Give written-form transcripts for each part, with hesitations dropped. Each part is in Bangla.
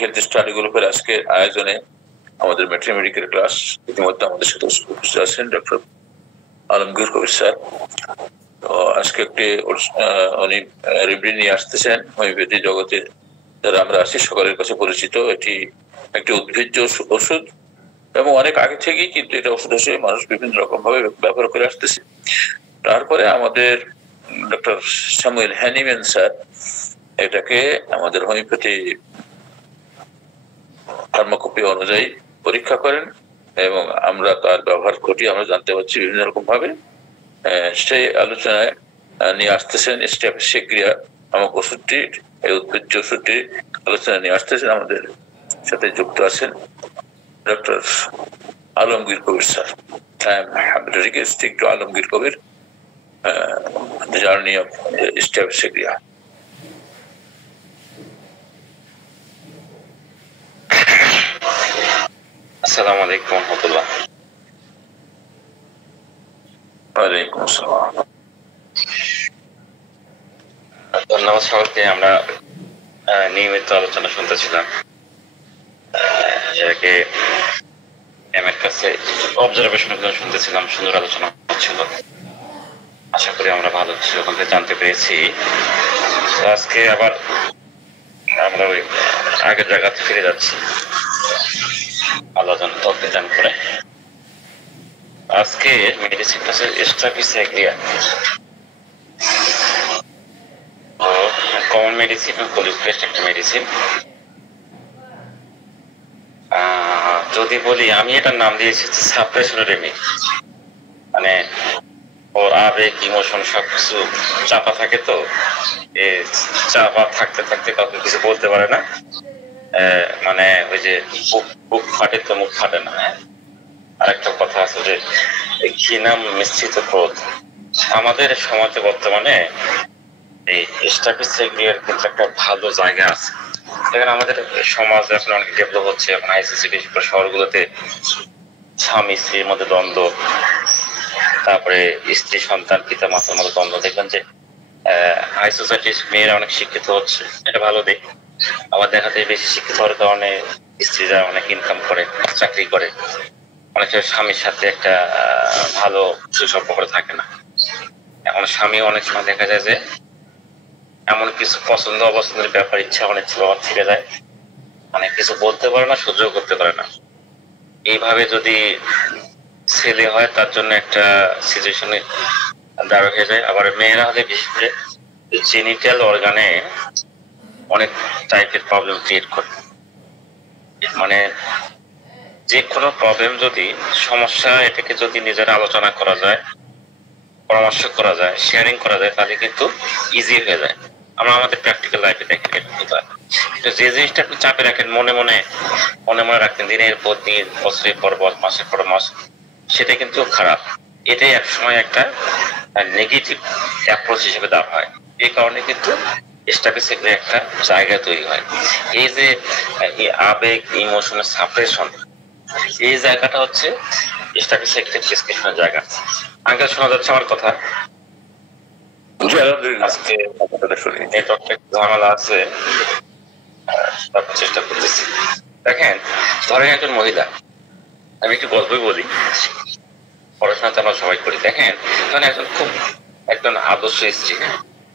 হেলথ স্টাডি গ্রুপের আজকের আয়োজনে আমাদের মেডিকেল ক্লাস ইতিমধ্যে আমাদের সাথে উপস্থিত আছেন ডক্টর আলমগীর কবির স্যার। তো আজকে একটি উনি রিভিউ নিয়ে আসতেছেন হোমিওপ্যাথি জগতে যারা আমরা আছি সকলের কাছে পরিচিত। এটি একটি উদ্ভিজ্জ ওষুধ এবং অনেক আগে থেকেই কিন্তু এটা ওষুধ হিসেবে মানুষ বিভিন্ন রকম ভাবে ব্যবহার করে আসতেছে। তারপরে আমাদের ডক্টর স্যামুয়েল হ্যানিম্যান স্যার এটাকে আমাদের হোমিওপ্যাথি ফার্মাকোপি অনুযায়ী পরীক্ষা করেন এবং আমরা তার ব্যবহার ঘটি আমরা জানতে পারছি বিভিন্ন রকম ভাবে। সেই আলোচনায় নিয়ে আসতেছেন স্টেপসিক্রিয়া নামক ওষুধটি, এই উদ্ভিজ্জ ওষুধটি আলোচনা নিয়ে আসতেছেন। আমাদের সাথে যুক্ত আছেন doctor Alamgir Kabir sir. I am happy to requesting to Alamgir Kabir the journey of Staphylococcus. আসসালামু আলাইকুম ওয়া রাহমাতুল্লাহ। ওয়া আলাইকুম আসসালাম। ধন্যবাদ সবাইকে। আমরা নিয়মিত আলোচনা শুনতেছিলাম, যাকে এর কাছে অবজারভেশন গুলো শুনতেছিলাম, সুন্দর আলোচনা হচ্ছিল। আশা করি আমরা ভালো কিছু ওখান থেকে জানতে পেরেছি। আজকে আবার আমরা ওই আগের জায়গাতে ফিরে যাচ্ছি আলোচনা তত্ত্বায়ন করে। আজকে মেডিসিন আছে স্ট্রাপিসিক্রিয়া, কমন মেডিসিন, পলিপ্রেস্ট একটা মেডিসিন। যদি বলি আমি এটার নাম দিয়েছি সাপ্রেশন রেমি, মানে ওর আবেগ ইমোশন সবকিছু চাপা থাকে, তো চাপা থাকতে থাকতে কাউকে কিছু বলতে পারে না। মানে ওই যে বুক ফাটে তো মুখ ফাটে না। আরেকটা কথা আছে যে ঘৃণা মিশ্রিত ক্রোধ। আমাদের সমাজে বর্তমানে এই স্ট্রাপিসিক্রিয়ার কিন্তু একটা ভালো জায়গা আছে। দেখেন আমাদের সমাজ এখন অনেক ডেভেলপ হচ্ছে। এখন আইসিসি শহরগুলোতে স্বামী স্ত্রীর মধ্যে দ্বন্দ্ব, তারপরে স্ত্রী সন্তান পিতা মাতার মধ্যে দ্বন্দ্ব। দেখবেন যে হাই সোসাইটির মেয়েরা অনেক শিক্ষিত হচ্ছে, এটা ভালো দিক। আবার দেখা যায় বেশি শিক্ষিত হওয়ার কারণে স্ত্রীরা অনেক ইনকাম করে, চাকরি করে, অনেক স্বামীর সাথে একটা ভালো সুসম্পর্ক থাকে না। এখন স্বামী অনেক সময় দেখা যায় যে এমন কিছু পছন্দ অপছন্দের ব্যাপার ইচ্ছা অনেক থেকে যায়, মানে কিছু বলতে পারে না, সহ্য করতে পারে না। এইভাবে যদি ছেলে হয় তার জন্য একটা সিচুয়েশনে দাঁড় হয়ে যায়। আবার মেয়েরা হলে বিশেষ করে জেনিটাল অর্গানে অনেক টাইপের প্রবলেম ক্রিয়েট করে। মানে যে কোনো প্রবলেম যদি সমস্যা, এটাকে যদি নিজের আলোচনা করা যায়, পরামর্শ করা যায়, শেয়ারিং করা যায়, তাহলে কিন্তু ইজি হয়ে যায়। আমরা আমাদের প্র্যাকটিক্যাল লাইফে দেখি কিন্তু যে জিনিসটা আপনি চাপে রাখেন, মনে মনে রাখেন দিনের পর দিন, বছরের পর বছর, মাসের পর মাস, সেটা কিন্তু খারাপ। এটাই একসময় একটা নেগেটিভ অ্যাপ্রোচ হিসেবে দেওয়া হয়। এই কারণে কিন্তু স্ট্রাপিসিক্রিয়া একটা জায়গা তৈরি হয়। এই যে আবেগ ইমোশনাল সাপ্রেশন, এই জায়গাটা হচ্ছে স্ট্রাপিসিক্রিয়া প্রেসক্রিপশনের জায়গা। আঙ্কেল শোনা যাচ্ছে আমার কথা? আজকে নেটওয়ার্কটা ঝামেলা আছে, চেষ্টা করতেছি। দেখেন, ধরেন একজন মহিলা, আমি একটু গল্পই বলি, পড়াশোনা তো আমরা সবাই করি। দেখেন ধরেন একজন আদর্শ স্ত্রী,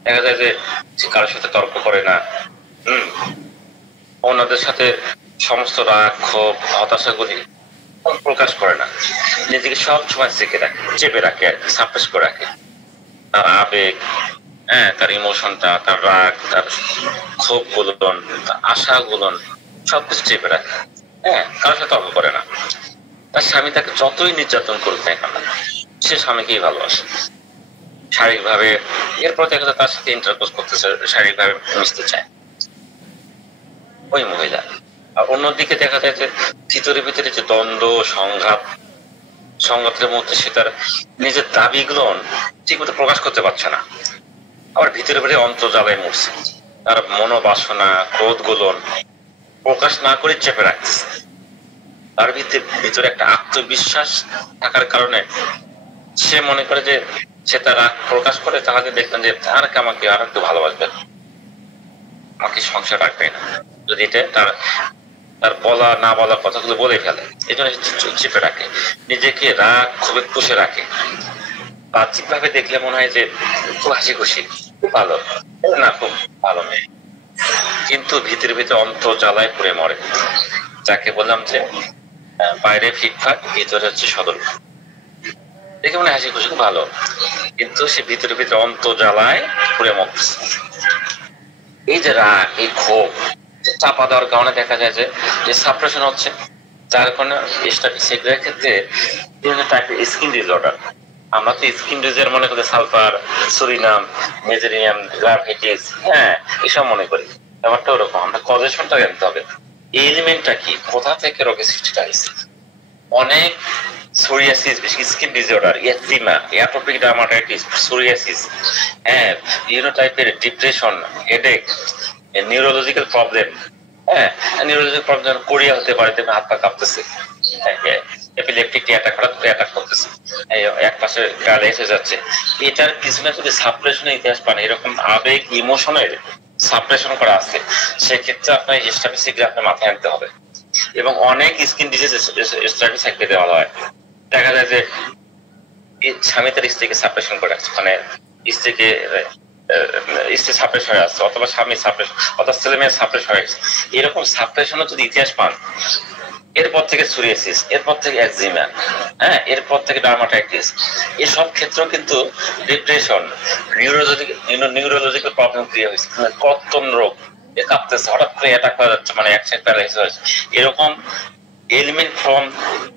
দেখা যায় যে কারোর সাথে তর্ক করে না, অন্যদের সাথে সমস্ত রাগ ক্ষোভ হতাশাগুলি প্রকাশ করে না, নিজেকে সব সময় চেপে রাখে আর কি, সাপ্রেস করে রাখে। তার আবেগ, তার ইমোশনটা, তার রাগ, তার ক্ষোভ গুলন, তার আশা গুলন সবকিছু চেপে রাখে। কারোর সাথে তর্ক করে না। তার স্বামী তাকে যতই নির্যাতন করুক না কেন, সে স্বামীকেই ভালোবাসে শারীরিকভাবে। এরপর দেখা যায় তার সাথে ইন্টারকোর্স করতেছে, শারীরিকভাবে মিশতে চায় ওই মহিলা। আর অন্যদিকে দেখা যায় যে ভিতরে যে দ্বন্দ্ব, সংঘাতের মধ্যে সে তার নিজের দাবিগুলো ঠিক মতো প্রকাশ করতে পারছে না। আবার ভিতরে অন্তর্জালায় মরছে, তার মনোবাসনা ক্রোধ গুলো প্রকাশ না করে চেপে রাখছে। তার ভিতরে একটা আত্মবিশ্বাস থাকার কারণে সে মনে করে যে সে তার রাগ প্রকাশ করে, তাহলে দেখবেন যে আমাকে আর একটু ভালোবাসবে, আমাকে সংসার রাখবে না। যদি এটা তার তার বলা না বলার কথাগুলো বলে ফেলে, এই জন্য চেপে রাখে, নিজেকে রাগ খুবই পুষে রাখে। বাহ্যিক ভাবে দেখলে মনে হয় যে খুব হাসি খুশি, খুব ভালো, না খুব ভালো মেয়ে, কিন্তু ভিতরে ভিতরে অন্তর জ্বালায় পুড়ে মরে। যাকে বললাম যে বাইরে ফিটফাট, ভিতরে হচ্ছে সদল। দেখে মনে হাসি খুশি খুব ভালো, কিন্তু সে ভিতরে ভিতরে অন্তর জ্বালায় পুড়ে মরতেছে। এই যে রাগ, এই ক্ষোভ চাপা দেওয়ার কারণে দেখা যায় যে সাপ্রেশন হচ্ছে, যার কারণে সেগুলোর ক্ষেত্রে বিভিন্ন টাইপের স্কিন ডিসঅর্ডার। আমরা তো স্কিন ডিজিজ মনে করি সালফার, সুরিনাম, মেজেরিয়াম, গ্রাভিটিস, হ্যাঁ এসব মনে করি। ব্যাপারটা ওরকম, আমরা কজেশনটা জানতে হবে, এই এলিমেন্টটা কি, কোথা থেকে রোগের সৃষ্টিটা হয়েছে। অনেক psoriasis, skin disorder, eczema, atopic dermatitis, psoriasis, হ্যাঁ বিভিন্ন টাইপের ডিপ্রেশন, হেডেক, নিউরোলজিক্যাল প্রবলেম, হ্যাঁ নিউরোলজিক্যাল প্রবলেম কোরিয়া হতে পারে, হাত পা কাঁপতেছে, এপিলেপটিক অ্যাটাক করতেছে, এক পাশে গালে এসে যাচ্ছে। এটার পিছনে যদি সাপ্রেশনের ইতিহাস পান, এরকম আবেগ ইমোশনের সাপ্রেশন করা আছে, সেক্ষেত্রে আপনার হিস্টাপিসিক আপনার মাথায় আনতে হবে। এবং অনেক স্কিন ডিজিজ স্ট্যাটিস্টিক দেওয়া হয়, দেখা যায় যে স্বামী তার স্ত্রীকে সাপ্রেশন করে রাখছে, মানে স্ত্রীকে স্ত্রী সাপ্রেশ হয়ে আসছে, অথবা স্বামী সাপ্রেশ, অথবা ছেলে মেয়ে সাপ্রেশ হয়ে গেছে। এরকম সাপ্রেশনের যদি ইতিহাস পান, এরপর থেকে সোরিয়াসিস, এরপর থেকে একজিমা, হ্যাঁ এরপর থেকে ডার্মাটাইটিস, এসব ক্ষেত্রেও কিন্তু ডিপ্রেশন, নিউরোলজিক্যাল প্রবলেম ক্রিয়েট হয়েছে, কর্তন রোগ, কাঁপতেছে, হঠাৎ করে অ্যাটাক হয়ে যাচ্ছে, মানে অ্যাকসিডেন্ট প্যারালাইসিস হয়েছে, এরকম এলিমেন্ট ফ্রম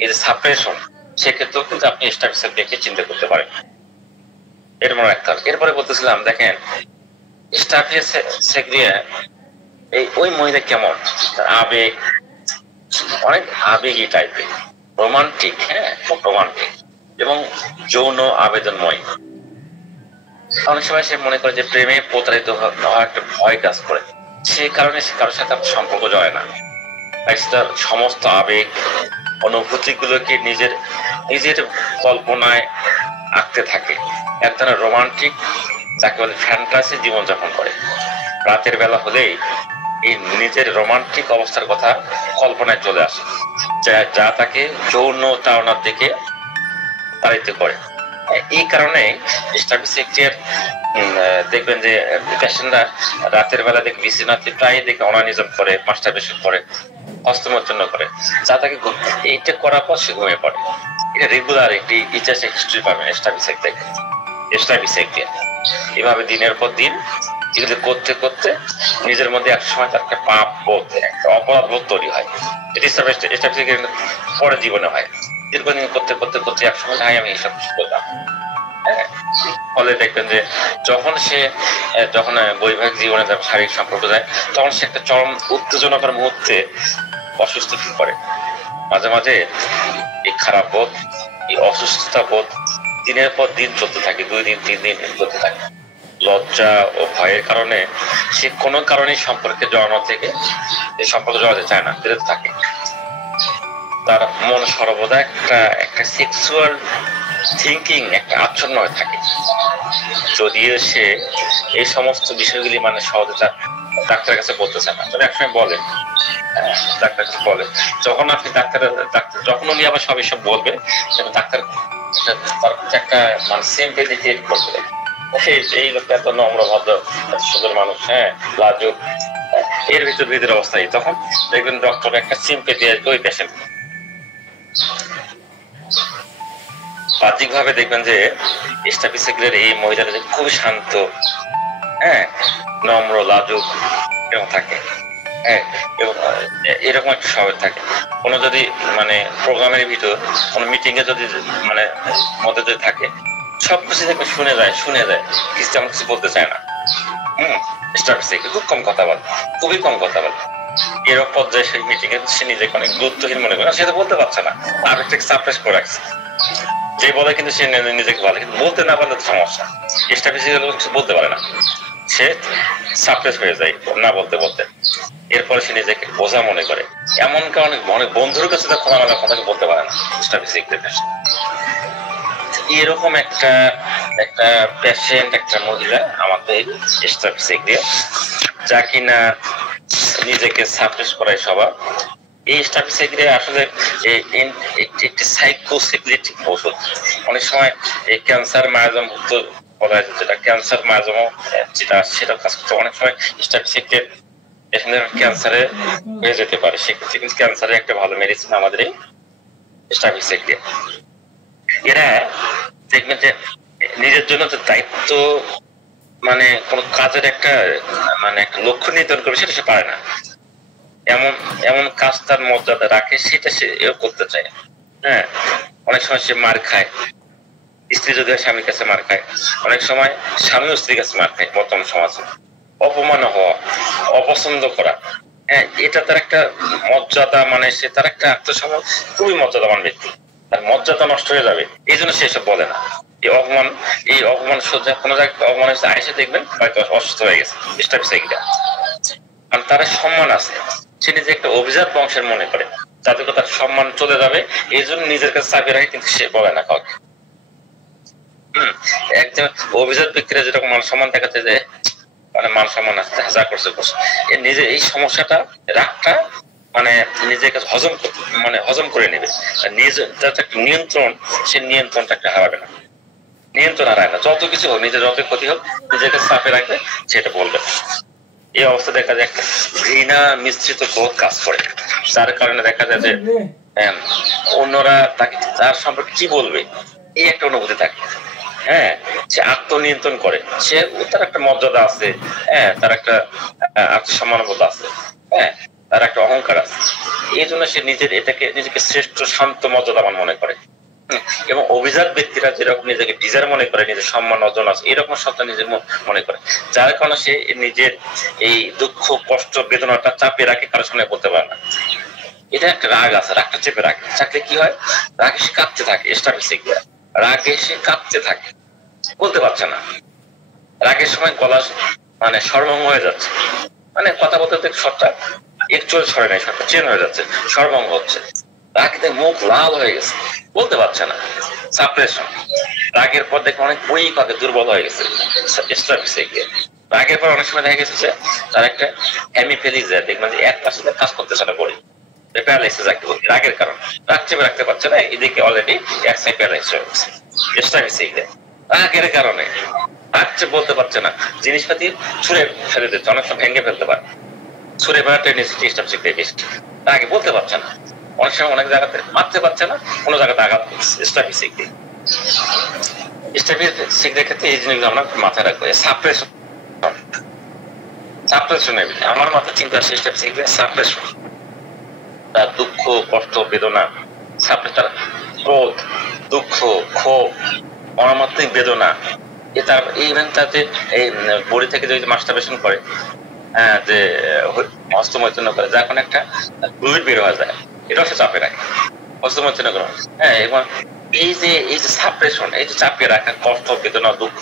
এই সাপ্রেশন, সেক্ষেত্রেও কিন্তু আপনি স্ট্যাটিস্টিক দেখে চিন্তা করতে পারেন। এর মনে রাখতে হবে। এরপরে বলতেছিলাম, দেখেন স্ট্যাটিস্টিক এই ওই মহিলা কেমন, আবেগ, অনেক আবেগী টাইপের, রোমান্টিক, হ্যাঁ খুব রোমান্টিক এবং যৌন আবেদনময়। অনেক সময় সে মনে করে যে প্রেমে প্রতারিত হওয়ার একটা ভয় কাজ করে, সে কারণে সে কারোর সাথে সম্পর্ক জয় না, তার সমস্ত আবেগ অনুভূতি গুলোকে নিজের নিজের কল্পনায় আঁকতে থাকে। এক ধরনের রোমান্টিক, যাকে বলে ফ্যান্টাসি জীবনযাপন করে। রাতের বেলা হলেই এই নিজের রোমান্টিক অবস্থার কথা কল্পনায় চলে আসে, যা তাকে যৌন চাওনার দিকে তাড়িত করে। এই কারণে স্ট্যাটিস্টিকের দেখবেন যে পেশেন্টরা রাতের বেলা দেখে বিছানাতে প্রায় দেখে অনানিজম করে, মাস্টারবেশন করে, হস্তমৈথুন করে, যা তাকে এইটা করার পর সে ঘুমিয়ে পড়ে। এটা রেগুলার একটি ইতিহাস হিস্ট্রি পাবেন স্ট্যাটিস্টিক দিয়ে। এভাবে দিনের পর দিন এগুলো করতে করতে নিজের মধ্যে এক সময় তার একটা পাপ বোধ, একটা অপরাধ বোধ তৈরি হয়। এটা পরে জীবনে হয়। দীর্ঘদিন করতে করতে করতে এক সময় আমি এইসব কিছু করলাম। ফলে দেখবেন যে যখন বৈবাহিক জীবনে শারীরিক সম্পর্ক যায়, তখন সে একটা চরম উত্তেজনাকর মুহূর্তে অসুস্থ ফিল করে। মাঝে মাঝে এই খারাপ বোধ, এই অসুস্থতা বোধ দিনের পর দিন চলতে থাকে, 2 দিন 3 দিন চলতে থাকে। লজ্জা ও ভয়ের কারণে সে কোনো কারণে সম্পর্কে জড়ানো থেকে এই সম্পর্কে জড়াতে চায় না, বিরত থাকে। তার মন সর্বদা একটা সেক্সুয়াল থিঙ্কিং, একটা আচ্ছন্ন হয়ে থাকে। যদিও সে এই সমস্ত বিষয়গুলি মানে সহজে ডাক্তারের কাছে বলতেছে না, তবে একসময় বলেন, ডাক্তার কাছে বলে। যখন আপনি যখন উনি আবার সব এসব বলবে, ডাক্তার তার একটা মানে সিম্পেথি ক্রিয়েট করবে, এই লোকটা এত নম্র ভদ্র এত সুন্দর মানুষ, হ্যাঁ লাজুক, এর ভিতর অবস্থায় তখন দেখবেন ডক্টর একটা সিম্পেথি আসবে ওই পেশেন্ট। বাহ্যিক ভাবে দেখবেন যে স্ট্যাটিস্টিকের এই মহিলাটা খুবই শান্ত, হ্যাঁ নম্র, লাজুক এরকম থাকে, হ্যাঁ এবং এরকম একটা স্বভাব থাকে। কোনো যদি মানে প্রোগ্রামের ভিতর কোনো মিটিং এ যদি মানে মধ্যে যদি থাকে, সবকিছু দেখবে শুনে যায়, কিছু তেমন কিছু বলতে চায় না। স্ট্যাটিস্টিক খুব কম কথা বলে, খুবই কম কথা বলে। এরকম পর্যায়ে সেই মিটিং এ সে নিজেকে অনেক গুরুত্বহীন মনে করে, সে তো বলতে পারছে না, আবেগটাকে সাপ্রেস করে রাখছে। যে বলে কিন্তু সে নিজেকে বলে, কিন্তু বলতে না পারলে তো সমস্যা। স্ট্যাটিস্টিক কিছু বলতে পারে না, সে সাপ্রেস হয়ে যায় না বলতে বলতে। এরপরে সে নিজেকে বোঝা মনে করে, এমনকি অনেক বন্ধুর কাছে তার খোলামেলা কথাকে বলতে পারে না স্ট্যাটিস্টিক। এরকম একটা পেশেন্ট, একটা মহিলা আমাদের স্ট্যাটিস্টিক দিয়ে, যা কিনা নিজেকে সাপ্রেস করায় সবার। এই স্ট্যাটিস্টিক্সে আসলে একটি সাইকোসিগলেটিক ওষুধ। অনেক সময় এই ক্যান্সার মায়াজম বলা হয়, যেটা ক্যান্সার মায়াজম যেটা সেটা কাজ করতে অনেক সময় স্ট্যাটিস্টিক্সের এখানে ক্যান্সারে হয়ে যেতে পারে। সেক্ষেত্রে কিন্তু ক্যান্সারের একটা ভালো মেডিসিন আমাদের এই স্ট্যাটিস্টিক্স দিয়ে। এরা দেখবেন যে নিজের জন্য যে দায়িত্ব মানে কোন কাজের একটা মানে একটা লক্ষ্য নির্ধারণ করবে সেটা সে পারে না। এমন এমন কাজ তার মর্যাদা রাখে সেটা সে করতে চায়। হ্যাঁ, অনেক সময় সে মার খায়, স্ত্রী যদি স্বামীর কাছে মার খায়, অনেক সময় স্বামীও স্ত্রীর কাছে মার খায়। বর্তমান সমাজে অপমান হওয়া, অপছন্দ করা, হ্যাঁ, এটা তার একটা মর্যাদা, মানে সে তার একটা আত্মসম্মান, খুবই মর্যাদাবান ব্যক্তি, তার মর্যাদা নষ্ট হয়ে যাবে, এই জন্য সে এসব বলে না। এই অপমান সজ্জা কোনো জায়গায় অপমান এসে আইসে দেখবেন হয়তো অসুস্থ হয়ে গেছে, কারণ তার সম্মান আছে, সে নিজে একটা অভিজাত বংশের মনে করে, যাতে তার সম্মান চলে যাবে এই জন্য নিজের কাছে চাপিয়ে রাখে, কিন্তু সে বলে না কাউকে। একজন অভিজাত ব্যক্তিরা যেরকম মান সম্মান দেখাচ্ছে যে মানে মান সম্মান আছে, যা করছে করছে, নিজে এই সমস্যাটা রাগটা মানে নিজের কাছে হজম করে নেবে, নিজের একটা নিয়ন্ত্রণ, সে নিয়ন্ত্রণটাকে হারাবে না, নিয়ন্ত্রণ হারায় না, যত কিছু হোক, নিজের যত ক্ষতি হোক নিজের কাছে চাপে রাখবে, সেটা বলবে। এই অবস্থা দেখা যায় একটা ঘৃণা মিশ্রিত ক্রোধ কাজ করে, যার কারণে দেখা যায় যে অন্যরা তাকে তার সম্পর্কে কি বলবে এই একটা অনুভূতি থাকে। হ্যাঁ, সে আত্মনিয়ন্ত্রণ করে, সে তার একটা মর্যাদা আছে, হ্যাঁ, তার একটা আত্মসম্মান বোধ আছে, হ্যাঁ, তার একটা অহংকার আছে, এই জন্য সে নিজেকে শ্রেষ্ঠ শান্ত মর্যাদাবান মনে করে। এবং অভিজাত ব্যক্তিরা যেরকম নিজেকে ডিজার মনে করে, নিজের সম্মান অর্জন আছে, এরকম সত্তা নিজের মনে করে, যার কারণে সে নিজের এই দুঃখ কষ্ট বেদনাটা চাপে রাখে, কারোর সামনে বলতে পারে না। এটা একটা রাগ আছে, রাগটা চেপে রাখে, থাকলে কি হয়, রাগে সে কাঁপতে থাকে, রাগে সে কাঁপতে থাকে, বলতে পারছে না, রাগের সময় গলা মানে সর্বঙ্গ হয়ে যাচ্ছে, মানে কথা বলতে সবটা একচুয়াল সরে নাই, সবটা চেন হয়ে যাচ্ছে, সর্বঙ্গ হচ্ছে, রাগেতে মুখ লাল হয়ে গেছে, বলতে পারছে না, সাপ্রেশন। রাগের পর দেখে অনেক উইক হবে, দুর্বল হয়ে গেছে, রাগের পর অনেক সময় দেখা গেছে যে তার একটা হেমিফেলিজিয়া, দেখবেন যে এক পাশে কাজ করতেছে না, বলি প্যারালাইসিস যাকে বলি, রাগের কারণে রাগ চেপে রাখতে পারছে না, এদিকে অলরেডি এক সাইড প্যারালাইসিস হয়ে গেছে, রাগের কারণে রাগ চেপে বলতে পারছে না, জিনিসপাতি ছুঁড়ে ফেলে দিচ্ছে, অনেক সময় ভেঙে ফেলতে পারে, ছুঁড়ে বেড়াতে বেশি, রাগে বলতে পারছে না, অনেক সময় অনেক জায়গাতে মারতে পারছে না, কোনো জায়গাতে আঘাত করছে, স্ট্যাটিস্টিক্সের ক্ষেত্রে এই জিনিসগুলো আমরা মাথায় রাখবো। সাপ্রেশনের আমার মাথায় চিন্তা আসে সাপ্রেশন, তার দুঃখ কষ্ট বেদনা, তার ক্রোধ দুঃখ ক্ষোভ অনামাত্রিক বেদনা, তার ইভেন তাতে এই বডি থেকে যে মাস্টারবেশন করে, যে হস্তমৈথুন করে, যার কোনো একটা ফ্লুইড বের হয়ে যায়, এটাও সে চাপে রাখে, হস্তমৈথুন করে। হ্যাঁ, এবং এই যে সাপ্রেশন, এই যে চাপে রাখা কষ্ট বেদনা দুঃখ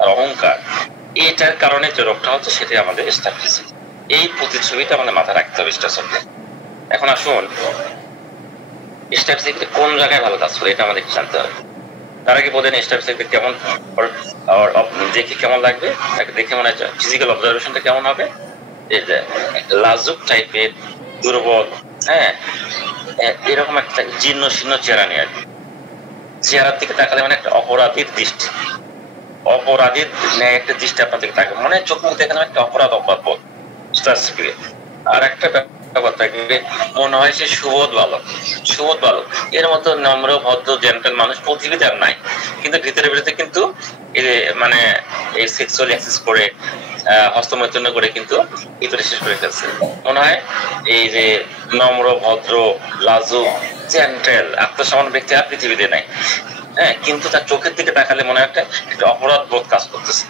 আর অহংকার, এটার কারণে যে রোগটা হচ্ছে সেটাই আমাদের স্ট্যাটিস্টিক্স। এই প্রতিচ্ছবিটা আমাদের মাথায় রাখতে হবে স্ট্যাটিস্টিক্সে। এখন আসুন স্ট্যাটিস্টিক্স কোন জায়গায় ভালো কাজ করে এটা আমাদের জানতে হবে। তার আগে বোধহয় স্ট্যাটিস্টিক্স কেমন দেখে কেমন লাগবে, দেখে মনে হয় ফিজিক্যাল অবজারভেশনটা কেমন হবে, লাজুক টাইপের, দুর্বল, হ্যাঁ, এরকম একটা জীর্ণ শীর্ণ চেহারা নিয়ে, চেহারার দিকে তাকালে মানে একটা অপরাধীর দৃষ্টি, অপরাধীর ন্যায় একটা দৃষ্টি আপনার দিকে তাকাবে, মনে চোখ মুখ দেখে একটা অপরাধ বোধ। আর একটা ব্যাপার থাকবে, মনে হয় সে সুবোধ বালক, এর মতো নম্র ভদ্র জেন্টাল মানুষ পৃথিবীতে আর নাই, কিন্তু ভিতরে কিন্তু মানে এই সেক্সুয়াল অ্যাক্সেস করে হস্তমৈথুন করে কিন্তু ভিতরে শেষ করে ফেলছে। মনে হয় এই যে নম্র ভদ্র লাজুক জেন্টাল আত্মসম্মান ব্যক্তি আর পৃথিবীতে নাই। হ্যাঁ, কিন্তু তার চোখের দিকে তাকালে মনে হয় একটা অপরাধ বোধ কাজ করতেছে।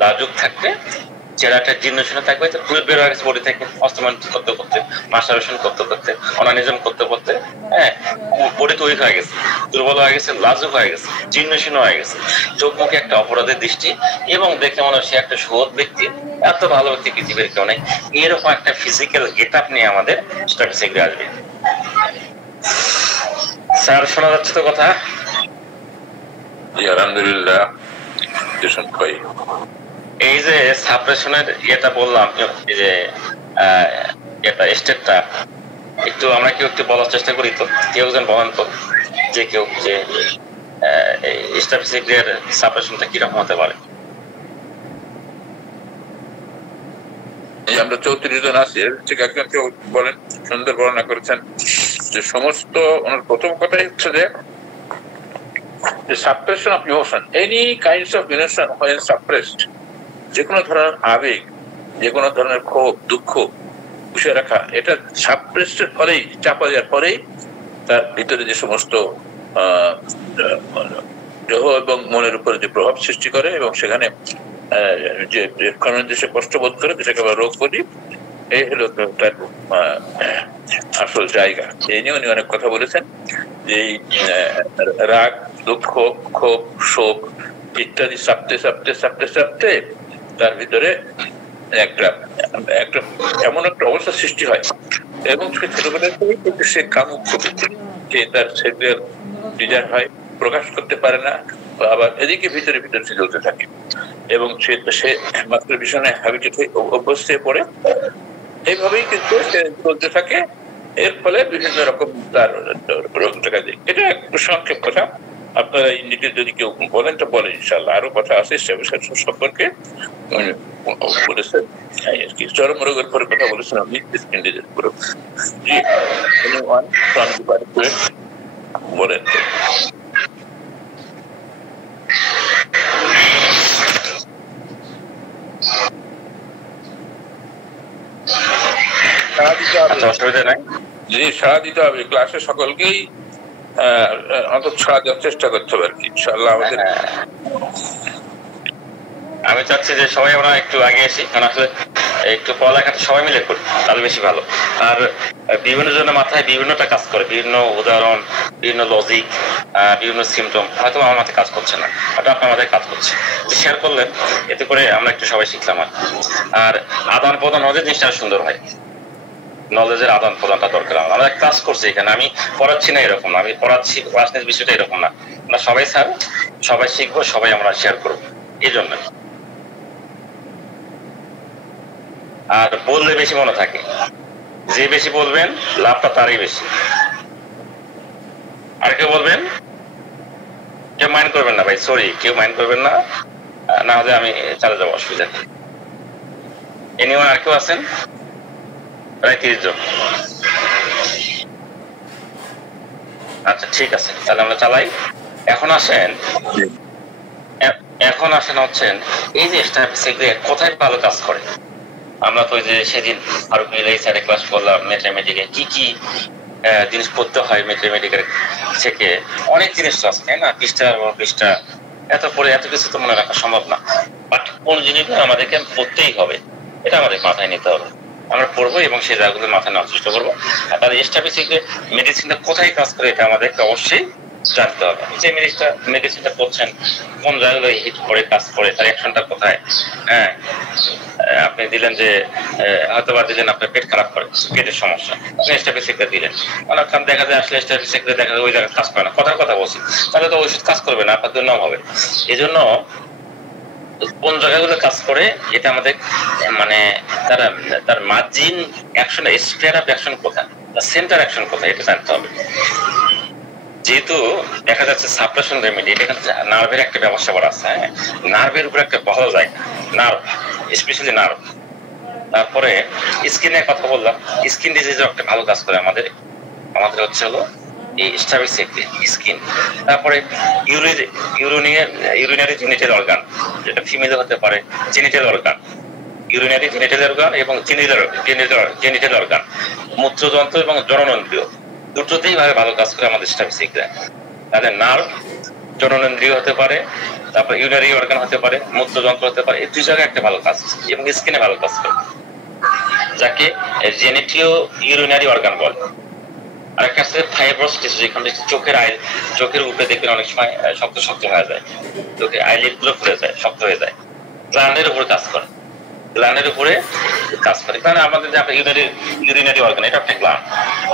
লাজুক থাকবে, চেহারাটা জীর্ণ শীর্ণ থাকবে, ফ্লুইড বের হয়ে গেছে বডি থেকে, হস্তমৈথুন করতে মাস্টারবেশন করতে অনানিজম করতে, হ্যাঁ, বডি তৈরি হয়ে গেছে, দুর্বল হয়ে গেছে, লাজুক হয়ে গেছে, জীর্ণ শীর্ণ হয়ে গেছে, চোখ মুখে একটা অপরাধের দৃষ্টি, এবং দেখে মনে হয় সে একটা সৎ ব্যক্তি, এত ভালো ব্যক্তি পৃথিবীর কেউ নেই, এরকম একটা ফিজিক্যাল গেট আপ নিয়ে আমাদের স্ট্যাটিস্টিক্সে আসবে। স্যার শোনা যাচ্ছে তো কথা? আলহামদুলিল্লাহ। এই যে সাপ্রেশনের ইয়েটা বললাম, এই যে এটা স্টেটটা একটু আমরা কেউ একটু বলার চেষ্টা করি, তো কেউ যেন বলেন তো, যে কেউ যে স্ট্যাটিস্টিকের সাপ্রেশনটা কিরকম হতে পারে। আমরা 34 জন আছি, ঠিক একজন কেউ বলেন, সুন্দর বর্ণনা করেছেন যে সমস্ত ওনার প্রথম কথাই হচ্ছে যে suppression of emotion, any kinds of emotion when suppressed, যে কোনো ধরনের আবেগ, যে কোনো ধরনের ক্ষোভ, দুঃখ পুষে রাখা, এটা সাপ্রেসের ফলেই, চাপা দেওয়ার পরেই তার ভিতরে যে সমস্ত দেহ এবং মনের উপরে যে প্রভাব সৃষ্টি করে এবং সেখানে যে দেশে কষ্ট বোধ করে, যেটাকে আমরা রোগ করি, এই হলো তার আসল জায়গা। এই নিয়ে উনি অনেক কথা বলেছেন যে রাগ, দুঃখ, ক্ষোভ, শোক ইত্যাদি চাপতে চাপতে চাপতে চাপতে তার ভিতরে একটা এমন একটা অবস্থা সৃষ্টি হয় এবং সে ছোটবেলা থেকেই কিন্তু সে কামুক প্রকৃতির, যে তার সেক্সুয়াল ডিজায়ার হয়, প্রকাশ করতে পারে না, আবার এদিকে ভিতরে ভিতরে সে চলতে থাকে এবং সে মাত্র ভীষণে হ্যাবিটেড হয়ে অভ্যস্ত হয়ে পড়ে। এইভাবেই কিন্তু সে চলতে থাকে, এর ফলে বিভিন্ন রকম তার রোগ দেখা যায়। এটা একটু সংক্ষেপ কথা, আপনারা ইন্ডিকে যদি কেউ বলেন তো বলেন, ইনশাল্লাহ আরো কথা আছে সম্পর্কে বলেছেন। চরম রোগের পরে কথা বলেছেন আপনি, স্কিন্ডিজের উপরে। জি, বলেন। জি, সাড়া দিতে হবে ক্লাসে, সকলকেই অন্তত সাড়া দেওয়ার চেষ্টা করতে হবে আর কি, ইনশাআল্লাহ। আমাদের আমি চাচ্ছি যে সবাই আমরা একটু আগে আসি, কারণ আসলে একটু পড়ালেখাটা সবাই মিলে করি তাহলে বেশি ভালো। আর বিভিন্ন জনের মাথায় বিভিন্নটা কাজ করে, বিভিন্ন উদাহরণ, বিভিন্ন লজিক, বিভিন্ন সিমটম হয়তো আমার মাথায় কাজ করছে না, হয়তো আপনার মাথায় কাজ করছে, শেয়ার করলেন, এতে করে আমরা একটু সবাই শিখলাম। আর আদান প্রদান হলে জিনিসটা সুন্দর হয়, নলেজের আদান প্রদানটা দরকার। আমরা ক্লাস করছি এখানে, আমি পড়াচ্ছি না এরকম না, আমি পড়াচ্ছি, ক্লাস নিয়ে বিষয়টা এরকম না, আমরা সবাই স্যার, সবাই শিখবো, সবাই আমরা শেয়ার করবো, এই জন্য। আর বললে বেশি মনে থাকে, যে বেশি বলবেন লাভটা তারই বেশি। আর কেউ বলবেন, কেউ মাইন্ড করবেন না ভাই, সরি, কেউ মাইন্ড করবেন না, না হলে আমি চলে যাবো, অসুবিধা নেই। এনিওয়ান আর কেউ আছেন? প্রায় 30 জন। আচ্ছা ঠিক আছে, তাহলে আমরা চালাই। এখন আসেন হচ্ছেন এই যে স্ট্যাটিস্টিক্স কোথায় ভালো কাজ করে। আমরা তো যে সেদিন আরো মিলে স্যারে ক্লাস করলাম, ম্যাথমেটিকে কি কি জিনিস পড়তে হয়, ম্যাথমেটিকের থেকে অনেক জিনিস আছে, তাই না? পৃষ্ঠা এত পরে এত কিছু তো মনে রাখা সম্ভব না, বাট কোন জিনিসগুলো আমাদেরকে পড়তেই হবে, এটা আমাদের মাথায় নিতে হবে। আমরা পড়বো এবং সেই জায়গাগুলো মাথায় নেওয়ার চেষ্টা করবো। আর তাহলে স্ট্যাটিস্টিক্সে মেডিসিনটা কোথায় কাজ করে এটা আমাদেরকে অবশ্যই জানতে হবে। যে মেডিসিনটা করছেন কোন জায়গাগুলো হিট করে কাজ করে, তার অ্যাকশনটা কোথায়। হ্যাঁ, আপনি দিলেন যে হয়তো বা দিলেন আপনার পেট খারাপ করে, পেটের সমস্যা, আপনি স্ট্যাটিস্টিক্সটা দিলেন, অনেক কাম দেখা যায় আসলে স্ট্যাটিস্টিক্সে দেখা যায় ওই জায়গায় কাজ করে না, কথার কথা বলছি, তাহলে তো ওষুধ কাজ করবে না, আপনার জন্য হবে। এই জন্য কোন জায়গাগুলো কাজ করে এটা আমাদের মানে তার margin action, spare of action কোথায়, সেন্টার অ্যাকশন কোথায়, এটা জানতে হবে। যেহেতু দেখা যাচ্ছে সাপ্রেশন রেমেডি, এটা নার্ভের একটা ব্যবস্থা করা আছে, হ্যাঁ, নার্ভের উপর একটা ভালো জায়গা, নার্ভ, স্পেশালি নার্ভ। তারপরে স্কিনের কথা বললাম, স্কিন ডিজিজও একটা ভালো কাজ করে আমাদের হচ্ছে হলো এই স্কিন। তারপরে ইউরিনারি জেনিটাল অর্গান, যেটা ফিমেল হতে পারে, genital organ, urinary genital organ এবং জেনিটাল অর্গান, মূত্রযন্ত্র এবং জননেন্দ্রিয়, দুটোতেই ভালো কাজ করে আমাদের স্ট্যাটিস্টিকরা। তাদের নার্ভ, জননেন্দ্রিয় হতে পারে, তারপর ইউরিনারি অর্গান হতে পারে, মূত্রযন্ত্র হতে পারে, এই দুই জায়গায় একটা ভালো কাজ এবং স্কিনে ভালো কাজ করে, যাকে জেনিটিও ইউরিনারি অর্গান বলে। আর একটা আছে ফাইব্রাস টিস্যু, যেখানে চোখের উপরে দেখবেন অনেক সময় শক্ত হয়ে যায়, চোখের আইলিড গুলো খুলে যায়, শক্ত হয়ে যায়, গ্ল্যান্ডের উপরে কাজ করে, কারণ আমাদের যে ইউরিনারি অর্গান, এটা একটা গ্ল্যান্ড,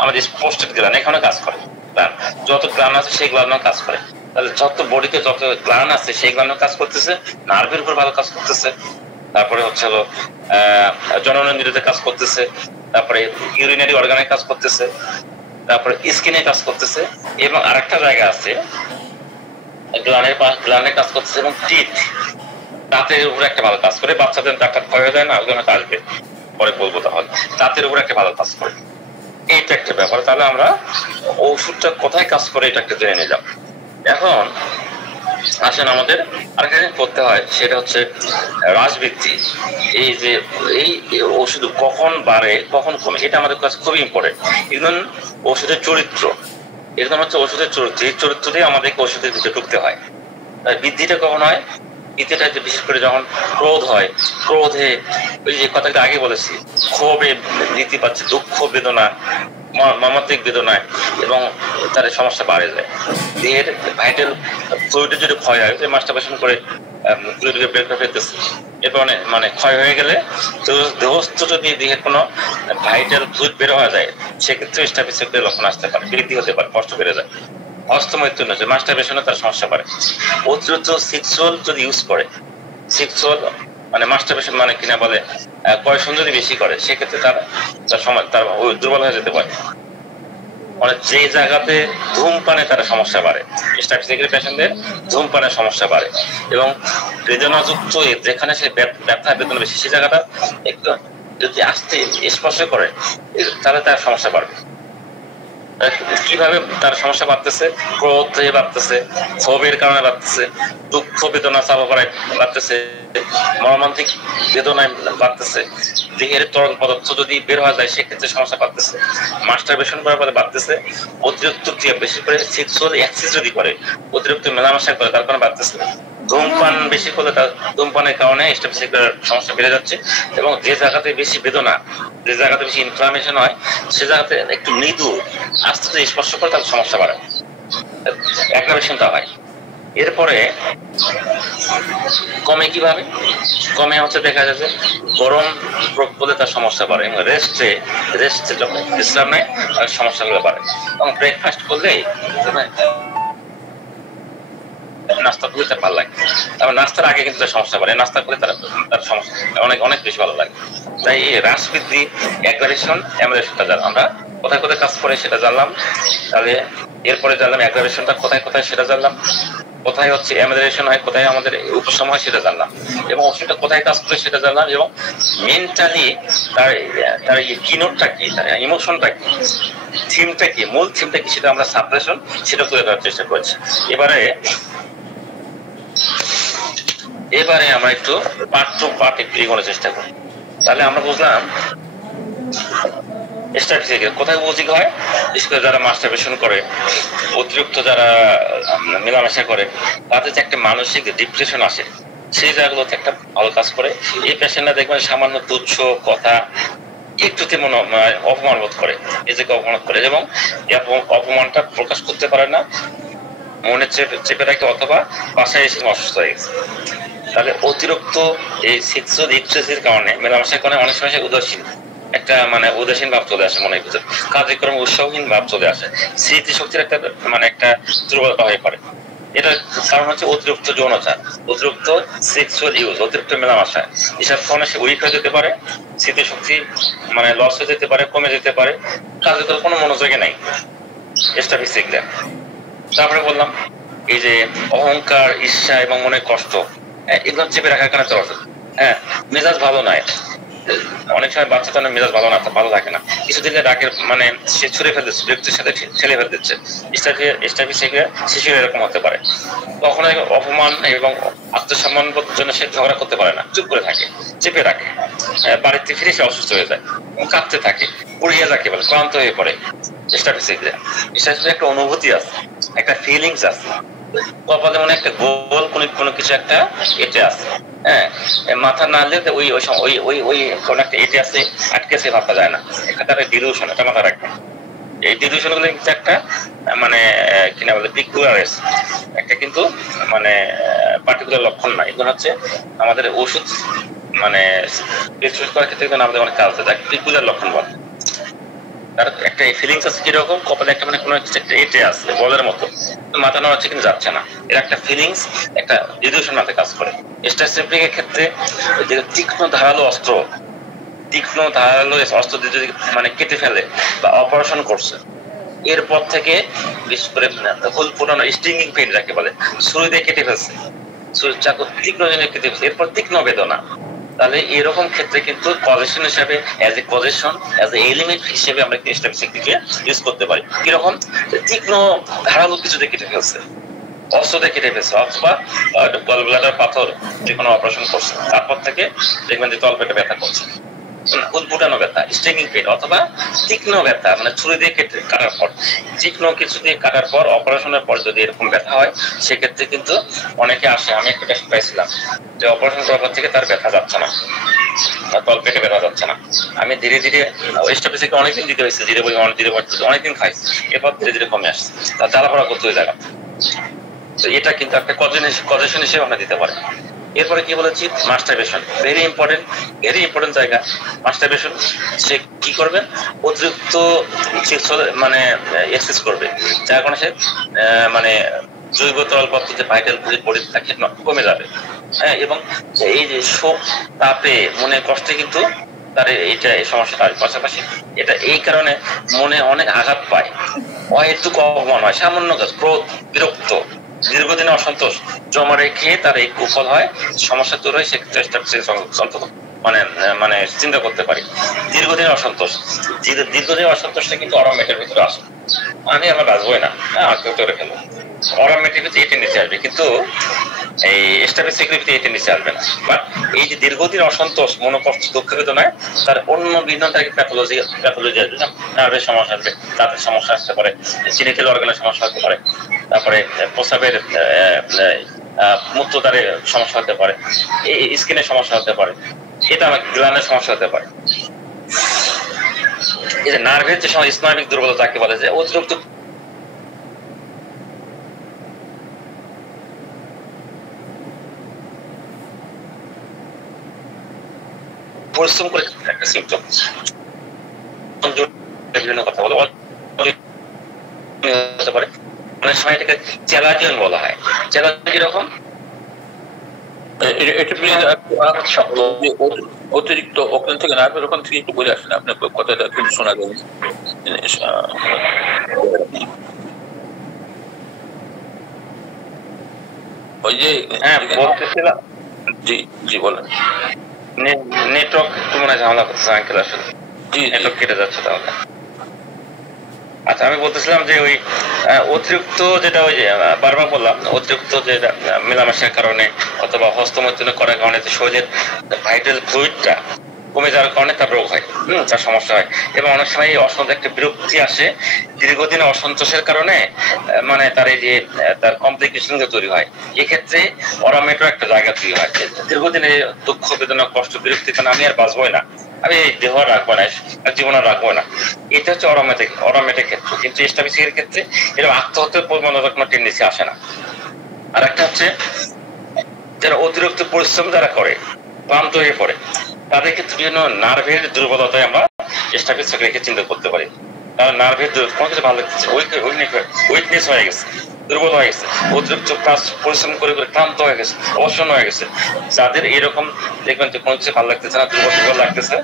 আমাদের পোস্টেড গ্ল্যান্ড, এখানে কাজ করে গ্ল্যান্ড, যত গ্ল্যান্ড আছে সেই গ্ল্যান্ড কাজ করে। তাহলে যত বডিতে যত গ্ল্যান্ড আছে সেই গ্ল্যান্ড কাজ করতেছে, নার্ভের উপর ভালো কাজ করতেছে, তারপরে হচ্ছে হলো জননেন্দ্রিয়তে কাজ করতেছে, তারপরে ইউরিনারি অর্গানে কাজ করতেছে, তারপরে স্কিনে কাজ করতেছে, এবং আরেকটা জায়গা আছে গ্লানে কাজ করতেছে, এবং টিথ দাঁতের উপরে একটা ভালো কাজ করে। বাচ্চাদের দাঁতটা ক্ষয় হয়ে যায় না, ওই জন্য আসবে, পরে বলবো। তাহলে দাঁতের উপরে একটা ভালো কাজ করে, এইটা একটা ব্যাপার। তাহলে আমরা ওষুধটা কোথায় কাজ করে এটা একটা জেনে নিলাম। এখন আসেন আমাদের আরেকটা জিনিস করতে হয়, সেটা হচ্ছে হ্রাসবৃদ্ধি। এই যে এই ওষুধ কখন বাড়ে কখন কমে, এটা আমাদের কাছে খুবই ইম্পর্টেন্ট। একদম ওষুধের চরিত্র, একদম হচ্ছে ওষুধের চরিত্র, এই চরিত্র দিয়ে আমাদেরকে ওষুধের ভিতরে ঢুকতে হয়। বৃদ্ধিটা কখন হয়? বৃদ্ধিটা বিশেষ করে যখন ক্রোধ হয়, ক্রোধে ওই যে কথাটা আগে বলেছি, ক্ষোভে বৃদ্ধি পাচ্ছে, দুঃখ বেদনা, মর্মান্তিক বেদনায়, এবং তার সমস্যা বাড়ে যায়। দেহের ভাইটাল ফ্লুইডের যদি ক্ষয় হয়, যে মাস্টারবেশন করে ফ্লুইডকে বের করে ফেলতেছে, এরপর মানে ক্ষয় হয়ে গেলে দেহস্থ যদি দেহের কোনো ভাইটাল ফ্লুইড বের হওয়া যায়, সেক্ষেত্রে স্টাফিসের লক্ষণ আসতে পারে, বৃদ্ধি হতে পারে, কষ্ট বেড়ে যায়। হস্তমৈথুন হচ্ছে মাস্টারবেশনে তার সমস্যা বাড়ে। অতিরিক্ত সেক্সুয়াল যদি ইউজ করে, সেক্সুয়াল মানে মাস্টারবেশন মানে কিনা বলে কয়শন যদি বেশি করে, সেক্ষেত্রে তার দুর্বল হয়ে যেতে পারে। মানে যে জায়গাতে ধূমপানে তার সমস্যা বাড়ে, স্টাফিসের পেশেন্টদের ধূমপানের সমস্যা বাড়ে, এবং বেদনাযুক্ত যেখানে সে ব্যথা বেদনা বেশি, সেই জায়গাটা একটু যদি আস্তে স্পর্শ করে, তাহলে তার সমস্যা বাড়বে। কিভাবে তার সমস্যা বাড়তেছে? ক্রোধ হয়ে বাড়তেছে, ক্ষোভের কারণে বাড়তেছে, দুঃখ বেদনা চাপাপাড়ায় বাড়তেছে, মর্মান্তিক বেদনায় বাড়তেছে, দেহের তরল পদার্থ যদি বের হওয়া যায় সেক্ষেত্রে সমস্যা বাড়তেছে, মাস্টারবেশন করার পরে বাড়তেছে, অতিরিক্ত ক্রিয়া বেশি করে সেক্সুয়াল অ্যাক্সেস যদি করে, অতিরিক্ত মেলামেশা করে, তার কারণে বাড়তেছে। ধূমপান বেশি করলে তার ধূমপানের কারণে স্টাফিসের সমস্যা বেড়ে যাচ্ছে, এবং যে জায়গাতে বেশি বেদনা, যে জায়গাতে বেশি ইনফ্লামেশন হয়, সে জায়গাতে একটু মৃদু আস্তে আস্তে স্পর্শ করে তার সমস্যা বাড়ে, অ্যাগ্রাভেশনটা হয়। এরপরে কমে কিভাবে? কমে হচ্ছে দেখা যাচ্ছে গরম প্রকোপে তার সমস্যা বাড়ে, এবং রেস্টে যখন বিশ্রাম নেয় তার সমস্যাগুলো বাড়ে। এবং ব্রেকফাস্ট করলেই নাস্তা করলে তার ভালো লাগে, তারপর নাস্তার আগে কিন্তু তার সমস্যা বাড়ে, নাস্তা করলে তার সমস্যা অনেক অনেক বেশি ভালো লাগে। তাই এই হ্রাস বৃদ্ধি, অ্যাগ্রাভেশন, অ্যামোলেশনটা আমরা কোথায় কোথায় কাজ করে সেটা জানলাম। তাহলে এরপরে জানলাম অ্যাগ্রাভেশনটা কোথায় কোথায় সেটা জানলাম, কোথায় হচ্ছে অ্যামোলেশন হয়, কোথায় আমাদের উপশম হয় সেটা জানলাম, এবং ওষুধটা কোথায় কাজ করে সেটা জানলাম, এবং মেন্টালি তার তার কিনোটটা কি, তার ইমোশনটা কি, থিমটা কি, মূল থিমটা কি, সেটা আমরা সাপ্রেশন সেটা তুলে ধরার চেষ্টা করছি। এবারে আমরা একটু পার্ট টু পার্ট একটু এগোনোর চেষ্টা করি। তাহলে আমরা বুঝলাম স্ট্যাটিস্টিক কোথায় উপযোগী হয়, বিশেষ করে যারা মাস্টারবেশন করে, অতিরিক্ত যারা মেলামেশা করে, তাদের যে একটা মানসিক ডিপ্রেশন আসে, সেই জায়গাগুলোতে একটা ভালো কাজ করে। এই পেশেন্টরা দেখবেন সামান্য তুচ্ছ কথা একটুতে মনে অপমান বোধ করে, নিজেকে অপমান করে, এবং অপমানটা প্রকাশ করতে পারে না, মনে চেপে রাখে, অথবা বাসায় এসে অসুস্থ হয়ে গেছে। তাহলে অতিরিক্ত এই সেক্সুয়াল এক্সেসের কারণে, মেলামেশার কারণে অনেক সময় উদাসীন একটা উদাসীন ভাব চলে আসে মনের ভিতরে, কার্যক্রমে উৎসাহহীন ভাব চলে আসে, স্মৃতিশক্তির একটা একটা দুর্বলতা হয়ে পড়ে। এটা কারণ হচ্ছে অতিরিক্ত যৌনচার, অতিরিক্ত সেক্সুয়াল ইউজ, অতিরিক্ত মেলামেশা, এসব কারণে সে উইক হয়ে যেতে পারে, স্মৃতিশক্তি লস হয়ে যেতে পারে, কমে যেতে পারে, কাজে তো কোনো মনোযোগে নাই স্টাফিসিকদের। তারপরে বললাম এই যে অহংকার, ঈর্ষা এবং মনে কষ্ট, এগুলো চেপে রাখার কারণে চলে, মেজাজ ভালো নয়, অনেক সময় বাচ্চা তো মেজাজ ভালো থাকে না, কিছুদিন ডাকে সে ছুড়ে ফেলতেছে, ব্যক্তির সাথে ঠেলে ফেল দিচ্ছে, শিশুরা এরকম হতে পারে। তখন অপমান এবং আত্মসম্মান জন্য সে ঝগড়া করতে পারে না, চুপ করে থাকে, চেপে রাখে, বাড়িতে ফিরে সে অসুস্থ হয়ে যায়, কাঁদতে থাকে, পুড়িয়ে যাকে বলে, ক্লান্ত হয়ে পড়ে। একটা অনুভূতি আছে, একটা ফিলিংস আছে, কপালে মনে একটা গোল কোনো কিছু একটা এটে আছে, মাথা না হলে ওই ওই ওই ওই কোন একটা এটে আছে, আটকেছে ভাবতে যায় না, একটা ডিলুশন, এটা মাথা রাখবে। এই ডিলুশন গুলো কিন্তু একটা কিনা বলে পিকুলার একটা, কিন্তু পার্টিকুলার লক্ষণ না, এগুলো হচ্ছে আমাদের ওষুধ প্রেসক্রাইব করার ক্ষেত্রে আমাদের অনেক কাজ আছে, পিকুলার লক্ষণ বলে। তার একটা ফিলিংস আছে কিরকম, কপালে একটা মানে কোনো একটা এটে আছে বলের মতো, মাথা নাড়াচ্ছে কিন্তু যাচ্ছে না, এর একটা ফিলিংস, একটা ডিলিউশন মাথায় কাজ করে। স্ট্রেস রিলিফের ক্ষেত্রে তীক্ষ্ণ ধারালো অস্ত্র, তীক্ষ্ণ ধারালো অস্ত্র দিয়ে যদি মানে কেটে ফেলে বা অপারেশন করছে, এরপর থেকে বিশেষ করে হোল ফোটানো স্টিংিং পেইন যাকে বলে, ছুরি দিয়ে কেটে ফেলছে, চাকু তীক্ষ্ণ জিনিস কেটে ফেলছে, এরপর তীক্ষ্ণ বেদনা, তাহলে এরকম ক্ষেত্রে কিন্তু পজিশন হিসাবে as a position as a element হিসেবে আমরা স্ট্যাটিস্টিককে ইউজ করতে পারি। কিরকম, তীক্ষ্ণ ধারালো কিছু দিয়ে কেটে ফেলছে, অস্ত্র দিয়ে কেটে ফেলছে, অথবা গলব্লাডার পাথর যে কোনো অপারেশন করছে, তারপর থেকে দেখবেন যে তলপেটে ব্যথা করছে, উদ্ভুটানো ব্যথা স্টিংিং পেইন, অথবা তীক্ষ্ণ ব্যথা মানে ছুরি দিয়ে কেটে কাটার পর, তীক্ষ্ণ কিছু দিয়ে কাটার পর অপারেশনের পর যদি এরকম ব্যথা হয়, সেক্ষেত্রে কিন্তু অনেকে আসে, আমি একটা পেশেন্ট পাইছিলাম যে অপারেশন করার পর থেকে তার ব্যথা যাচ্ছে না, তলপেটে ব্যথা যাচ্ছে না, আমি ধীরে ধীরে স্ট্যাটিস্টিক অনেকদিন দিতে হয়েছে, ধীরে বই অনেকদিন খাইছি, এরপর ধীরে ধীরে কমে আসছে, তার জ্বালাপড়া করতে হয়ে জায়গা। তো এটা কিন্তু একটা কজেশন হিসেবে আমরা দিতে পারি। এরপরে কি বলেছি, মাস্টারবেশন, ভেরি ইম্পর্টেন্ট জায়গা মাস্টারবেশন। সে কি করবে, অতিরিক্ত মানে এক্সেস করবে, যার কারণে সে মানে জৈব তরল পদার্থ ভাইটাল বডি থাকে কমে যাবে, হ্যাঁ, এবং এই যে শোক, তাপে, মনে কষ্টে কিন্তু তার এইটা এই সমস্যাটা আসবে। পাশাপাশি এটা এই কারণে মনে অনেক আঘাত পায়, অহেতুক অপমান হয়, সামান্য কাজ, ক্রোধ, বিরক্ত, দীর্ঘদিনে অসন্তোষ জমা রেখে তার এই কুফল হয়, সমস্যা তৈরি হয়, সেক্ষেত্রে মানে মানে চিন্তা করতে পারি। দীর্ঘদিনের অসন্তোষটা কিন্তু অটোমেটের ভিতরে আসে, আমি আমার বাঁচবোই না, কেউ করে ফেলবো, অটোমেটিক ভিতরে এটা নিচে আসবে, কিন্তু এই স্ট্যাটিস্টিক এটা নিচে আসবে না। বাট এই যে দীর্ঘদিন অসন্তোষ, মনোকষ্ট, দুঃখ বেদনায় তার অন্য বিভিন্ন প্যাথোলজি আসবে, নার্ভের সমস্যা আসবে, দাঁতের সমস্যা আসতে পারে, জেনিটাল অর্গানের সমস্যা হতে পারে, তারপরে প্রস্রাবের মূত্রদ্বারে সমস্যা হতে পারে, এই স্কিনের সমস্যা হতে পারে, এটা আমার গ্ল্যান্ডের সমস্যা হতে পারে। এই যে নার্ভের যে সময় স্নায়বিক দুর্বলতা তাকে বলে যে অতিরিক্ত পরিশ্রম করে একটা সিম্পটম, বিভিন্ন কথা বলে হতে পারে, অনেক সময় এটাকে চ্যালাজিয়ন বলা হয়। চ্যালাজিয়ন কিরকম, অতিরিক্ত ওখান থেকে নার্ভের ওখান থেকে একটু বলে আসেন, আপনার কথাটা কিন্তু শোনা যাবে। ওই যে হ্যাঁ বলতেছিলাম, জি জি বলেন। নেটওয়ার্ক একটু মনে ঝামেলা করতেছে আঙ্কেল, আসলে জি নেটওয়ার্ক কেটে যাচ্ছে তাহলে। আচ্ছা, আমি বলতেছিলাম যে ওই অতিরিক্ত যেটা ওই যে বারবার বললাম, অতিরিক্ত যে মেলামেশার কারণে অথবা হস্তমৈথুন করার কারণে শরীরের ভাইটাল ফ্লুইডটা কমে যাওয়ার কারণে তার রোগ হয়, তার সমস্যা হয়, এবং অনেক সময় এই একটা বিরক্তি আসে, দীর্ঘদিন অসন্তোষের কারণে মানে তার এই যে তার কমপ্লিকেশন তৈরি হয়। এক্ষেত্রে অরামেটর একটা জায়গা তৈরি হয়, দীর্ঘদিনে দুঃখ, বেদনা, কষ্ট, বিরক্তি, কারণ আমি আর বাঁচবই না, আমি দেহ রাখবো না, জীবন রাখবো না, এটা হচ্ছে অরামেটিক ক্ষেত্রে। কিন্তু স্টাবিসিকের ক্ষেত্রে এরকম আত্মহত্যার প্রবণতার কোনো টেন্ডেন্সি আসে না। আর একটা হচ্ছে যারা অতিরিক্ত পরিশ্রম যারা করে, ক্লান্ত হয়ে পড়ে, তাদের ক্ষেত্রে বিভিন্ন নার্ভের দুর্বলতায় আমরা স্টাবিসিককে চিন্তা করতে পারি। কারণ নার্ভের কোনো কিছু ভালো লাগছে, উইকনেস হয়ে গেছে, দুর্বল হয়ে গেছে, অতিরিক্ত পরিশ্রম করে করে ক্লান্ত হয়ে গেছে, অবসন্ন হয়ে গেছে, যাদের এরকম দেখবেন যে কোনো কিছু ভালো লাগতেছে না, দুর্বল লাগতেছে,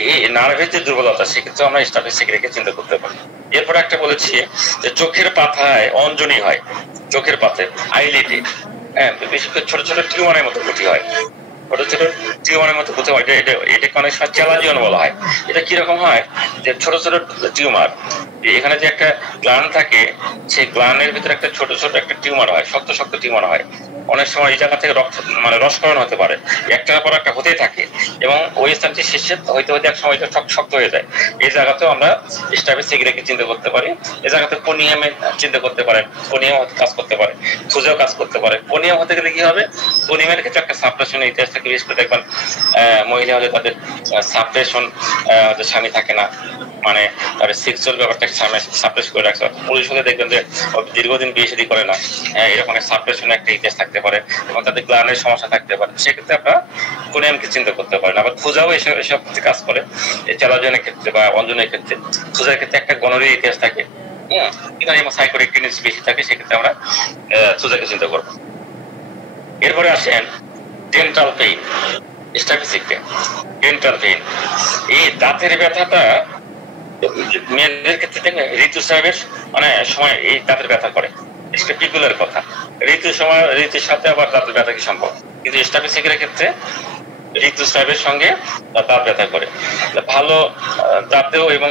এই নার্ভের যে দুর্বলতা, সেক্ষেত্রে আমরা স্টাটিস্টিক রেখে চিন্তা করতে পারি। এরপর একটা বলেছি যে চোখের পাতায় অঞ্জনি হয়, চোখের পাতায় আইলিডে, হ্যাঁ, বিশেষ করে ছোট ছোট টিউমারের মতো ক্ষতি হয়, ছোট ছোট টিউমারের মতো ক্ষতি হয়, এটাকে অনেক সময় চ্যালাজিয়ন বলা হয়। এটা কিরকম হয়, যে ছোট ছোট টিউমার, এখানে যে একটা গ্ল্যান্ড থাকে, সেই গ্ল্যান্ডের ভিতরে একটা ছোট ছোট একটা টিউমার হয়, শক্ত শক্ত টিউমার হয়, অনেক সময় এই জায়গা থেকে রক্ত মানে রসকরণ হতে পারে, একটার পর একটা হতেই থাকে, এবং ওই স্থানটি শেষে হইতে হইতে এক সময় শক্ত হয়ে যায়। এই জায়গাতেও আমরা স্টাবিসিক রেখে চিন্তা করতে পারি। এই জায়গাতে কোনিয়ামে চিন্তা করতে পারে, কোনিয়াম কাজ করতে পারে, খুঁজেও কাজ করতে পারে। কোনিয়াম হতে গেলে কি হবে, কোনিয়ামের ক্ষেত্রে একটা সাপ্রেশনের ইতিহাস থাকে, বিশেষ করে দেখবেন মহিলা হলে তাদের সাপ্রেশন, স্বামী থাকে না, মানে তার সেক্সুয়াল ব্যাপারটা সাপ্রেস করে রাখছে। পুলিশ হলে দেখবেন যে দীর্ঘদিন বিয়ে শাদী করে না, এরকম সাপ্রেশনের একটা ইতিহাস থাকতে থাকতে পারে এবং তাদের গ্লানের সমস্যা থাকতে পারে, সেক্ষেত্রে আপনারা কোনিয়ামকে চিন্তা করতে পারেন। আবার থুজাও এসব কাজ করে, এই চ্যালাজনের ক্ষেত্রে বা অঞ্জনের ক্ষেত্রে। থুজার ক্ষেত্রে একটা গনোরিয়া ইতিহাস থাকে, এখানে এবং সাইকোরেক্টিনিস বেশি থাকে, সেক্ষেত্রে আমরা থুজাকে চিন্তা করবো। এরপরে আসেন dental pain, statistic dental pain. এই দাঁতের ব্যথাটা মেয়েদের ক্ষেত্রে দেখবেন ঋতুস্রাবের মানে সময় এই দাঁতের ব্যথা করে, এটা পিকুলার কথা। ঋতুর সাথে আবার দাঁতের ব্যথা কি সম্ভব? কিন্তু স্ট্যাটিস্টিকের ক্ষেত্রে ঋতুস্রাবের সঙ্গে দাঁত ব্যথা করে। ভালো দাঁতেও এবং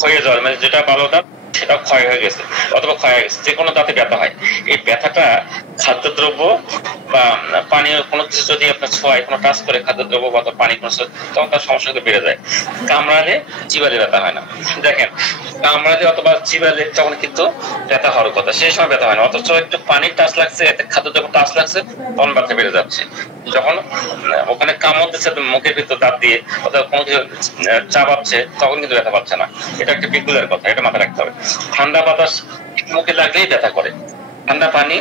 ক্ষয়ে যাওয়ার মানে যেটা ভালো দাঁত সেটা ক্ষয় হয়ে গেছে অথবা ক্ষয় হয়ে গেছে, যে কোনো দাঁতে ব্যথা হয়। এই ব্যথাটা খাদ্যদ্রব্য বা পানীয় কোনো কিছু যদি আপনার ছোঁয়ায় কোনো টাচ করে খাদ্যদ্রব্য বা পানি কোনো, তখন তার সমস্যা বেড়ে যায়। কামড়ালে চিবালে ব্যথা হয় না। দেখেন কামড়ালে অথবা চিবালে তখন কিন্তু ব্যথা হওয়ার কথা, সেই সময় ব্যথা হয় না। অথচ একটু পানির টাচ লাগছে, এতে খাদ্যদ্রব্য টাচ লাগছে, তখন ব্যথা বেড়ে যাচ্ছে। যখন ওখানে কামড় দিচ্ছে মুখের ভিতর দাঁত দিয়ে অথবা কোনো কিছু চাবাচ্ছে, তখন কিন্তু ব্যথা পাচ্ছে না। এটা একটা পিকুলার কথা, এটা মাথায় রাখতে হবে। ঠান্ডা বাতাস মুখে লাগলেই ব্যথা করে, ঠান্ডা পানি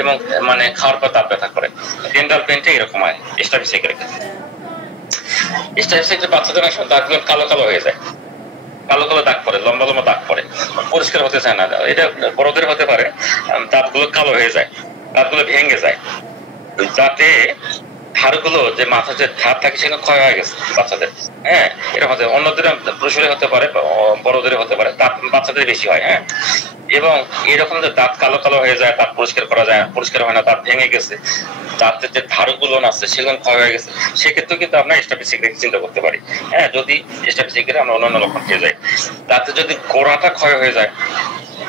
এবং মানে খাওয়ার পর দাঁত ব্যথা করে। ডেন্টাল পেইনটা এরকম হয় স্ট্যাটিস্টিকের ক্ষেত্রে। স্ট্যাটিস্টিকের বাচ্চাদের অনেক সময় দাঁতগুলো কালো কালো হয়ে যায়, কালো কালো দাগ পড়ে, লম্বা লম্বা দাগ পড়ে, পরিষ্কার হতে চায় না। এটা বড়দের হতে পারে, দাঁতগুলো কালো হয়ে যায়, দাঁতগুলো ভেঙে যায়। দাঁতে হাড়গুলো যে মাথার যে ধার থাকে সেখানে ক্ষয় হয়ে গেছে বাচ্চাদের। হ্যাঁ, এরকম হতে অন্যদের পুরুষের হতে পারে, বড়দের হতে পারে, দাঁত বাচ্চাদের বেশি হয়। হ্যাঁ, এবং এরকম যে দাঁত কালো কালো হয়ে যায়, দাঁত পরিষ্কার করা যায়, পরিষ্কার হয় না, দাঁত ভেঙে গেছে, দাঁতের যে ধারগুলো আছে সেগুলো ক্ষয় হয়ে গেছে, সেক্ষেত্রে কিন্তু আমরা স্ট্যাটিস্টিক চিন্তা করতে পারি। হ্যাঁ, যদি স্ট্যাটিস্টিকের আমরা অন্যান্য লক্ষণ পেয়ে যাই। দাঁতে যদি গোড়াটা ক্ষয় হয়ে যায়,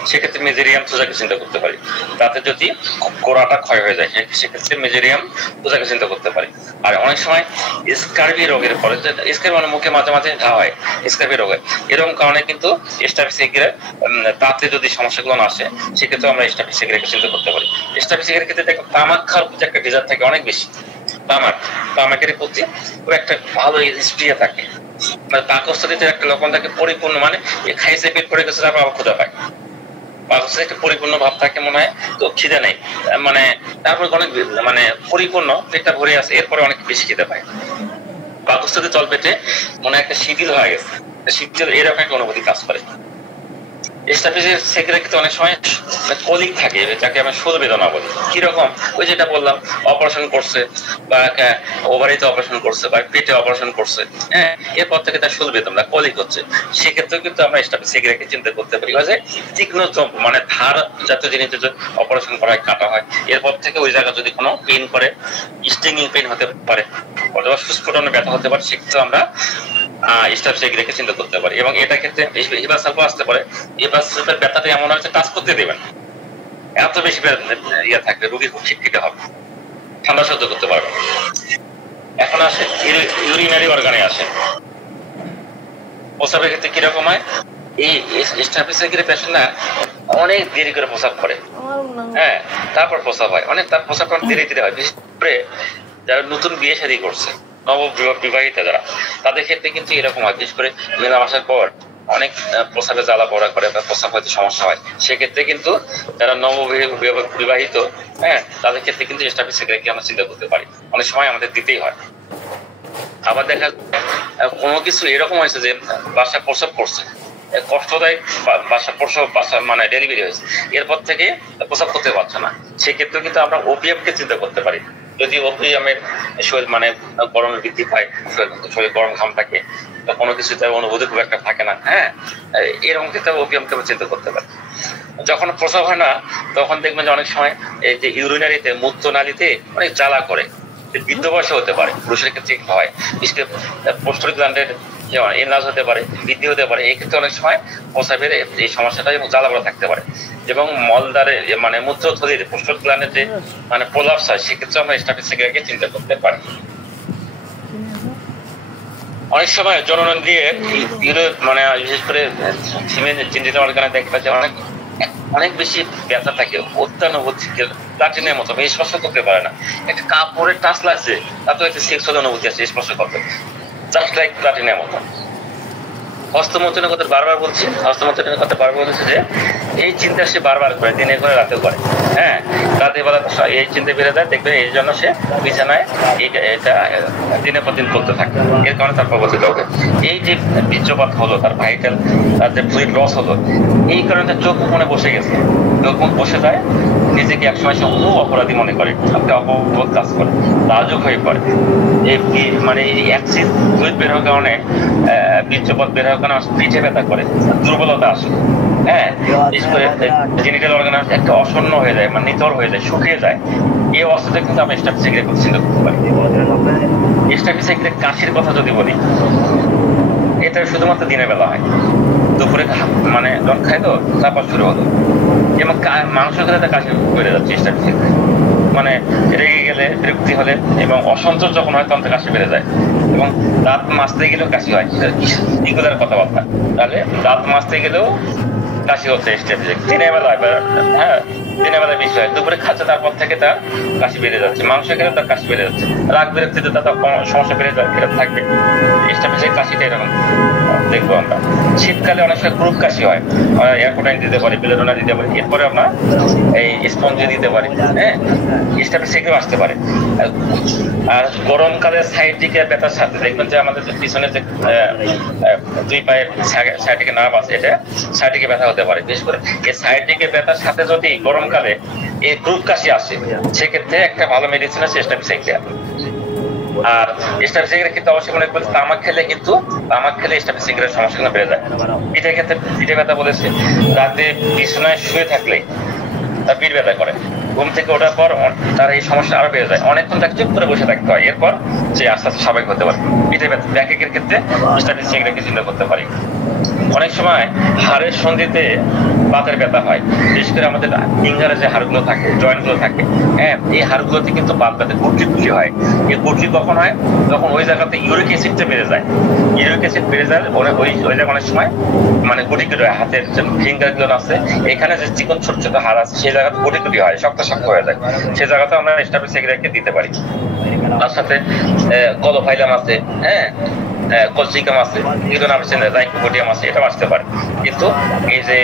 সেক্ষেত্রে মেজেরিয়াম থুজাকে চিন্তা করতে পারি। তাতে যদি গোড়াটা ক্ষয় হয়ে যায়, সেক্ষেত্রে মেজেরিয়াম থুজাকে চিন্তা করতে পারি। আর অনেক সময় স্কার্বি রোগের পরে, স্কার্বি মানে মুখে মাঝে মাঝে ঘা হয়, স্কার্বি রোগে এরকম কারণে কিন্তু স্ট্যাটিস্টিকের দাঁতে যদি সমস্যাগুলো না আসে, সেক্ষেত্রে আমরা স্ট্যাটিস্টিকের চিন্তা করতে পারি। স্ট্যাটিস্টিকের ক্ষেত্রে দেখো তামাক খাওয়ার প্রতি একটা ডিজার থাকে অনেক বেশি। তামাকের প্রতি ওর একটা ভালো স্প্রিয়া থাকে, মানে পাকস্থলীতে একটা লক্ষণ থাকে পরিপূর্ণ, মানে খাইছে পেট পড়ে গেছে, তারপর আবার ক্ষুধা পায়, পাকস্থলী একটা পরিপূর্ণ ভাব থাকে, মনে হয় তো খিদে নেই, মানে তারপর অনেক মানে পরিপূর্ণ পেটটা ভরে আছে, এরপরে অনেক বেশি খিদে পায়। পাকস্থলী তলপেটে মনে হয় একটা শিথিল হয়ে গেছে, শিথিল এরকম একটা অনুভূতি কাজ করে। স্ট্যাটিস্টিকের ক্ষেত্রে অনেক সময় কলিক থাকে, যাকে আমরা শূল বেদনা বলি। কিরকম? ওই যেটা বললাম, অপারেশন করছে বা ওভারিতে অপারেশন করছে বা পেটে অপারেশন করছে, হ্যাঁ, এরপর থেকে তার শূল বেদনা কলিক হচ্ছে, সেক্ষেত্রেও কিন্তু আমরা স্ট্যাটিস্টিককে চিন্তা করতে পারি যে তীক্ষ্ণ মানে ধার জাতীয় জিনিস যদি অপারেশন করা হয়, কাটা হয়, এরপর থেকে ওই জায়গা যদি কোনো পেইন করে, স্টিংিং পেইন হতে পারে অথবা সুস্ফুটনের ব্যথা হতে পারে, সেক্ষেত্রে আমরা স্ট্যাটিস্টিককে চিন্তা করতে পারি। এবং এটা ক্ষেত্রে হিবাসাল্প আসতে পারে। হিবাসাল্পের ব্যথাটা এমন হচ্ছে টাচ করতে দেবেন, এত বেশি ইয়ে থাকবে, রোগী খুব খিটখিটে হবে, ঠান্ডা সহ্য করতে পারবে। এখন আসে ইউরিনারি অর্গানে আসে। প্রস্রাবের ক্ষেত্রে কিরকম হয়? এই স্ট্যাটিস্টিকের পেশেন্টরা অনেক দেরি করে প্রস্রাব করে, হ্যাঁ, তারপর প্রস্রাব হয়, অনেক তার প্রস্রাব ধীরে ধীরে হয়। বিশেষ করে যারা নতুন বিয়ে শাদী করছে, নববিবাহিতা যারা, তাদের ক্ষেত্রে কিন্তু এরকম হয়। বিশেষ করে মেলামেশার পর অনেক প্রস্রাবে জ্বালা পড়া করে বা প্রস্রাব হয়তো সমস্যা হয়, সেক্ষেত্রে কিন্তু যারা নববিবাহিত, হ্যাঁ, তাদের ক্ষেত্রে কিন্তু স্ট্যাটিস্টিককে আমরা চিন্তা করতে পারি, অনেক সময় আমাদের দিতেই হয়। আবার দেখা কোনো কিছু এরকম হয়েছে যে বাসায় প্রস্রাব করছে, কষ্টদায়ক বাসা মানে ডেলিভারি হয়েছে, এরপর থেকে প্রস্রাব করতে পারছে না, সেক্ষেত্রে কিন্তু আমরা ওপিএমকে চিন্তা করতে পারি। যদি ওপিএমের শরীর মানে গরমে বৃদ্ধি পায়, শরীর গরম ঘাম থাকে, কোনো কিছুতে অনুভূতি খুব একটা থাকে না, হ্যাঁ, এরকম ক্ষেত্রে ওপিএমকে আমরা চিন্তা করতে পারি। যখন প্রস্রাব হয় না, তখন দেখবেন যে অনেক সময় এই যে ইউরিনারিতে, মূত্রনালীতে অনেক জ্বালা করে, বৃদ্ধ বয়সে হতে পারে, পুরুষের ক্ষেত্রে হয়, বিশেষ করে পোস্টাল গ্ল্যান্ডের এনলার্জ হতে পারে, বৃদ্ধি হতে পারে, এই ক্ষেত্রে অনেক সময় প্রস্রাবের এই সমস্যাটা এবং জ্বালা পোড়া থাকতে পারে। এবং মলদ্বারে মানে মূত্রথলির পোস্টাল গ্ল্যান্ডের যে মানে প্রলাপস হয়, সেক্ষেত্রে আমরা স্ট্যাটিস্টিককে চিন্তা করতে পারি। অনেক সময় জনন দিয়ে মানে বিশেষ করে চিন্তিত অর্গানে দেখতে পাচ্ছি অনেক বেশি ব্যথা থাকে, অত্যানুভূতি প্লাটিনের মতো, স্পর্শ করতে পারে না, একটা কাপড়ের টাচ লাগছে, তাতে একটা সেক্সুয়াল অনুভূতি আছে, স্পর্শ করতে, জাস্ট লাইক প্লাটিনের মতো। হস্তমৈথুনের কথা বারবার বলছি, হস্তমৈথুনের কথা বারবার বলছি যে এই চিন্তা সে বারবার করে, দিনে করে রাতেও করে। হ্যাঁ, রাতে বেলা এই চিন্তা বেড়ে যায়, দেখবে এই জন্য সে বিছানায় এটা দিনের পর দিন করতে থাকে। এর কারণে তার প্রবর্তিত হবে। এই যে বীর্যপাত হলো, তার ভাইটাল, তার যে ফ্লুইড লস হলো, এই কারণে তার চোখ মনে বসে গেছে। চোখ মুখ বসে যায়, নিজেকে একসময় সে বহু অপরাধী মনে করে, একটা অপবোধ কাজ করে, লাজুক হয়ে পড়ে। মানে এই অ্যাক্সিড ফ্লুইড বের হওয়ার কারণে, বীর্যপাত বের হওয়ার কারণে পিঠে ব্যথা করে, দুর্বলতা আসে। হ্যাঁ, বিশেষ করে জেনিটাল অর্গান একটা অসন্ন হয়ে যায়, মানে নিথর হয়ে যায়, শুকিয়ে যায়। এই অবস্থাতে কিন্তু আমরা স্ট্যাফিসাইক্লিস চিন্তা করতে পারি। স্ট্যাফিসাইক্লিস কাশির কথা যদি বলি, এটা শুধুমাত্র দিনের বেলা হয়। দুপুরে মানে জন খাই তো চাপা শুরু হলো, এবং মাংসের ক্ষেত্রে কাশি বেড়ে যাচ্ছে স্ট্যাফিসাইক্লিস। মানে রেগে গেলে, বিরক্তি হলে এবং অসন্তোষ যখন হয় তখন কাশি বেড়ে যায়, এবং দাঁত মাজতে গেলেও কাশি হয়। এগুলোর কথাবার্তা। তাহলে দাঁত মাজতে গেলেও কাশি হচ্ছে স্ট্যাফিসাইক্লিস দিনের বেলায়। হ্যাঁ, দিনের বেলায় বেশি হয়। দুপুরে খাচ্ছে, তারপর থেকে তার কাশি বেড়ে যাচ্ছে। মাংস খেলে তার কাশি বেড়ে যাচ্ছে। রাগ বিরক্তিতে তার সমস্যা বেড়ে থাকবে। স্ট্যাফিসাইক্লিস কাশিটা এরকম দেখবো আমরা। শীতকালে অনেক সময় গ্রুপ কাশি হয়, এয়ারকোটাইন দিতে পারি, বেলেডোনা দিতে পারি, এরপরে আমরা এই স্পঞ্জি দিতে পারি। হ্যাঁ, স্ট্যাফিসাইক্লিস আসতে পারে। আর গরমকালে সাইটিকে ব্যথার সাথে দেখবেন যে আমাদের যে পিছনে যে দুই পায়ের সাইটিকে নার্ভ আছে, এটা সাইটিকে ব্যথা হতে পারে। বিশেষ করে এই সাইটিকে ব্যথার সাথে যদি গরমকালে এই গ্রুপ কাশি আসে, সেক্ষেত্রে একটা ভালো মেডিসিন আছে স্ট্যাফিসাইক্লিস। আর স্ট্যাফিসাইক্লিস কিন্তু অবশ্যই মনে করতে, তামাক খেলে স্ট্যাফিসাইক্লিসের সমস্যা বেড়ে যায়। পিঠের ক্ষেত্রে পিঠে ব্যথা বলেছে, রাতে বিছানায় শুয়ে থাকলে তার পিঠ ব্যথা করে। ঘুম থেকে ওঠার পর তার এই সমস্যা আরো বেড়ে যায়। অনেকক্ষণ তাকে চুপ করে বসে থাকতে হয়, এরপর সে আস্তে আস্তে স্বাভাবিক হতে পারে। পিঠে ব্যথা, ব্যাকের ক্ষেত্রে স্ট্যাফিসাইক্লিসকে চিন্তা করতে পারি। অনেক সময় হাড়ের সন্ধিতে বাতের ব্যথা হয়, বিশেষ করে আমাদের ফিঙ্গারে যে হাড়গুলো থাকে, জয়েন্ট গুলো থাকে, হ্যাঁ, এই হাড়গুলোতে কিন্তু বাত ব্যথা গুটলি হয়। এই গুটলি কখন হয়? যখন ওই জায়গাতে ইউরিক অ্যাসিডটা বেড়ে যায়। ইউরিক অ্যাসিড বেড়ে যায় ওই জায়গায় অনেক সময় মানে গুটি গুটি হয়। হাতের যে ফিঙ্গার গুলো আছে, এখানে যে চিকন ছোট ছোট হাড় আছে, সেই জায়গাতে গুটি গুটি হয়, শক্ত শক্ত হয়ে যায়। সেই জায়গাতে আমরা স্ট্যাফিসাইক্লিসকে দিতে পারি। তার সাথে কলোফাইলাম আছে, হ্যাঁ, কলসিকাম আছে, এগুলো আমরা রাইকোপোডিয়াম আছে, এটা আসতে পারে। কিন্তু এই যে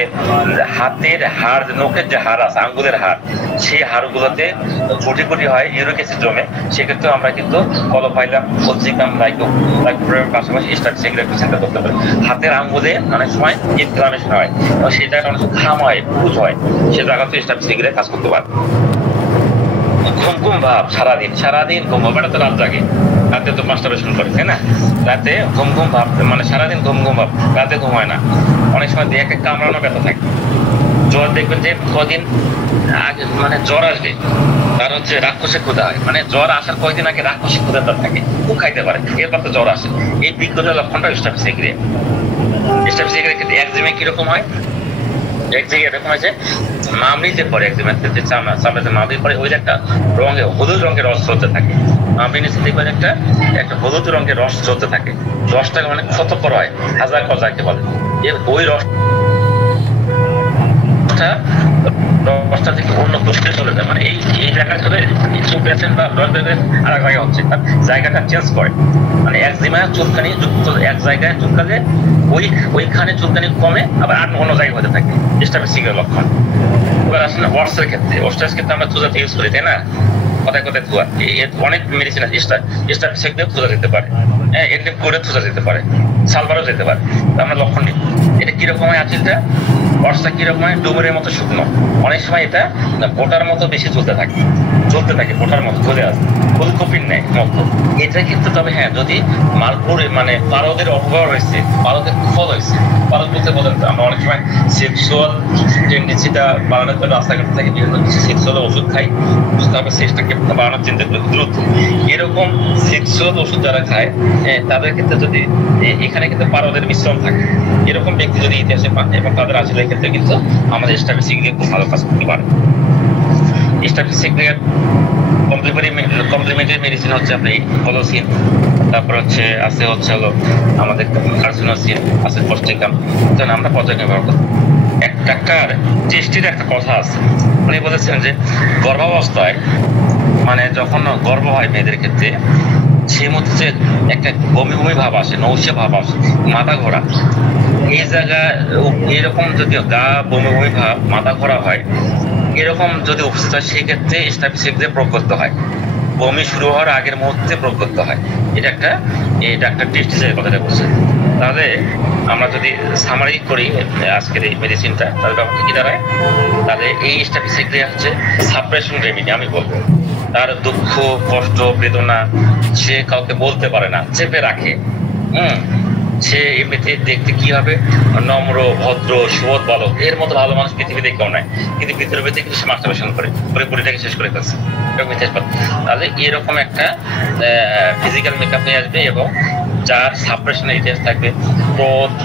হাতের হাড়, নখের যে হাড় আছে, আঙ্গুলের হাড়, সেই হাড়গুলোতে গুটি গুটি হয়, ইউরিক অ্যাসিড জমে, সেক্ষেত্রে আমরা কিন্তু কলোফাইলাম, কলসিকাম, রাইকোপোডিয়ামের পাশাপাশি স্ট্যাফিসাইক্লিস চিন্তা করতে পারি। হাতের আঙ্গুলে অনেক সময় ইনফ্লামেশন হয়, এবং সেই জায়গায় অনেক সময় ঘাম হয়, পুজ হয়, সে জায়গাতে স্ট্যাফিসাইক্লিস কাজ করতে পারে। ঘুম ভাব, সারাদিন ঘুম ভাব, এটা তো রাত জাগে, রাতে তো মাস্টারবেশন করে, তাই না? রাতে ঘুম ভাব, মানে সারাদিন ঘুম ভাব, রাতে ঘুম হয় না। অনেক সময় দেহে কামড়ানো ব্যথা থাকে। জ্বর দেখবেন যে কদিন আগে মানে জ্বর আসবে, তার হচ্ছে রাক্ষসে ক্ষুধা হয়, মানে জ্বর আসার কয়েকদিন আগে রাক্ষসে ক্ষুধা তার থাকে, খুব খাইতে পারে, এরপর তো জ্বর আসে। এই বিজ্ঞতার লক্ষণটা স্ট্যাফিসাইক্লিস। স্ট্যাফিসাইক্লিস ক্ষেত্রে একজিমা কিরকম হয়? এক জায়গায় এরকম আছে, মামলি যে পরে একজিমার ক্ষেত্রে চামড়াতে মামলি পরে, ওই যে একটা হলুদ রঙের রস চলতে থাকে। মামলি নিচে দেখবেন একটা হলুদ রঙের রস চলতে থাকে। রসটা মানে ক্ষতকর হয়, হাজার যাকে বলে। ওই রসটা থেকে অন্য কোষে চলে যায়, মানে এই জায়গা চলে চুলকাছেন বা ব্লাড ভেসেল আর এক জায়গায় হচ্ছে, তার জায়গাটা চেঞ্জ করে। মানে একজিমা চুলকানি যুক্ত এক জায়গায় চুলকালে ওইখানে চুলকানি কমে, আবার অন্য জায়গায় হতে থাকে। স্ট্যাফিসাইক্লিসের লক্ষণ। এবার আসলে ওয়ার্সের ক্ষেত্রে, ওয়ার্সের ক্ষেত্রে আমরা থুজাতে ইউজ করি, তাই না? কথায় থুয়া, অনেক মেডিসিন আছে। স্ট্যাফিসাইক্লিস থুজা দিতে পারে, হ্যাঁ, এডলিপ করে থুজা দিতে পারে, সালভারও যেতে পারে। আমরা লক্ষণ নিই, এটা কিরকম হয়? আচিলটা ওয়ার্সটা কিরকম হয়? ডুমুরের মতো শুকনো। অনেক সময় এটা বোটার মতো বেশি চলতে থাকে, বোটার মতো চলে আসে, ফুলকপির নেয় মতো। এটা কিন্তু তবে হ্যাঁ, যদি মালপুরে মানে পারদের অপব্যবহার হয়েছে, পারদের ফল হয়েছে, পারদ বলতে বলেন আমরা অনেক সময় সেক্সুয়াল টেন্ডেন্সিটা বাড়ানোর জন্য রাস্তাঘাট থেকে বিভিন্ন কিছু সেক্সুয়াল ওষুধ খাই, বুঝতে হবে সেক্সটাকে বাড়ানোর চিন্তা করি দ্রুত। এরকম সেক্সুয়াল ওষুধ যারা খায়, তাদের ক্ষেত্রে যদি এখানে কিন্তু পারদের মিশ্রণ থাকে, এরকম ব্যক্তি যদি ইতিহাসে পান, এবং তাদের আচিলের ক্ষেত্রে কিন্তু আমাদের স্ট্যাফিসাইক্লিস খুব ভালো কাজ করতে পারে। স্ট্যাফিসাইক্লিস কমপ্লিমেন্টারি মেডিসিন হচ্ছে আপনি হলোসিন, তারপর হলো আমাদের কার্সিনোসিন আছে, পস্টিকাম, যেন আমরা পর্যায়ক্রমে ব্যবহার করি। ডাক্তার চেষ্টির একটা কথা আছে, উনি বলেছেন যে গর্ভাবস্থায় মানে যখন গর্ভ হয় মেয়েদের ক্ষেত্রে, সেই মধ্যে একটা বমি বমি ভাব আসে, নৌশে ভাব আসে, মাথা ঘোরা, এই জায়গায় এরকম যদি গা বমি বমি ভাব, মাথা ঘোরা হয়, এরকম যদি উপস্থিত হয় সেক্ষেত্রে স্টাফিসিক দিয়ে প্রয়োগ করতে হয়। বমি শুরু হওয়ার আগের মুহূর্তে প্রয়োগ করতে হয়। এটা একটা টেস্টিসের কথাটা বলছে। তাহলে আমরা যদি সামারি করি আজকের এই মেডিসিনটা, তাহলে ব্যাপারটা কি দাঁড়ায়? তাহলে এই স্টাফিসিক দিয়ে হচ্ছে সাপ্রেশন রেমেডি আমি বলবো। তার দুঃখ কষ্ট বেদনা সে কাউকে বলতে পারে না, চেপে রাখে। সে এমনিতে দেখতে কি হবে, নম্র ভদ্র সুবোধ বালক, এর মতো ভালো মানুষ পৃথিবীতে কেউ নাই, কিন্তু ভিতরে ভিতরে কিন্তু সে মাস্টারবেশন করে পুরোপুরিটাকে শেষ করে ফেলছে। তাহলে এরকম একটা ফিজিক্যাল মেকআপ নিয়ে আসবে এবং যার সাপ্রেশনের ইতিহাস থাকবে, ক্রোধ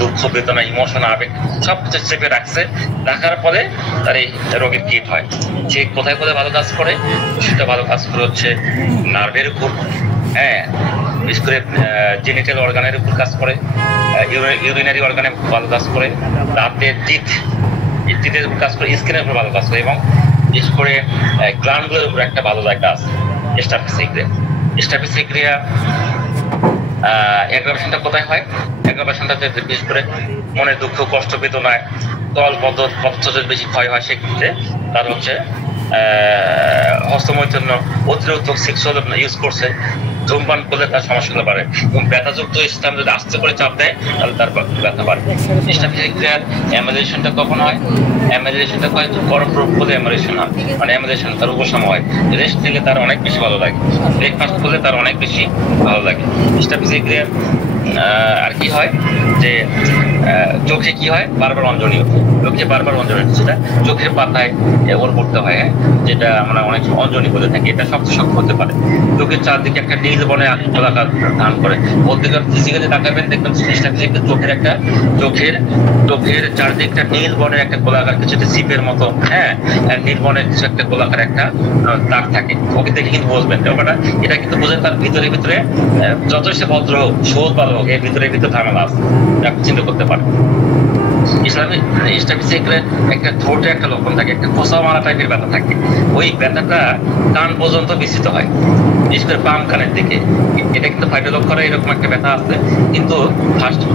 দুঃখ বেদনা ইমোশন আবেগ সবকিছু চেপে রাখছে, রাখার ফলে তার এই রোগের কিট হয়। যে কোথায় কোথায় ভালো কাজ করে, সেটা ভালো কাজ করে হচ্ছে নার্ভের উপর, বিশেষ করে জেনিটাল অর্গানের উপর কাজ করে, ইউরিনারি অর্গানে ভালো কাজ করে, দাঁতের টিথের উপর কাজ করে, স্কিনের উপর ভালো কাজ করে, এবং বিশেষ করে গ্ল্যান্ডগুলোর উপর একটা ভালো জায়গা আছে স্টাফিসিক ক্রিয়া। অ্যাগ্রাভেশনটা কোথায় হয়? অ্যাগ্রাভেশনটাতে বিশেষ করে মনে দুঃখ কষ্ট বেদনায় তল পদার্থ যদি বেশি ক্ষয় হয়, সেক্ষেত্রে তার হচ্ছে হস্তমৈথুন্য, অতিরিক্ত সেক্সুয়াল ইউজ করছে, ধূমপান করলে তার সমস্যাগুলো বাড়ে, এবং ব্যথাযুক্ত স্থান যদি আস্তে করে চাপ দেয় তাহলে তার ব্যথা বাড়ে। স্টাফিসিক ক্রিয়ার অ্যামাইলেশনটা কখন হয়? অ্যামাইলেশনটা হয় গরম প্রয়োগ করলে অ্যামাইলেশন হয়, মানে অ্যামাইলেশন তার উপশম হয়। রেস্ট নিলে তার অনেক বেশি ভালো লাগে, ব্রেকফাস্ট করলে তার অনেক বেশি ভালো লাগে। স্টাফিসিক ক্রিয়ার আর কি হয় যে চোখে কি হয়, বারবার অঞ্জনী, চোখে বারবার অঞ্জনী, সেটা চোখের পাতায় ওর পড়তে হয়, যেটা আমরা অনেক অঞ্জনী বলে থাকি। এটা সবচেয়ে শক্ত হতে পারে। চোখের চারদিকে একটা নীল বনে গোলাকার ধারণ করে, বলতে গেলে ফিজিক্যালি তাকাবেন দেখবেন চোখের চারদিকটা নীল বনের একটা গোলাকার কিছু একটা সিপের মতো, নীল বনের কিছু একটা গোলাকার একটা দাগ থাকে। ওকে দেখে কিন্তু বুঝবেন ব্যাপারটা, এটা কিন্তু বোঝেন তার ভিতরে যতই সে ভদ্র হোক, সহজ ভালো হোক, এর ভিতরে ঝামেলা আছে, আপনি চিন্তা করতে পারেন। একটা থ্রোটে একটা লক্ষণ থাকে, একটা খোসা মারা টাইপের ব্যথা থাকে। ওই ব্যথাটা কান পর্যন্ত বিস্তৃত হয়, বিশেষ করে বাম কানের দিকে। এটা কিন্তু ফাইটোলক্ষণে এরকম একটা ব্যথা আছে, কিন্তু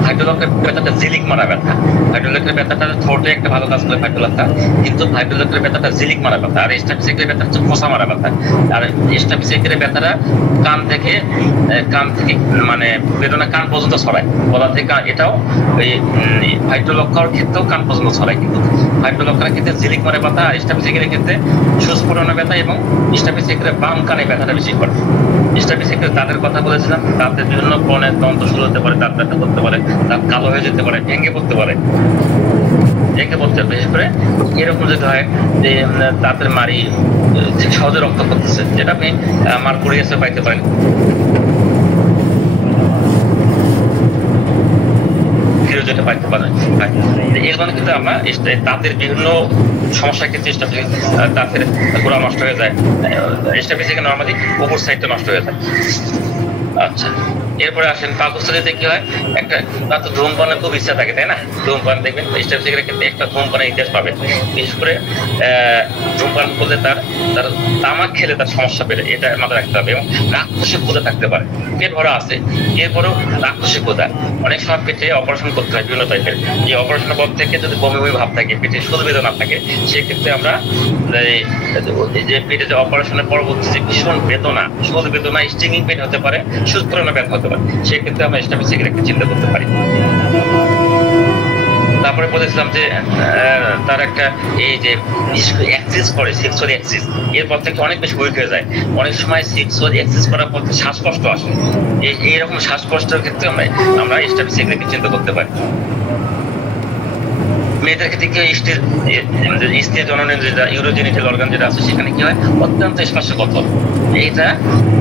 ফাইটোলক্ষের ব্যথাটা জিলিক মারা ব্যথা। ফাইটোলক্ষের ব্যথাটা থ্রোটে একটা ভালো কাজ করে ফাইটোলক্ষা, কিন্তু ফাইটোলক্ষের ব্যথাটা জিলিক মারা ব্যথা, আর স্টাফিসিকের ব্যথা হচ্ছে খোসা মারা ব্যথা। আর স্টাফিসিকের ব্যথাটা কান থেকে মানে বেদনা কান পর্যন্ত ছড়ায়, গলা থেকে। এটাও ওই ফাইটোলক্ষার ক্ষেত্রেও কান পর্যন্ত ছড়ায়, কিন্তু ফাইটোলক্ষার ক্ষেত্রে জিলিক মারা ব্যথা, আর স্টাফিসিকের ক্ষেত্রে সুস্ফুটনা ব্যথা, এবং স্টাফিসিকের বাম কানে ব্যথাটা বেশি করে। স্টাফিসিকের দাঁতের কথা বলেছিলাম, দাঁতের বিভিন্ন কোণে দন্ত শুরু হতে পারে, দাঁত ব্যথা করতে পারে, দাঁত কালো হয়ে যেতে পারে, ভেঙে পড়তে পারে। বিশেষ করে এরকম যদি হয় যে দাঁতের মাড়ি সহজে রক্ত করতেছে, যেটা আপনি মার্কুরিয়াসে পাইতে পারেন। যেটা পাইতে পারেন, এর মানে কিন্তু আমরা দাঁতের বিভিন্ন সমস্যার ক্ষেত্রে দাঁতের গোড়া নষ্ট হয়ে যায়, স্টাফিসিকে নর্মালি উপর সাইডটা নষ্ট হয়ে যায়। আচ্ছা, এরপরে আসেন পাকস্থলীতে কি হয়, একটা তার তো ধূমপানের খুব ইচ্ছা থাকে, তাই না? ধূমপান দেখবেন স্টাফিসিকের ক্ষেত্রে একটা ধূমপানের ইতিহাস পাবে। বিশেষ করে ধূমপান করলে তার তামাক খেলে তার সমস্যা বেড়ে, এটা মাথায় রাখতে হবে। এবং রাক্ষসী ক্ষুধা থাকতে পারে, পেট ভরা আছে এরপরেও রাক্ষসী ক্ষুধা। অনেক সময় পেটে অপারেশন করতে হয় বিভিন্ন টাইপের, এই অপারেশনের পর থেকে যদি বমি বমি ভাব থাকে, পেটে সুদ বেদনা থাকে, সেক্ষেত্রে আমরা যে পেটে যে অপারেশনের পরবর্তী যে ভীষণ বেদনা, সুদ বেদনা, স্টিমিং পেন হতে পারে, সুস্ফুটনা ব্যথা হতে পারে, সেক্ষেত্রে আমরা স্টাফিসিকের একটা চিন্তা করতে পারি। তারপরে বলেছিলাম যে তার একটা এই যে অ্যাক্সিস করে সেক্সুয়াল অ্যাক্সিস, এরপর থেকে অনেক বেশি উইক হয়ে যায়। অনেক সময় সেক্সুয়াল অ্যাক্সিস করার পর শ্বাসকষ্ট আসে, এইরকম শ্বাসকষ্টের ক্ষেত্রে আমরা স্টাফিসিকের চিন্তা করতে পারি। মেয়েদের ক্ষেত্রে কি স্ত্রী জননের যেটা ইউরোজেনিটাল অর্গান যেটা আছে, সেখানে কি হয়, অত্যন্ত স্পর্শকাতর। এইটা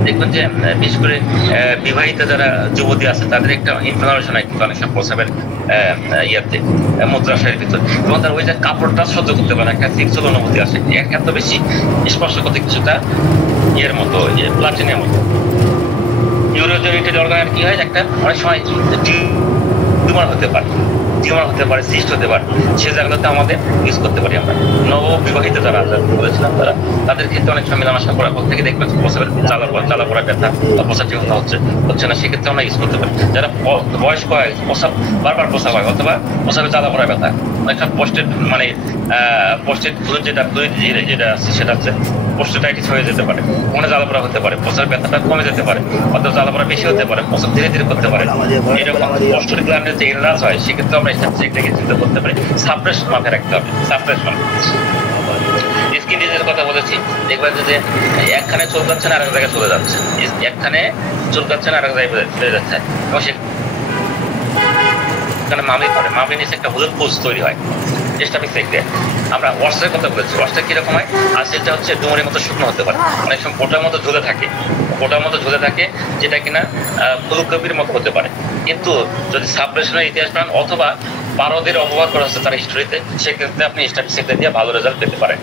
দেখবেন যে বিশেষ করে বিবাহিত যারা যুবতী আছে, তাদের একটা ইনফ্লামেশন হয় কিন্তু অনেক সময় প্রস্রাবের ইয়াতে মূত্রাশয়ের ভিতর, এবং তার ওই যে কাপড়টা সহ্য করতে পারে, একটা সেক্সুয়াল অনুভূতি আসে, এত বেশি স্পর্শ করতে কিছুটা ইয়ের মতো, প্লাটিনের মতো। ইউরোজেনিটাল অর্গানের কি হয়, একটা অনেক সময় টিউমার হতে পারে, টিউমার হতে পারে, সিস্ট হতে পারে, সে জায়গাতে আমাদের ইউজ করতে পারি আমরা। নববিবাহিত যারা বলেছিলাম তাদের ক্ষেত্রে অনেক সময় মেলামেশা করার পর থেকে দেখবেন প্রসাবের জ্বালা পোড়া ব্যথা বা প্রসাব ঠিক হচ্ছে না, সেক্ষেত্রে আমরা ইউজ করতে পারি। যারা বয়স্ক হয়, প্রসাব বারবার প্রসাব হয় অথবা প্রসাবের জ্বালা পোড়া ব্যথা, অনেকটা পোস্টেড মানে পোস্টেড ফ্লুইড যেটা আছে সেটা হচ্ছে পোস্টেটাইটিস হয়ে যেতে পারে, মনে জ্বালা পোড়া হতে পারে, প্রসাবের ব্যথাটা কমে যেতে পারে, অথবা জ্বালা পোড়া বেশি হতে পারে, প্রসাব ধীরে ধীরে করতে পারে। এরকম পোস্টেড গ্ল্যান্ডের যে ইলনেস হয় সেক্ষেত্রে আমরা এটাকে চিন্তা করতে পারি। সাপ্রেশন মাথায় রাখতে হবে, সাপ্রেশন। স্কিন ডিজিজের কথা বলেছি, দেখবেন যে একখানে চুলকাচ্ছে না আরেক জায়গায় চলে যাচ্ছে, একখানে চুলকাচ্ছে না আরেক জায়গায় চলে যাচ্ছে, এবং সেখানে মামলি নিচে একটা হলুদ পোস্ট তৈরি হয়, স্টাফিক সাইডে। আমরা ওয়ার্সের কথা বলেছি, ওয়ার্সটা কিরকম হয়, আর সেটা হচ্ছে ডুমুরের মতো শুকনো হতে পারে, অনেক সময় গোটার মতো ঝুলে থাকে, যেটা কিনা ফুলকপির মতো হতে পারে। কিন্তু যদি সাপ্রেশনের ইতিহাস পান অথবা পারদের অবহার করা হচ্ছে তার হিস্টোরিতে, সেক্ষেত্রে আপনি স্টাফিক সাইডে দিয়ে ভালো রেজাল্ট পেতে পারেন।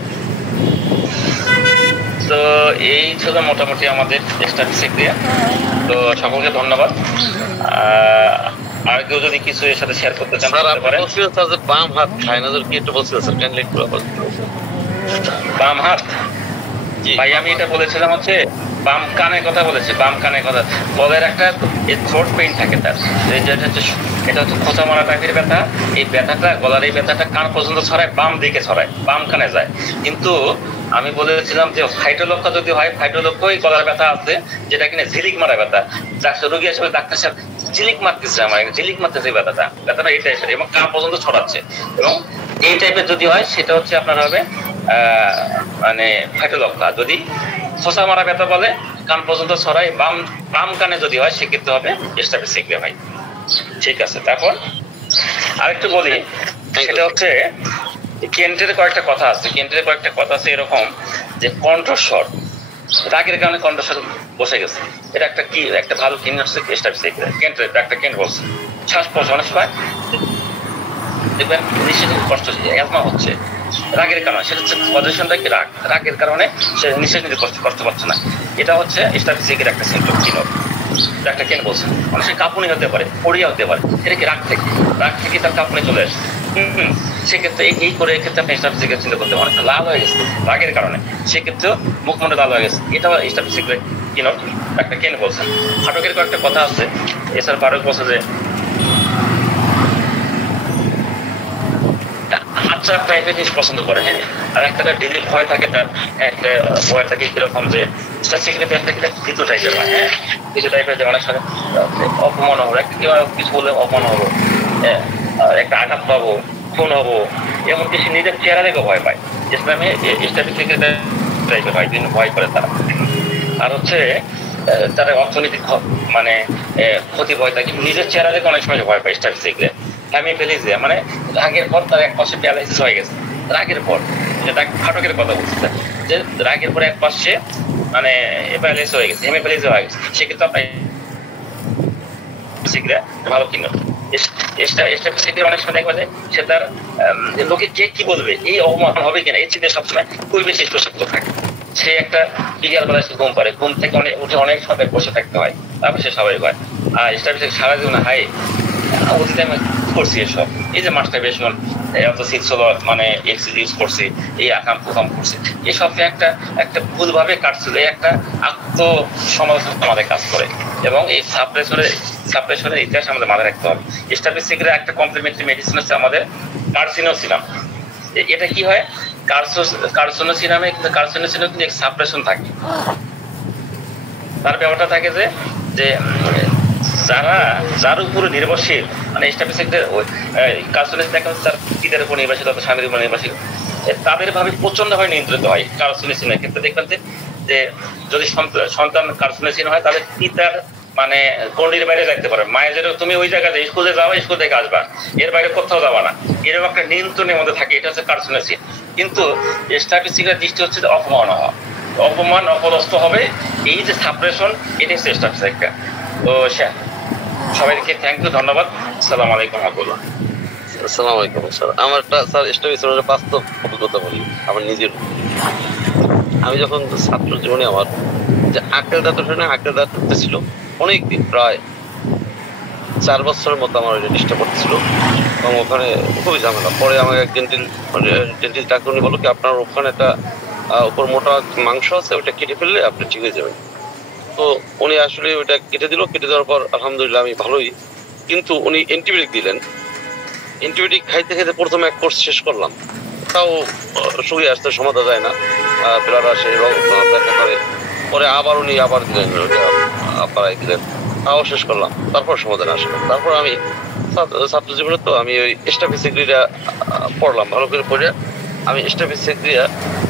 তো এই ছিল মোটামুটি আমাদের স্ট্যাটিস্টিক দিয়ে। তো সকলকে ধন্যবাদ। আর কেউ যদি কিছু এর সাথে শেয়ার করতে চান করতে পারেন। বাম হাত খায় না কি একটু বলছিলেন স্যার, কাইন্ডলি একটু বাম হাত, ভাই আমি এটা বলেছিলাম হচ্ছে বাম কানের কথা বলেছি, বাম কানের কথা গলার একটা থ্রোট পেইন থাকে তার, এটা হচ্ছে খোঁচা মারা টাইপের ব্যথা। এই ব্যথাটা গলার এই ব্যথাটা কান পর্যন্ত ছড়ায়, বাম দিকে ছড়ায়, বাম কানে যায়। কিন্তু আমি বলেছিলাম যে ফাইটোলক্ষ্য যদি হয়, ফাইটোলক্ষ্যই গলার ব্যথা আছে যেটা কিনা ঝিলিক মারা ব্যথা, যার রোগী আসলে ডাক্তার সাহেব ঝিলিক মারতেছে, আমার ঝিলিক মারতেছে ব্যথাটা এই টাইপের এবং কান পর্যন্ত ছড়াচ্ছে। এবং এই টাইপের যদি হয় সেটা হচ্ছে আপনার হবে মানে ফাইটোলক্ষ্য। যদি খোঁচা মারা ব্যথা বলে কান পর্যন্ত ছড়ায়, বাম কানে যদি হয় সেক্ষেত্রে হবে স্টাফিক সিকরে ভাই। ঠিক আছে, তারপর আরেকটু বলি, সেটা হচ্ছে কেন্টের কয়েকটা কথা আছে এরকম যে কণ্ঠস্বর, রাগের কারণে কণ্ঠস্বর বসে গেছে, এটা একটা ভালো কিন হচ্ছে স্টাফিক সিকরে। কেন্টের একটা কেন্ট বলছে শ্বাস প্রশ্বাস অনেক সময় দেখবেন নিঃশ্বাস কষ্ট অ্যাজমা হচ্ছে রাগের কারণে, সেটা হচ্ছে পজিশনটা কি রাগের কারণে সে নিঃশ্বাস নিতে কষ্ট পাচ্ছে না, এটা হচ্ছে স্টাফিক সিকরের একটা সিমটম। একটা কেন বলছে অনেক সময় কাঁপুনি হতে পারে, পড়িয়া হতে পারে, এটা কি রাগ থেকে তার কাঁপুনি চলে আসে। সেক্ষেত্রে এই করে এক্ষেত্রে আপনি স্টাফিক সিকরেট চিন্তা করতে পারেন, লাল হয়ে গেছে রাগের কারণে, সেক্ষেত্রেও মুখমণ্ডল লাল হয়ে গেছে, এটাও স্টাফিক সিকরেট একটা কেন বলছেন। ফাটকের কয়েকটা কথা আছে, এছাড়া ফাটক বলছে যে আচ্ছা টাইপের জিনিস পছন্দ করে, হ্যাঁ, আর একটা ডেলি ভয় থাকে, তার একটা ভয় থাকে কিরকম যে কিছু টাইপের হয়, হ্যাঁ, কিছু টাইপের যে অনেক সময় অপমান হবো, একটা কিছু বলে অপমান হবো, হ্যাঁ, একটা আঘাত পাবো, খুন হবো, এমন কিছু নিজের চেহারা দেখে ভয় পায়। ইসলামে স্টাফিক টাইপের হয়, বিভিন্ন ভয় করে তারা। আর হচ্ছে তারা অর্থনৈতিক মানে ক্ষতি ভয় থাকে, নিজের চেহারা দেখে অনেক সময় ভয় পায় স্টাফিক সিকরেট। হ্যামিপ্লেজিয়া মানে রাগের পর তার এক পাশে প্যারালাইসিস হয়ে গেছে, রাগের পর যেটা ফাটকের কথা বলছে যে রাগের পরে এক পাশে মানে প্যারালাইসিস হয়ে গেছে, হ্যামিপ্লেজিয়া হয়ে গেছে, সেক্ষেত্রে আপনার সিকরেট ভালো কিনা অনেক সময় দেখবা যে সে তার লোকে কে কি বলবে, এই অপমান হবে কিনা, এই চিন্তা সবসময় খুবই বেশি প্রসক্ত থাকে। সে একটা বিকাল বেলা সে ঘুম পারে, ঘুম থেকে উঠে অনেক সময় বসে থাকতে হয়, তারপর সে স্বাভাবিক হয়। আর স্টাফিক সারা জীবনে হাই অতীতে আমি করছি এসব, এই যে মাস্টারবেশন মানে ইউজ করছি, এই আকাম কুকাম করছি, এসব একটা ভুলভাবে কাটছিল, এই একটা আত্মসমালোচনা আমাদের কাজ করে। এবং এই সাপ্রেশনের ইতিহাস আমাদের মাথায় রাখতে হবে। স্টাফিক সিকরেট একটা কমপ্লিমেন্টারি মেডিসিন হচ্ছে আমাদের কার্সিনোসিনাম। এটা কি হয়, কার্সিনোসিনামে কিন্তু সাপ্রেশন থাকে, তার ব্যাপারটা থাকে যে যার উপরে নির্ভরশীল, মানে স্টাফিক সিকরেট কার্সিনোসিন দেখা হচ্ছে তার পিতার উপর নির্ভরশীল অথবা স্বামীর উপর নির্ভরশীল, তাদের ভাবে প্রচন্ডভাবে নিয়ন্ত্রিত হয়। কার্সিনোসিনের ক্ষেত্রে দেখবেন যে যদি সন্তান কার্সিনোসিন হয়, তাদের পিতার মানে গণ্ডির বাইরে যাইতে পারে, মায়ের যেটা তুমি ওই জায়গাতে স্কুলে যাওয়া, স্কুল থেকে আসবা, এর বাইরে কোথাও যাবা না, এরকম একটা নিয়ন্ত্রণের মধ্যে থাকে, এটা হচ্ছে কার্সিনোসিন। কিন্তু স্টাফিক সিকরেট দৃষ্টি হচ্ছে অপমান অপদস্থ হবে, এই যে সাপ্রেশন, এটা হচ্ছে স্টাফিক সিকরেট। তো সবাইকে থ্যাংক ইউ, ধন্যবাদ। আসসালামু আলাইকুম রহমতুল্লাহ। আসসালামু আলাইকুম স্যার। আমার একটা স্যার স্টাফিক সিকরেটের বাস্তব অভিজ্ঞতা বলি আমার নিজের। আমি যখন ছাত্র জীবনে আমার যে আঁকড়ের দাঁত উঠতেছিল অনেকদিন, প্রায় 4 বছরের মতো আমার ওইটা ডিস্টার্ব করতেছিল। এবং ওখানে খুবই ঝামেলা। পরে আমাকে এক ডেন্টিস্ট ডাক্তার উনি বলো কি আপনার ওখানে একটা উপর মোটা মাংস আছে, ওইটা কেটে ফেললে আপনি ঠিক হয়ে যাবেন। তো উনি আসলে ওইটা কেটে দিল, কেটে দেওয়ার পর আলহামদুলিল্লাহ আমি ভালোই। কিন্তু উনি অ্যান্টিবায়োটিক দিলেন, অ্যান্টিবায়োটিক খাইতে খাইতে প্রথমে এক কোর্স শেষ করলাম, তাও শুকিয়ে আসতে সমাধা যায় না, ব্লাড আসে, ব্যথা করে। পরে আবার উনি আবার দিলেন, ওইটা বাড়াই দিলেন, তাও শেষ করলাম, তারপর সমাধান আসলো। তারপর আমি ছাত্র জীবনে তো আমি ওই স্টাফিসিগ্রিয়া পড়লাম, ভালো করে পড়ে আমি স্টাফিসিগ্রিয়া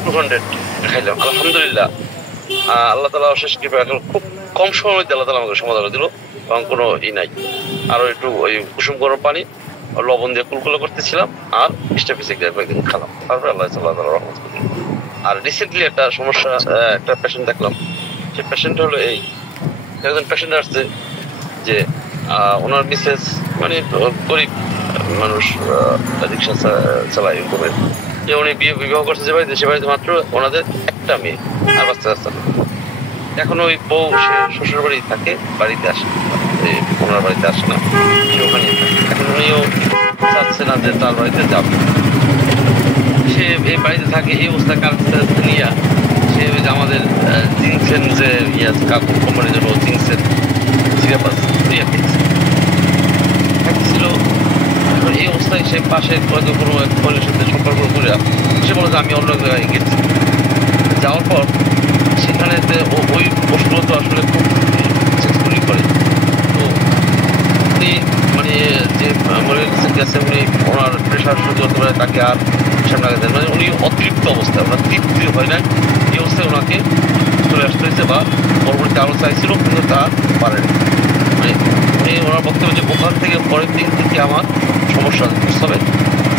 200 খাইলাম। আলহামদুলিল্লাহ আল্লাহ তালা অশেষ কৃপা, খুব কম সময়ের মধ্যে আল্লাহ তালা আমাকে সমাধান দিল, কারণ কোনো নাই। আরো একটু ওই কুসুম গরম পানি লবণ দিয়ে কুলকুলো করতেছিলাম আর স্টাফিসিগ্রিয়া কয়েকদিন খেলাম, তারপরে আল্লাহ তাআলা রহমত করলেন। আর রিসেন্টলি একটা সমস্যা, একটা পেশেন্ট দেখলাম, সেই পেশেন্ট হলো এই একজন পেশেন্ট আসছে যে ওনার মিসেস মানে গরিব মানুষ, রিক্সা চালায় এরকমের, যে উনি বিবাহ করছে যে বাড়িতে, সে বাড়িতে মাত্র ওনাদের একটা মেয়ে আর বাচ্চা কাচ্চা। এখন ওই বউ সে শ্বশুর বাড়ি থাকে, বাড়িতে আসে, ওনার বাড়িতে আসে না, সে ওখানে থাকে। এখন উনিও চাচ্ছে না যে তার বাড়িতে যাবে, সে এই বাড়িতে থাকে। এই অবস্থা কাছে নিয়ে সে আমাদের জিনসেন যে কোম্পানির জন্য জিনসেন সিরাপাস ছিল। এই অবস্থায় সে পাশে হয়তো কোনো এক বোনের সাথে সম্পর্ক করে সে বলে যে আমি অন্য জায়গায় গেছি। যাওয়ার পর সেখানে ওই ওষুধগুলো তো আসলে খুব সাকসেসফুলি করে। তো উনি মানে যে মনে গেছে উনি ওনার প্রেশার সহ্য করতে পারে, তাকে আর সামনে দেন, মানে উনি অতৃপ্ত অবস্থায়, ওনার তৃপ্তি হয় না, এই অবস্থায় ওনাকে চলে আসতে হয়েছে, বা পরবর্তী আরও চাইছিল কিন্তু তা পারেনি। মানে উনি ওনার বক্তব্য যে ওখান থেকে পরের দিন থেকে আমার সমস্যা প্রস্তাবে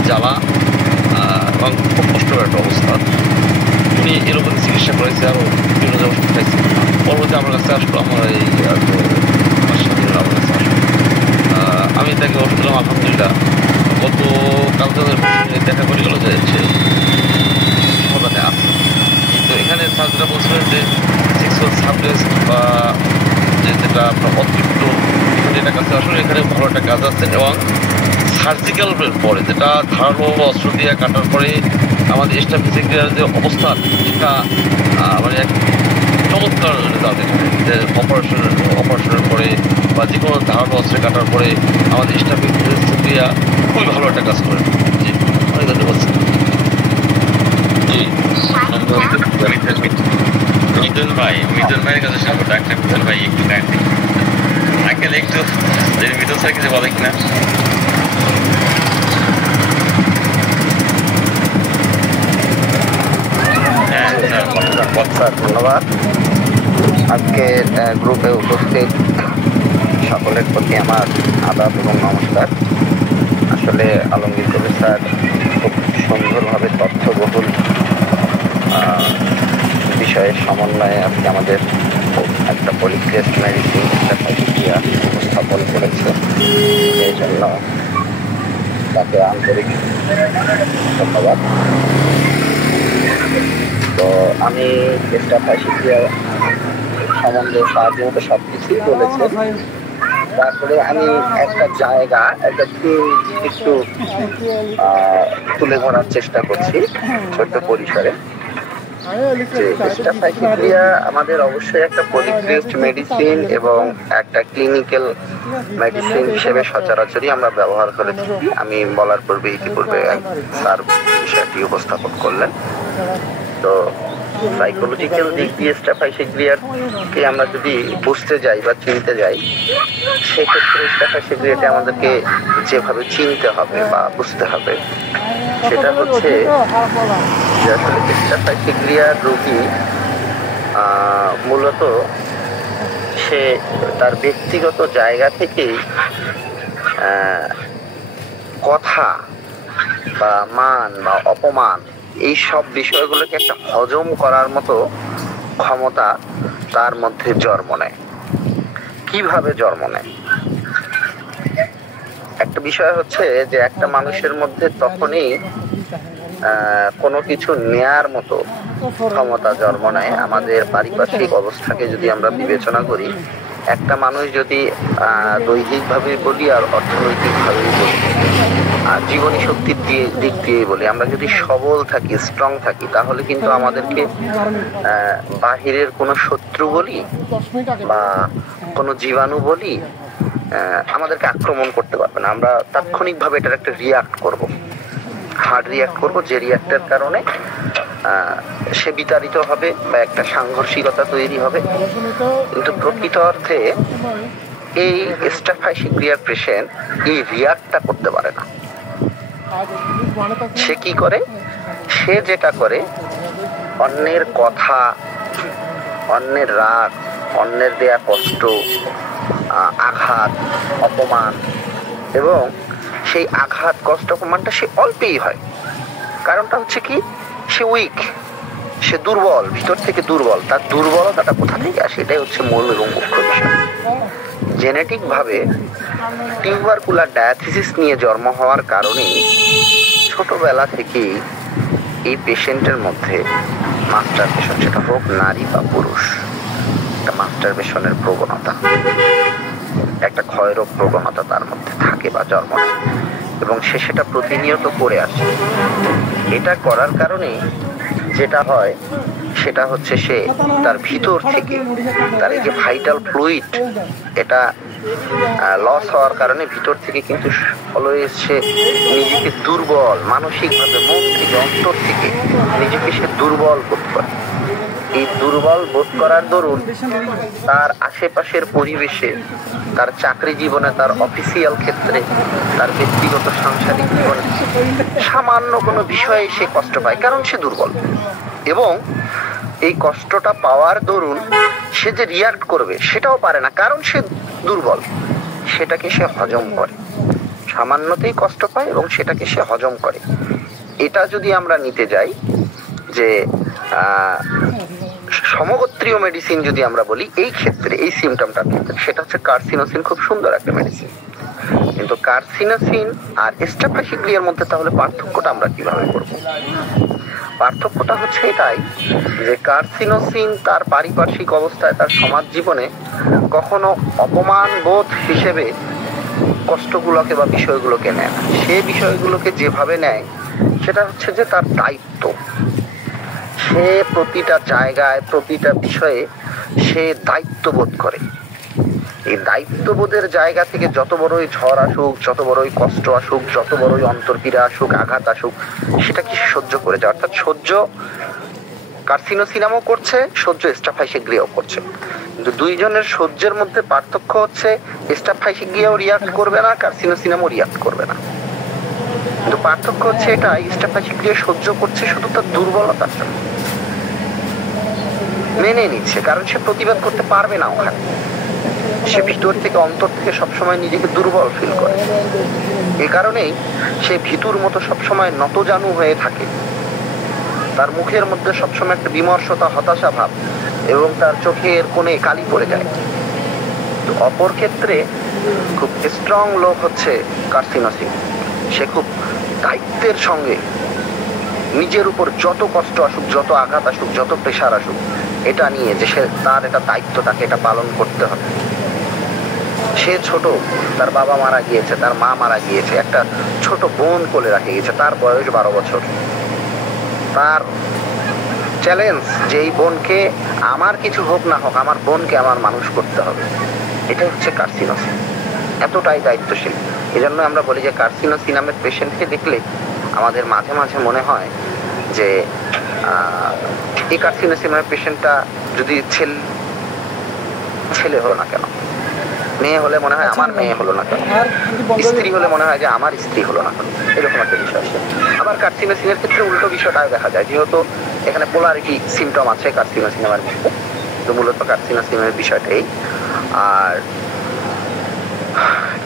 জ্বালা এবং খুব কষ্টকর একটা অবস্থা। উনি এরকম চিকিৎসা করেছে, আরও বিভিন্ন জায়গায় ওষুধ খাইছে। পরবর্তী আমার কাছে আসলো, আমার এই স্বাধীন আমার কাছে আসলো, আমি তাকে ওষুধ দিলাম। আলহামদুলিল্লাহ গত কালকে দেখা করে গেল যে সে সমাধানে আছে। তো এখানে স্যার বলছিলেন যে সেক্সুয়াল সাবজেক্ট বা যেটা আপনার অতৃপ্ত, যেটা কাছে আসলে এখানে ভালো একটা কাজ আছে। এবং সার্জিক্যাল পরে যেটা ধারালো অস্ত্র দিয়ে কাটার পরে আমাদের স্টাফিসিগ্রিয়ার যে অবস্থা, সেটা মানে এক চমৎকার রেজাল্ট। যে অপারেশনের পরে বা যে কোনো ধারালো অস্ত্রে কাটার পরে আমাদের স্টাফিসিগ্রিয়া খুবই ভালো একটা কাজ করে। জি, অনেক ধন্যবাদ। মিথুন ভাইয়ের কাছে সাপোর্ট ডাক্তার মিথুন ভাই একটু কাইন্ডলি আঙ্কেল একটু মিথুন স্যার কিছু বলে কিনা? ধন্যবাদ। আজকে গ্রুপে উপস্থিত সকলের প্রতি আমার আদাব এবং নমস্কার। আসলে আলমগীর কবির স্যার খুব সুন্দরভাবে তথ্যবহুল বিষয়ের সমন্বয়ে আজকে আমাদের একটা পলিক্রেস্ট মেডিসিন উপস্থাপন করেছে, এই জন্য তাকে আন্তরিক ধন্যবাদ। তো আমি স্টাফিসিগ্রিয়া সম্বন্ধে সাহায্য মতো সব কিছুই বলেছে। তারপরে আমি একটা জায়গা, একটা থিম একটু তুলে ধরার চেষ্টা করছি ছোট্ট পরিসরে। স্টাফিসিগ্রিয়া আমাদের অবশ্যই একটা পলিক্রেস্ট মেডিসিন এবং একটা ক্লিনিক্যাল মেডিসিন হিসেবে সচরাচরই আমরা ব্যবহার করে থাকি। আমি বলার পূর্বে ইতিপূর্বে স্যার বিষয়টি উপস্থাপন করলেন। তো সাইকোলজিক্যাল দিক দিয়ে স্টাফিসিগ্রিয়াকে আমরা যদি বুঝতে যাই বা চিনতে যাই, সেক্ষেত্রে স্টাফিসিগ্রিয়াটা আমাদেরকে যেভাবে চিনতে হবে বা বুঝতে হবে সেটা হচ্ছে যে আসলে স্টাফিসিগ্রিয়ার রোগী মূলত সে তার ব্যক্তিগত জায়গা থেকেই কথা বা মান বা অপমান এই সব বিষয়গুলোকে একটা হজম করার মতো ক্ষমতা তার মধ্যে জন্ম নেয়। কিভাবে জন্ম নেয়? একটা বিষয় হচ্ছে যে একটা মানুষের মধ্যে তখনই কোনো কিছু নেয়ার মতো ক্ষমতা জন্ম নেয়। আমাদের পারিপার্শ্বিক অবস্থাকে যদি আমরা বিবেচনা করি, একটা মানুষ যদি দৈহিকভাবে বলি আর অর্থনৈতিকভাবে বলি, জীবনী শক্তির দিক দিয়ে বলি, আমরা যদি সবল থাকি, স্ট্রং থাকি, তাহলে কিন্তু আমাদেরকে বাহিরের কোনো শত্রু বলি বা কোনো জীবাণু বলি আমাদেরকে আক্রমণ করতে পারবে না। আমরা তাৎক্ষণিকভাবে এটার একটা রিয়াক্ট করব, হার্ড রিয়াক্ট করব, যে রিয়াক্টের কারণে সে বিতাড়িত হবে বা একটা সাংঘর্ষিকতা তৈরি হবে। কিন্তু প্রকৃত অর্থে এই স্টাফাইসিক্রিয়ার পেশেন্ট এই রিয়াক্টটা করতে পারে না। সে কি করে? সে যেটা করে, অন্যের কথা, অন্যের রাগ, অন্যের দেয়া কষ্ট, আঘাত, অপমান, এবং সেই আঘাত, কষ্ট, অপমানটা সে অল্পেই হয়। কারণটা হচ্ছে কি, সে উইক, সে দুর্বল, ভিতর থেকে দুর্বল। তার দুর্বলতাটা কোথা থেকে আসে, এটাই হচ্ছে মূল এবং মুখ্য বিষয়। জেনেটিক ভাবে টিউবারকুলার ডায়াথিসিস নিয়ে জন্ম হওয়ার কারণে ছোটবেলা থেকেই এই পেশেন্টের মধ্যে মাস্টারবেশন, সেটা হোক নারী বা পুরুষ, একটা মাস্টারবেশনের প্রবণতা, একটা ক্ষয়রোগ প্রবণতা তার মধ্যে থাকে বা জন্ম নেয়, এবং সে সেটা প্রতিনিয়ত করে আসে। এটা করার কারণে যেটা হয় সেটা হচ্ছে সে তার ভিতর থেকে তার এই যে ভাইটাল ফ্লুইড, এটা লস হওয়ার কারণে ভিতর থেকে কিন্তু অলওয়েজ সে নিজেকে দুর্বল, মানসিকভাবে, মন থেকে, অন্তর থেকে নিজেকে সে দুর্বল বোধ করে। এই দুর্বল বোধ করার দরুন তার আশেপাশের পরিবেশে, তার চাকরি জীবনে, তার অফিসিয়াল ক্ষেত্রে, তার ব্যক্তিগত সাংসারিক জীবনে সামান্য কোনো বিষয়ে সে কষ্ট পায়, কারণ সে দুর্বল। এবং এই কষ্টটা পাওয়ার দরুন সে যে রিয়াক্ট করবে সেটাও পারে না, কারণ সে দুর্বল। সেটাকে সে হজম করে, সামান্যতেই কষ্ট পায় এবং সেটাকে সে হজম করে। এটা যদি আমরা নিতে যাই যে সমগোত্রীয় মেডিসিন যদি আমরা বলি, এই ক্ষেত্রে এই সিমটমটার ক্ষেত্রে সেটা হচ্ছে কার্সিনোসিন, খুব সুন্দর একটা মেডিসিন। কিন্তু কার্সিনোসিন আর স্টাফাইসিক্রিয়ার মধ্যে তাহলে পার্থক্যটা আমরা কিভাবে করব? পার্থক্যটা হচ্ছে এটাই যে কার্সিনোসিন তার পারিপার্শ্বিক অবস্থায়, তার সমাজ জীবনে কখনো অপমান বোধ হিসেবে কষ্টগুলোকে বা বিষয়গুলোকে নেয় না। সে বিষয়গুলোকে যেভাবে নেয় সেটা হচ্ছে যে তার দায়িত্ব। সে প্রতিটা জায়গায়, প্রতিটা বিষয়ে সে দায়িত্ববোধ করে। এই দায়িত্ববোধের জায়গা থেকে যত বড়ই ঝড় আসুক, যত বড়ই কষ্ট আসুক, যত বড়ই অন্তর্পীড়া আসুক, আঘাত আসুক, সেটা কি সহ্য করে যায়। অর্থাৎ সহ্য কার্সিনোসিনামও করছে, সহ্য স্টাফাইসিক্রিয়াও করছে। কিন্তু দুইজনের সহ্যের মধ্যে পার্থক্য হচ্ছে স্টাফাইসিক্রিয়াও রিয়াক্ট করবে না, কার্সিনোসিনামও রিয়াক্ট করবে না। কিন্তু পার্থক্য হচ্ছে এটা, স্টাফাইসিক্রিয়া সহ্য করছে শুধু তার দুর্বলতার জন্য, মেনে নিচ্ছে, কারণ সে প্রতিবাদ করতে পারবে না ওখানে। সে ভিতর থেকে, অন্তর থেকে সবসময় নিজেকে দুর্বল ফিল করে। এ কারণেই সে ভিতর মতো সবসময় নতজানু হয়ে থাকে। তার মুখের মধ্যে সবসময় একটা বিমর্ষতা, হতাশা ভাব, এবং তার চোখের কোণে কালি পড়ে যায়। তো অপর ক্ষেত্রে খুব স্ট্রং লোক হচ্ছে কার্সিনোসিন। সে খুব দায়িত্বের সঙ্গে নিজের উপর যত কষ্ট আসুক, যত আঘাত আসুক, যত প্রেশার আসুক, এটা নিয়ে যে সে তার এটা দায়িত্ব, তাকে এটা পালন করতে হবে। সে ছোট, তার বাবা মারা গিয়েছে, তার মা মারা গিয়েছে, একটা ছোট বোন কোলে রাখে গিয়েছে, তার বয়স 12 বছর। তার চ্যালেঞ্জ যে এই বোনকে, আমার কিছু হোক না হোক, আমার বোনকে আমার মানুষ করতে হবে। এটা হচ্ছে কার্সিনোসিন, এতটাই দায়িত্বশীল। এই জন্য আমরা বলি যে কার্সিনোসিনামের পেশেন্টকে দেখলে আমাদের মাঝে মাঝে মনে হয় যে এই কার্সিনোসিনামের পেশেন্টটা যদি ছেলে হলো না কেন, মেয়ে হলে মনে হয় আমার মেয়ে হলো না কেন, স্ত্রী হলে মনে হয় যে আমার স্ত্রী হলো না কেন, এরকম একটা বিষয় আসে। আবার কার্সিনোসিনের ক্ষেত্রে উল্টো বিষয়টাও দেখা যায়, যেহেতু এখানে পোলারিটি সিমটম আছে কার্সিনোসিনামের মধ্যে, তো মূলত কার্সিনোসিনের বিষয়টাই। আর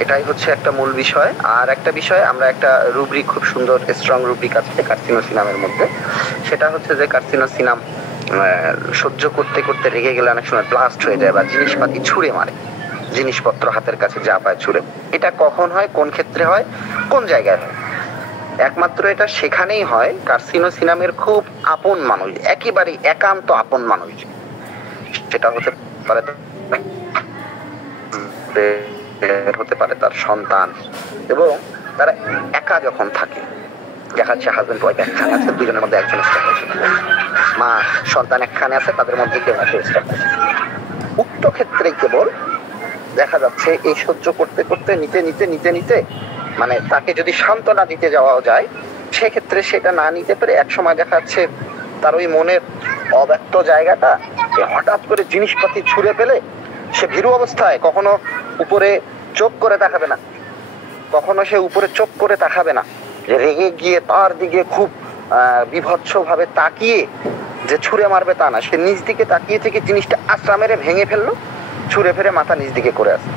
এটাই হচ্ছে একটা মূল বিষয়। আর একটা বিষয়, আমরা একটা রুব্রিক, খুব সুন্দর স্ট্রং রুব্রিক আছে কার্সিনোসিনামের মধ্যে, সেটা হচ্ছে যে কার্সিনোসিনাম সহ্য করতে করতে রেগে গেলে অনেক সময় ব্লাস্ট হয়ে যায় বা জিনিসপাতি ছুঁড়ে মারে, জিনিসপত্র হাতের কাছে যা পায় ছুঁড়ে। এটা কখন হয়, কোন ক্ষেত্রে হয়, কোন জায়গায় হয়? একমাত্র এটা সেখানেই হয় কার্সিনোসিনামের খুব আপন মানুষ, একেবারে একান্ত আপন মানুষ, সেটা হতে পারে হতে পারে তার সন্তান, এবং তারা একা যখন থাকে, দেখা যাচ্ছে হাজবেন্ড ওয়াইফ একখানে আছে, দুজনের মধ্যে একজন স্ট্যাবলিশড, মা সন্তান একখানে আছে, তাদের মধ্যে কেউ আছে স্ট্যাবলিশড। উক্ত ক্ষেত্রে কেবল দেখা যাচ্ছে এই সহ্য করতে করতে নিতে নিতে নিতে নিতে মানে তাকে যদি সান্ত্বনা দিতে যাওয়া যায়, সেক্ষেত্রে সেটা না নিতে পেরে এক সময় দেখা যাচ্ছে তার ওই মনের অব্যক্ত জায়গাটা হঠাৎ করে জিনিসপাতি ছুঁড়ে ফেলে সে ভীরু অবস্থায় কখনো উপরে চোখ করে তাকাবে না, কখনো সে উপরে চোখ করে তাকাবে না, রেগে গিয়ে তার দিকে খুব বিভৎস ভাবে তাকিয়ে যে ছুঁড়ে মারবে তা না, সে নিজ দিকে তাকিয়ে থেকে জিনিসটা আশ্রা মেরে ভেঙে ফেললো, ছুঁড়ে ফেরে মাথা নিজ দিকে করে আসে,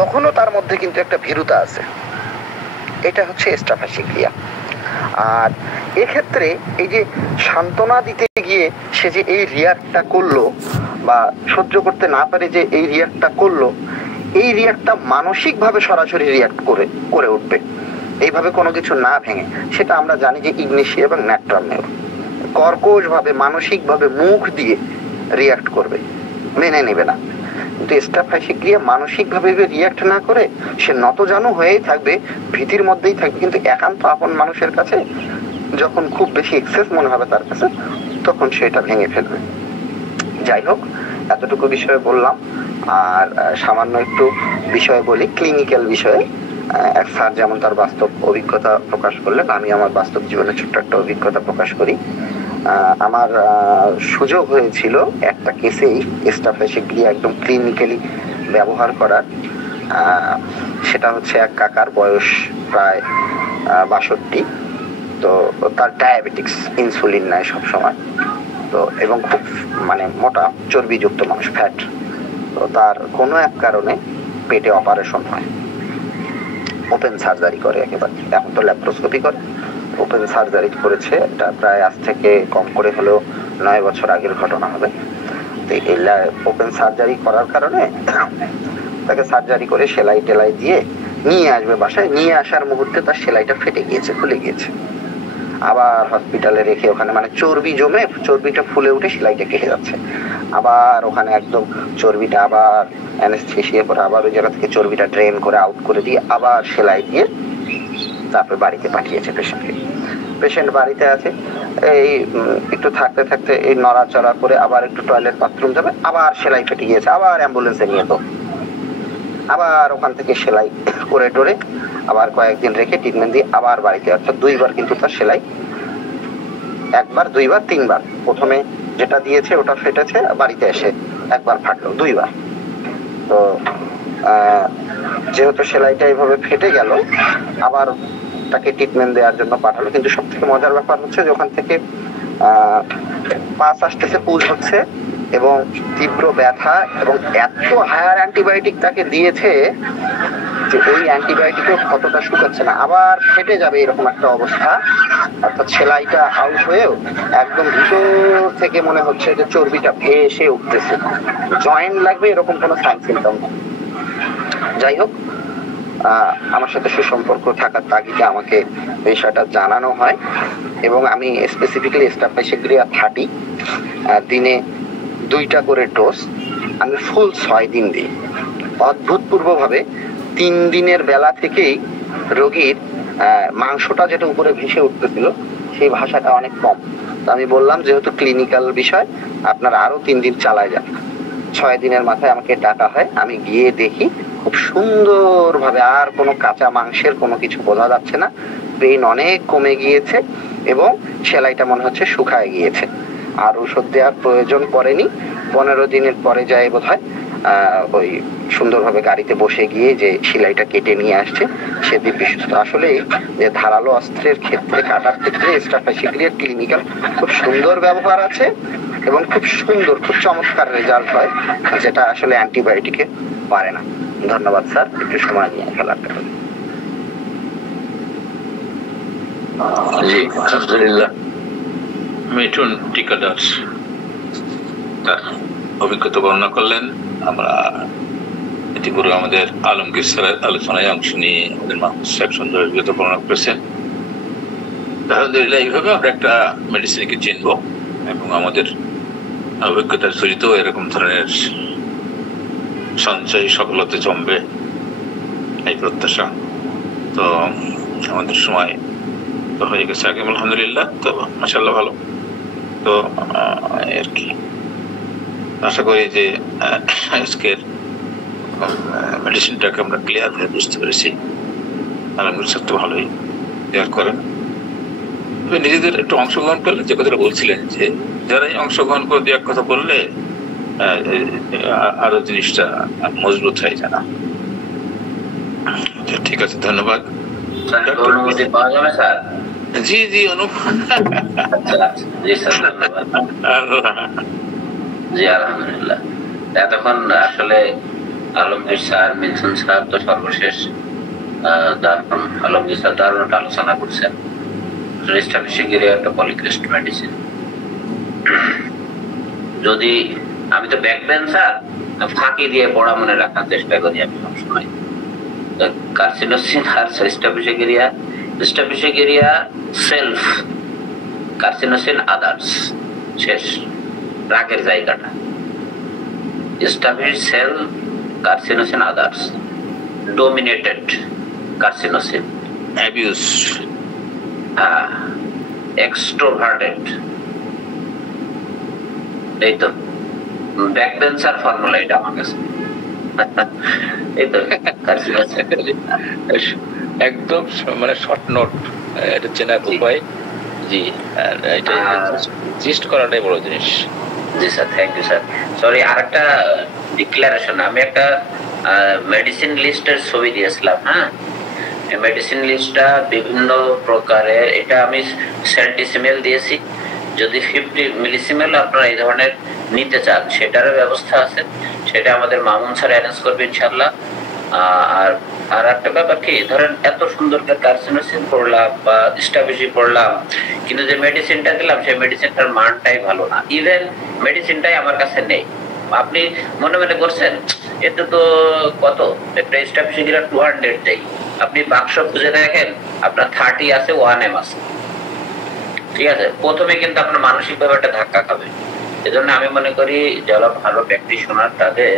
তখনও তার মধ্যে কিন্তু একটা ভীরুতা আছে। এটা হচ্ছে এস্টাফাসি ক্রিয়া। আর এক্ষেত্রে এই যে সান্ত্বনা দিতে গিয়ে সে যে এই রিয়াক্টটা করলো বা সহ্য করতে না পারে যে এই রিয়াক্টটা করলো, এই রিয়াক্টটা মানসিকভাবে সরাসরি রিয়াক্ট করে উঠবে, এইভাবে কোনো কিছু না ভেঙে। সেটা আমরা জানি যে ইগনিশিয়া এবং ন্যাট্রাল নেউর কর্কশ ভাবে মানসিকভাবে মুখ দিয়ে রিয়াক্ট করবে, মেনে নেবে না। কিন্তু এস্টাফাসি ক্রিয়া মানসিকভাবে রিয়াক্ট না করে সে নতজানু হয়েই থাকবে, ভীতির মধ্যেই থাকবে, কিন্তু একান্ত আপন মানুষের কাছে যখন খুব বেশি এক্সেস মনে হবে তার কাছে, তখন সেটা ভেঙে ফেলবে। যাই হোক, এতটুকু বিষয়ে বললাম। আর সামান্য একটু বিষয় বলি, ক্লিনিক্যাল বিষয়ে। এক স্যার যেমন তার বাস্তব অভিজ্ঞতা প্রকাশ করলেন, আমি আমার বাস্তব জীবনে ছোট্ট একটা অভিজ্ঞতা প্রকাশ করি। আমার সুযোগ হয়েছিল একটা কেসেই এস্টাফাসি ক্রিয়া একদম ক্লিনিক্যালি ব্যবহার করার। সেটা হচ্ছে এক কাকার বয়স প্রায় 62, তো তার ডায়াবেটিক্স, ইনসুলিন নেয় সবসময়, তো এবং খুব মানে মোটা চর্বিযুক্ত মানুষ, ফ্যাট। তো তার কোনো এক কারণে পেটে অপারেশন হয়, ওপেন সার্জারি করে একেবারে, এখন তো ল্যাপ্রোস্কোপি করে, ওপেন সার্জারি করেছে। এটা প্রায় আজ থেকে কম করে হলেও 9 বছর আগের ঘটনা হবে। তো এই ওপেন সার্জারি করার কারণে তাকে সার্জারি করে সেলাই টেলাই দিয়ে নিয়ে আসবে বাসায়, নিয়ে আসার মুহূর্তে তার সেলাইটা ফেটে গিয়েছে, খুলে গিয়েছে। আবার হসপিটালে রেখে ওখানে মানে চর্বি জমে চর্বিটা ফুলে উঠে সেলাইটা কেটে যাচ্ছে, আবার ওখানে একদম চর্বিটা আবার অ্যানেস্থেসিয়া করে আবার ওই জায়গা থেকে চর্বিটা ড্রেন করে আউট করে দিয়ে আবার সেলাই দিয়ে তারপর বাড়িতে পাঠিয়েছে পেশেন্টকে। পেশেন্ট বাড়িতে আছে, এই একটু থাকতে থাকতে এই নড়াচড়া করে আবার একটু টয়লেট বাথরুম যাবে, আবার সেলাই ফেটে গিয়েছে, আবার অ্যাম্বুলেন্সে নিয়ে তো আবার ওখান থেকে সেলাই করে টোরে আবার কয়েকদিন রেখে ট্রিটমেন্ট দিয়ে আবার বাড়িতে। অর্থাৎ 2 বার কিন্তু তার সেলাই, 1 বার 2 বার 3 বার, প্রথমে যেটা দিয়েছে ওটা ফেটেছে, বাড়িতে এসে 1 বার ফাটলো, 2 বার। তো যেহেতু সেলাইটা এইভাবে ফেটে গেল, আবার তাকে ট্রিটমেন্ট দেওয়ার জন্য পাঠালো। কিন্তু সব থেকে মজার ব্যাপার হচ্ছে যে ওখান থেকে পাস আসতেছে, পুজ হচ্ছে এবং তীব্র ব্যথা, এবং এত হায়ার অ্যান্টিবায়োটিক তাকে দিয়েছে যে ওই অ্যান্টিবায়োটিকও কতটা শুকাচ্ছে না, আবার ফেটে যাবে এরকম একটা অবস্থা। অর্থাৎ সেলাইটা আউট হয়েও একদম ভিতর থেকে মনে হচ্ছে যে চর্বিটা ভেসে উঠতেছে, জয়েন্ট লাগবে, এরকম কোনো সাইন সিম্পটম নেই। যাই হোক, আমার সাথে সুসম্পর্ক থাকার তাগিদে আমাকে বিষয়টা জানানো হয়, এবং আমি স্পেসিফিক্যালি এস্টাফাসি ক্রিয়া 30 দিনে 2টা করে ডোজ আমি ফুল 6 দিন দিই। অদ্ভুতপূর্বভাবে 3 দিনের বেলা থেকেই রোগীর মাংসটা যেটা উপরে ভেসে উঠতেছিল সেই ভাষাটা অনেক কম। তো আমি বললাম যেহেতু ক্লিনিক্যাল বিষয় আপনারা আরো 3 দিন চালায় যান। 6 দিনের মাথায় আমাকে ডাকা হয়, আমি গিয়ে দেখি খুব সুন্দরভাবে আর কোনো কাঁচা মাংসের কোনো কিছু বোঝা যাচ্ছে না, পেইন অনেক কমে গিয়েছে এবং সেলাইটা মনে হচ্ছে শুকায় গিয়েছে, আর ওষুধ দেওয়ার প্রয়োজন পড়েনি। 15 দিনের পরে যায় বোধ হয় ওই সুন্দরভাবে গাড়িতে বসে গিয়ে যে সেলাইটা কেটে নিয়ে আসছে সে দিব্যি সুস্থ। আসলে যে ধারালো অস্ত্রের ক্ষেত্রে, কাটার ক্ষেত্রে এস্টাফাসি ক্রিয়ার ক্লিনিক্যাল খুব সুন্দর ব্যবহার আছে এবং খুব সুন্দর, খুব চমৎকার রেজাল্ট হয়, যেটা আসলে অ্যান্টিবায়োটিকে পারে না। ধন্যবাদ স্যার, একটু সময় নিয়ে ফেলার কারণে। জি, আলহামদুলিল্লাহ। মিঠুন টিকাদার তার অভিজ্ঞতা বর্ণনা করলেন। আমরা ইতিপূর্বে আমাদের আলমগীর স্যারের আলোচনায় অংশ নিয়ে আমাদের মাহমুদ সাহেব সুন্দর অভিজ্ঞতা বর্ণনা করেছেন। আলহামদুলিল্লাহ, এইভাবে আমরা একটা মেডিসিনকে চিনব এবং আমাদের অভিজ্ঞতার জড়িত এরকম ধরনের সঞ্চয় সফলতা জমবে, এই প্রত্যাশা। তো আমাদের সময় তো হয়ে গেছে আগে, আলহামদুলিল্লাহ। তো মাশাআল্লাহ ভালো। তো আর কি আশা করি যে আজকের মেডিসিনটাকে আমরা ক্লিয়ার হয়ে বুঝতে পেরেছি। আলহামদুলিল্লাহ স্যার তো ভালোই ক্লিয়ার করেন। নিজেদের একটু অংশগ্রহণ করলে, যে কথাটা বলছিলেন যে যারাই অংশগ্রহণ করে দিয়ে এক কথা বললে আরো জিনিসটা মজবুত হয়ে যায় না। ঠিক আছে, ধন্যবাদ। জি জি জি আলহামদুলিল্লাহ। এতক্ষণ আসলে আলমগীর স্যার, মিথুন স্যার তো সর্বশেষ আলমগীর স্যার দারুণ একটা আলোচনা করছেন। একটা পলিক্রিস্ট মেডিসিন, যদি আমি তো ব্যাক বেঞ্চার, ফাঁকি দিয়ে পড়া মনে রাখার চেষ্টা করি আমি সবসময়। কার্সিনোসিন আর স্টাফিসেগেরিয়া সেলফ, কার্সিনোসিন আদার্স, শেষ রাগের জায়গাটা। Staphis self carcinosin others, dominated carcinosin, abuse, extroverted. এই তো ব্যাক বেঞ্চার ফর্মুলা এটা আমার কাছে। এই তো একদম মানে শর্ট নোট, এটা চেনার উপায়। জি, এটা জিস্ট করাটাই বড় জিনিস। জি sir, thank you sir. Sorry, আরেকটা ডিক্লারেশন, আমি একটা মেডিসিন লিস্টের ছবি দিয়েছিলাম। হ্যাঁ, মেডিসিন লিস্টটা বিভিন্ন প্রকারের, এটা আমি সেন্টিসিমেল দিয়েছি। যদি 50 মিলিসিমেল আপনারা এই ধরনের নিতে চান সেটারও ব্যবস্থা আছে, সেটা আমাদের মামুন স্যার অ্যারেঞ্জ করবে ইনশাল্লাহ। আর একটা ব্যাপার কি, ধরেন এত সুন্দর কার্সিনোসিন পড়লাম বা স্টাবিসি পড়লাম, কিন্তু যে মেডিসিনটা দিলাম সেই মেডিসিনটার মানটাই ভালো না, ইভেন মেডিসিনটাই আমার কাছে নেই। আপনি মনে মনে করছেন এতে তো কত, একটা স্টাবিসিগিরা 200 দেই, আপনি বাক্স খুঁজে দেখেন আপনার 30 আছে, 1M আছে। ঠিক আছে, প্রথমে কিন্তু আপনার মানসিক ব্যাপারটা ধাক্কা খাবে। এজন্য আমি মনে করি যারা ভালো প্র্যাকটিশনার তাদের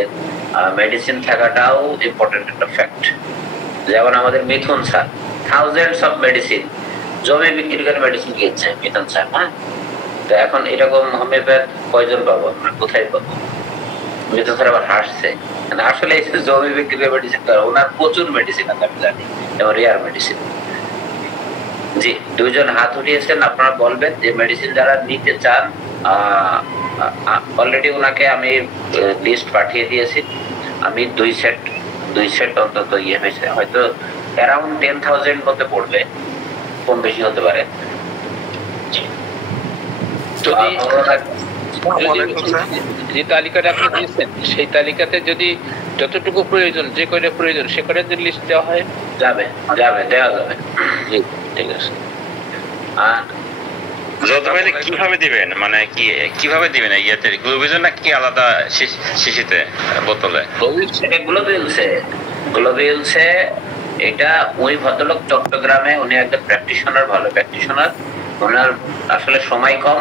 মেডিসিন থাকাটাও ইম্পর্টেন্ট একটা ফ্যাক্ট। যেমন আমাদের মিথুন স্যার থাউজেন্ডস অফ মেডিসিন জমি বিক্রি করে মেডিসিন কিনছে মিথুন স্যার। হ্যাঁ, তো এখন এরকম হোমিওপ্যাথ কয়জন পাবো, আমরা কোথায় পাবো? মিথুন স্যার আবার হাসছে, আসলে জমি বিক্রি করে মেডিসিন করে ওনার প্রচুর মেডিসিন আছে আমি জানি, এবং রেয়ার মেডিসিন। জি, দুইজন হাত উঠিয়েছেন, আপনারা বলবেন যে মেডিসিন যারা নিতে চান। অলরেডি ওনাকে আমি লিস্ট পাঠিয়ে দিয়েছি। আমি দুই সেট অন্তত ইয়ে হয়েছে, হয়তো অ্যারাউন্ড 10,000 মধ্যে পড়বে, কম বেশি হতে পারে। যে তালিকাটা আপনি দিয়েছেন সেই তালিকাতে যদি যতটুকু প্রয়োজন, যে কয়টা প্রয়োজন সে কয়টা যদি লিস্ট দেওয়া হয় দেওয়া যাবে। জি, ঠিক আছে। কিভাবে দিবেন, মানে কিভাবে দিবেন? ইয়েতে গ্লোবিজন না কি আলাদা শিশিতে বোতলে? গ্লোবিলসে এটা ওই ভদ্রলোক চট্টগ্রামে, উনি একজন প্র্যাকটিশনার, ভালো প্র্যাকটিশনার, ওনার আসলে সময় কম,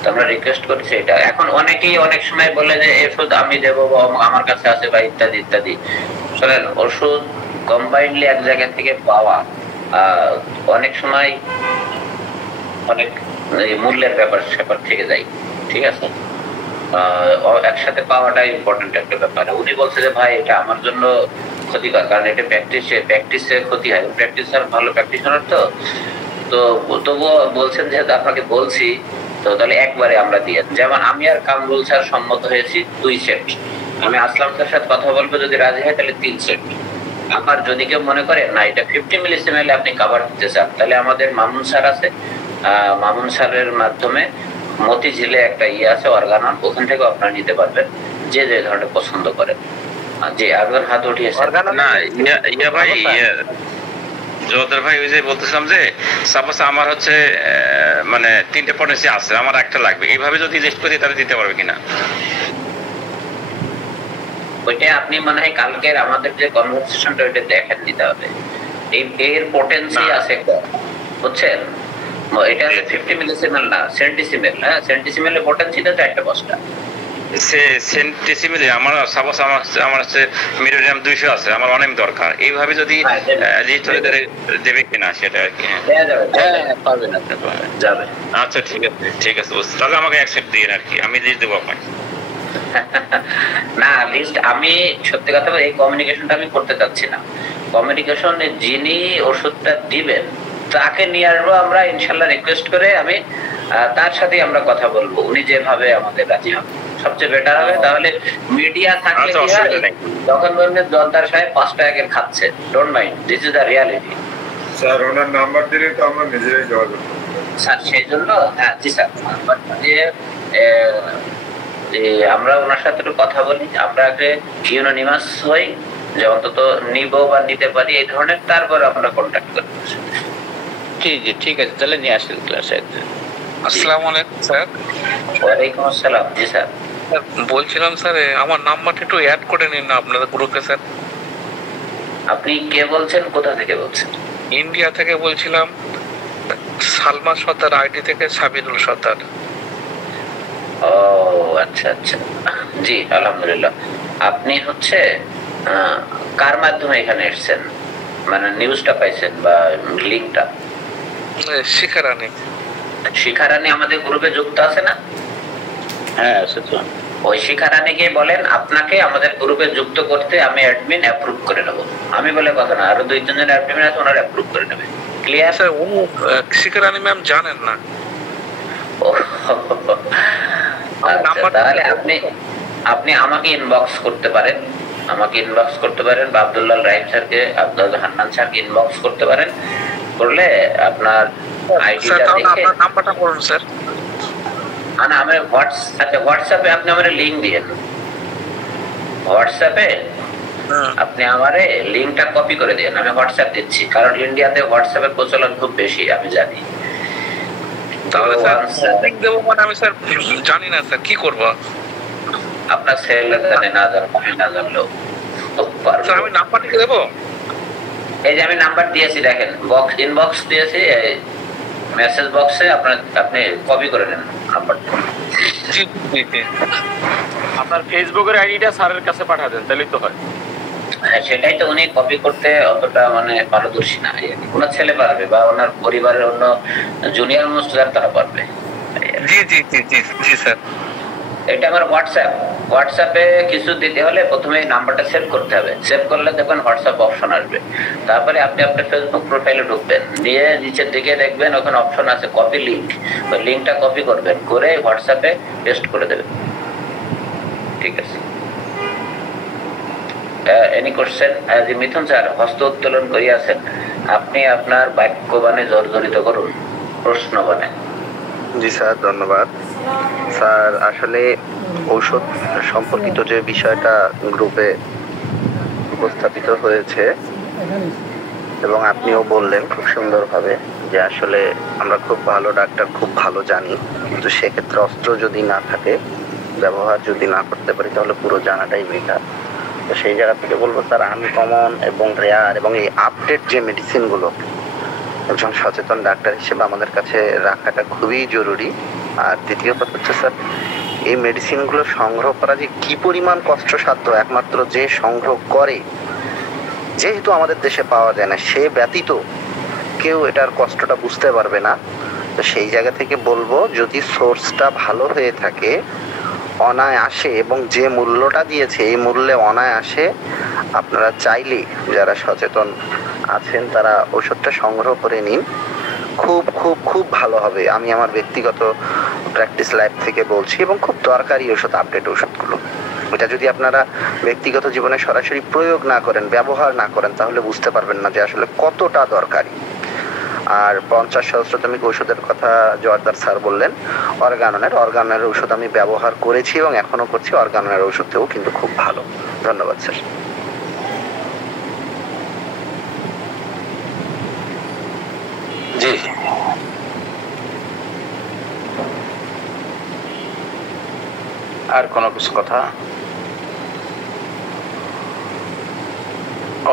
তো আমরা রিকোয়েস্ট করছি এটা। এখন অনেকেই অনেক সময় বলে যে ওষুধ আমি দেবো, আমার কাছে আছে বা ইত্যাদি ইত্যাদি। শোনেন, ওষুধ কম্বাইন্ডলি এক জায়গা থেকে পাওয়া অনেক সময় অনেক মূল্যের ব্যাপার থেকে যায়। ঠিক আছে, একসাথে পাওয়াটা ইম্পর্টেন্ট একটা ব্যাপার। উনি বলছে যে ভাই এটা আমার জন্য ক্ষতিকর, কারণ এটা প্র্যাকটিসে ক্ষতি হয়। প্র্যাকটিসার ভালো প্র্যাকটিশনার তো তবুও বলছেন যেহেতু আপনাকে বলছি, তো তাহলে একবারে আমরা দিয়ে, যেমন আমি আর কামরুল স্যার সম্মত হয়েছি 2 সেট। আমি আসলাম স্যার সাথে কথা বলবো, যদি রাজি হয় তাহলে 3 সেট। আমার যদি কেউ মনে করে না এটা 50 মিলিসিমেলে আপনি কাভার দিতে চান, তাহলে আমাদের মামুন স্যার আছে, মামুন স্যারের মাধ্যমে মতিঝিলে একটা ইয়ে আছে অর্গানন, ওখান থেকে আপনারা নিতে পারবেন যে যে ধরনের পছন্দ করেন। জি, একজন হাত উঠিয়েছে। না ইয়া ভাই, জোয়ার ভাই ওই যে বলতেছিলাম যে সাপোজ আমার হচ্ছে মানে 3টে পটেন্সি আছে, আমার একটা লাগবে, এইভাবে যদি লিস্ট করি তাহলে দিতে পারবে কিনা? ওইটা আপনি মনে হয় কালকের আমাদের যে কনভারসেশনটা ওইটা দেখেন, দিতে হবে। এর পটেন্সি আছে বুঝছেন, এটা 50 মিলিসিমেল না, সেন্টিসিমেল। হ্যাঁ, সেন্টিসিমেলের পটেন্সিটা 4টা 5টা। সেন্টিসিমিলি আমার সাপোজ আমার হচ্ছে মিডোরিয়াম 200 আছে, আমার অনেক দরকার, এইভাবে যদি লিস্ট হলে দেবে কিনা সেটা আর কি। পারবেন, যাবে। আচ্ছা ঠিক আছে বুঝতে, তাহলে আমাকে অ্যাকসেপ্ট দিন আর কি, আমি লিস্ট দেবো আপনাকে। না লিস্ট আমি সত্যি কথা এই কমিউনিকেশনটা আমি করতে চাচ্ছি না। কমিউনিকেশনে যিনি ওষুধটা দিবেন তাকে নিয়ে আসবো আমরা ইনশাল্লাহ, রিকোয়েস্ট করে আমি তার সাথে আমরা কথা বলবো, উনি যেভাবে আমাদের রাজি হবে সবচেয়ে বেটার হবে। তাহলে মিডিয়া থাকলে তখন বলবেন জলদার সাহেব 5 টাকা করে খাচ্ছে, don't mind, this is the reality. Sir owner number দিলে তো আমরা নিজেরাই যোগাযোগ করব স্যার, সেই জন্য হ্যাঁ জি স্যার, নাম্বার দিয়ে আমরা ওনার সাথে একটু কথা বলি, আমরা আগে ইউনোনিমাস হই যে অন্তত নিব বা নিতে পারি এই ধরনের, তারপর আমরা কন্ট্যাক্ট করব। জি ঠিক আছে, তাহলে নিয়ে আসেন ক্লাসে। আসসালামু আলাইকুম স্যার। ওয়ালাইকুম আসসালাম। জি স্যার, বলছিলাম স্যার আমার নাম্বারটা একটু অ্যাড করে নিন না আপনাদের গ্রুপে স্যার। আপনি কে বলছেন, কোথা থেকে বলছেন? ইন্ডিয়া থেকে বলছিলাম, সালমা সর্দার, আইডি থেকে সাবিরুল সর্দার। ও আচ্ছা আচ্ছা, জি আলহামদুলিল্লাহ। আপনি হচ্ছে কার মাধ্যমে এখানে এসেছেন, মানে নিউজটা পাইছেন বা লিংকটা? শিখারানি। শিখারানি আমাদের গ্রুপে যুক্ত আছে না? হ্যাঁ আছে তো। ওই শিখারানিকে বলেন আপনাকে আমাদের গ্রুপে যুক্ত করতে, আমি অ্যাডমিন অ্যাপ্রুভ করে নেব। আমি বলে কথা না, আরো 2-3 জন অ্যাডমিন আছে, ওনারা অ্যাপ্রুভ করে নেবে। Clear sir? ও শিখারানি ম্যাম জানেন না। তাহলে আপনি আমাকে ইনবক্স করতে পারেন, বা আব্দুল্লাহ রাহিম স্যারকে, আব্দুল হান্নান স্যারকে ইনবক্স করতে পারেন। করলে আপনার আইডিটা দেখে নাম্বারটা বলুন স্যার। না আমি হোয়াটসঅ্যাপে আপনি আমারে লিংক দিয়েন। হোয়াটসঅ্যাপে আপনি আমারে লিংকটা কপি করে দেন, আমি হোয়াটসঅ্যাপ দিচ্ছি, কারণ ইন্ডিয়াতে হোয়াটসঅ্যাপের প্রচলন খুব বেশি, আমি জানি। তাহলে স্যার লিংক দেবো মানে আমি স্যার জানি না স্যার, কি করব? আপনার ছেলে জানে, না জানো, আমি না জানলেও স্যার আমি নাম্বারটা কি দেবো? এই যে আমি নাম্বার দিয়েছি দেখেন, ইনবক্স দিয়েছি, মেসেজ বক্সে আপনি কপি করে নেন নাম্বারটা। জি জি জি। আপনার ফেসবুকের আইডিটা স্যারের কাছে পাঠা দেন, তাহলেই তো হয়। হ্যাঁ সেটাই তো, উনি কপি করতে অতটা মানে পারদর্শী না, ওনার ছেলে পারবে বা ওনার পরিবারের অন্য জুনিয়র মোস্ট তারা পারবে। জি জি জি জি জি স্যার। এটা আমার হোয়াটসঅ্যাপে কিছু দিতে হলে প্রথমে নাম্বারটা সেভ করতে হবে। সেভ করলে দেখবেন হোয়াটসঅ্যাপ অপশন আসবে, তারপরে আপনি আপনার ফেসবুক প্রোফাইলে ঢুকবেন, দিয়ে নিচের দিকে দেখবেন ওখানে অপশন আছে কপি লিঙ্ক, ওই লিঙ্কটা কপি করবেন, করে হোয়াটসঅ্যাপে পেস্ট করে দেবেন। ঠিক আছে? Any question? মিথুন স্যার হস্ত উত্তোলন করিয়াছেন, আপনি আপনার বাক্যবাণে জর্জরিত করুন, প্রশ্ন বানে। জি স্যার, ধন্যবাদ স্যার। আসলে ঔষধ সম্পর্কিত যে বিষয়টা গ্রুপে উপস্থাপিত হয়েছে এবং আপনিও বললেন খুব সুন্দরভাবে যে আসলে আমরা খুব ভালো ডাক্তার, খুব ভালো জানি, কিন্তু সেক্ষেত্রে অস্ত্র যদি না থাকে, ব্যবহার যদি না করতে পারি, তাহলে পুরো জানাটাই বৃথা। তো সেই জায়গা থেকে বলবো স্যার, আনকমন এবং রেয়ার এবং এই আপডেট যে মেডিসিনগুলো একজন সচেতন ডাক্তার হিসেবে আমাদের কাছে রাখাটা খুবই জরুরি। আর দ্বিতীয় কথা হচ্ছে স্যার, এই মেডিসিনগুলো সংগ্রহ করা যে কি পরিমাণ কষ্টসাধ্য, একমাত্র যে সংগ্রহ করে, যেহেতু আমাদের দেশে পাওয়া যায় না, সে ব্যতীত কেউ এটার কষ্টটা বুঝতে পারবে না। তো সেই জায়গা থেকে বলবো, যদি সোর্সটা ভালো হয়ে থাকে, অনায়াসে, এবং যে মূল্যটা দিয়েছে এই মূল্যে অনায়াসে আপনারা চাইলে যারা সচেতন আছেন তারা ওষুধটা সংগ্রহ করে নিন, খুব খুব খুব ভালো হবে। আমি আমার ব্যক্তিগত প্র্যাকটিস লাইফ থেকে বলছি, এবং খুব দরকারি ওষুধ, আপডেট ওষুধগুলো। এটা যদি আপনারা ব্যক্তিগত জীবনে সরাসরি প্রয়োগ না করেন, ব্যবহার না করেন, তাহলে বুঝতে পারবেন না যে আসলে কতটা দরকারি। আর 50 সহস্রতমিক ওষুধের কথা জোয়ারদার স্যার বললেন, অর্গাননের ওষুধ আমি ব্যবহার করেছি এবং এখনো করছি। অর্গাননের ওষুধেও কিন্তু খুব ভালো। ধন্যবাদ স্যার। জি আর কোনো কিছু কথা?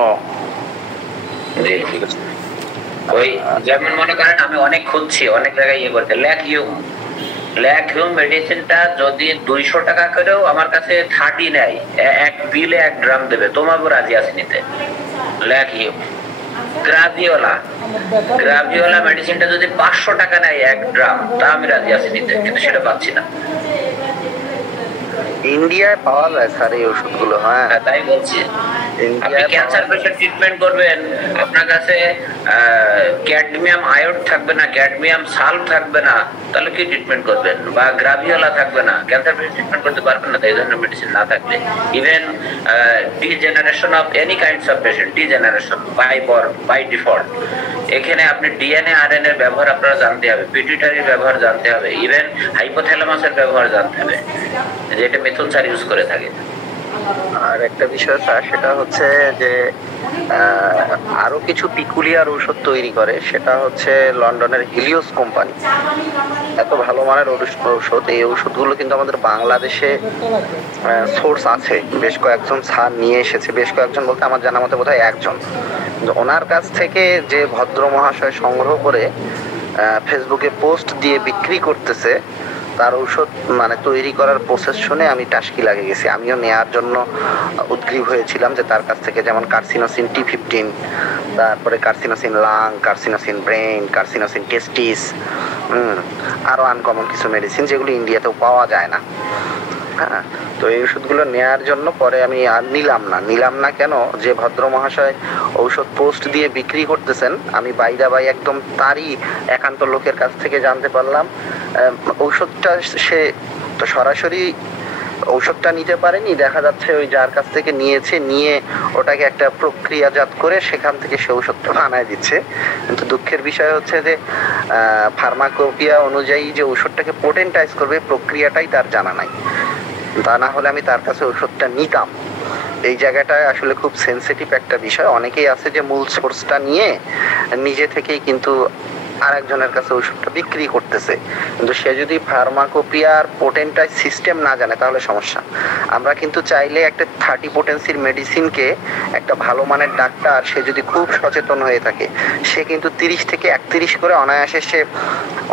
ও জি ঠিক আছে। ওই যেমন মনে করেন আমি অনেক খুঁজছি, অনেক জায়গায় ইয়ে করতে, ল্যাক ইউ ব্ল্যাক হিউম মেডিসিনটা যদি 200 টাকা করেও আমার কাছে 30 নেয়, এক বিলে 1 গ্রাম দেবে, তোমাকেও রাজি আছে নিতে। ব্ল্যাক হিউম গ্রাভিওলা মেডিসিনটা যদি 500 টাকা নেয় 1 গ্রাম, তা আমি রাজি আছি নিতে, কিন্তু সেটা পাচ্ছি না। ইন্ডিয়ায় পাওয়া যায় স্যার এই ওষুধগুলো। হ্যাঁ তাই বলছি। আপনি ক্যান্সার পেশেন্ট ট্রিটমেন্ট করবেন, আপনার কাছে ক্যাডমিয়াম আয়োড থাকবে না, ক্যাডমিয়াম সালফ থাকবে না, তাহলে কি ট্রিটমেন্ট করবেন? বা গ্রাভিওলা থাকবে না, ক্যান্সার পেশেন্ট ট্রিটমেন্ট করতে পারবেন না এই ধরনের মেডিসিন না থাকলে। Even degeneration of any kinds of patient, degeneration by default, এখানে আপনি ডিএনএ আরএনএ এর ব্যবহার আপনারা জানতে হবে, পিটুইটারির ব্যবহার জানতে হবে, ইভেন হাইপোথ্যালামাসের ব্যবহার জানতে হবে, যেটা মিথুন স্যার ইউজ করে থাকে। আর একটা বিষয় স্যার, সেটা হচ্ছে যে আরো কিছু পিকুলিয়ার ঔষধ তৈরি করে, সেটা হচ্ছে লন্ডনের হিলিওস কোম্পানি। এত ভালো মানের ঔষধ, এই ঔষধগুলো কিন্তু আমাদের বাংলাদেশে সোর্স আছে, বেশ কয়েকজন স্যার নিয়ে এসেছে, বেশ কয়েকজন বলতে আমার জানা মতে বোধহয় একজন। ওনার কাছ থেকে যে ভদ্র মহাশয় সংগ্রহ করে ফেসবুকে পোস্ট দিয়ে বিক্রি করতেছে, তার ঔষধ মানে তৈরি করার প্রসেস শুনে আমি টাসকি লাগে গেছি। আমিও নেওয়ার জন্য উদ্গ্রীব হয়েছিলাম যে তার কাছ থেকে যেমন কার্সিনোসিন T15, তারপরে carcinosin lung, carcinosin brain, carcinosin testis, আরো আনকমন কিছু মেডিসিন যেগুলো ইন্ডিয়াতেও পাওয়া যায় না। হ্যাঁ, তো এই ওষুধগুলো নেওয়ার জন্য পরে আমি আর নিলাম না কেন, যে ভদ্র মহাশয় ঔষধ পোস্ট দিয়ে বিক্রি করতেছেন, আমি বাইরা বাই একদম তারই একান্ত লোকের কাছ থেকে জানতে পারলাম ঔষধটা সে তো সরাসরি ঔষধটা নিতে পারেনি, দেখা যাচ্ছে ওই যার কাছ থেকে নিয়ে ওটাকে একটা প্রক্রিয়াজাত করে সেখান থেকে সে ঔষধটা বানায় দিচ্ছে। কিন্তু দুঃখের বিষয় হচ্ছে যে ফার্মাকোপিয়া অনুযায়ী যে ঔষধটাকে পোটেন্টাইজ করবে প্রক্রিয়াটাই তার জানা নাই। তা না হলে আমি তার কাছে ঔষধটা নিতাম। এই জায়গাটায় আসলে খুব সেন্সিটিভ একটা বিষয়। অনেকেই আছে যে মূল সোর্সটা নিয়ে নিজে থেকেই কিন্তু আরেকজনের কাছে ওষুধটা বিক্রি করতেছে, কিন্তু সে যদি ফার্মাকোপিয়ার পোটেন্টাইজ সিস্টেম না জানে তাহলে সমস্যা। আমরা কিন্তু চাইলে একটা 30 পোটেন্সির মেডিসিনকে একটা ভালো মানের ডাক্তার, সে যদি খুব সচেতন হয়ে থাকে, সে কিন্তু 30 থেকে 31 করে অনায়াসে সে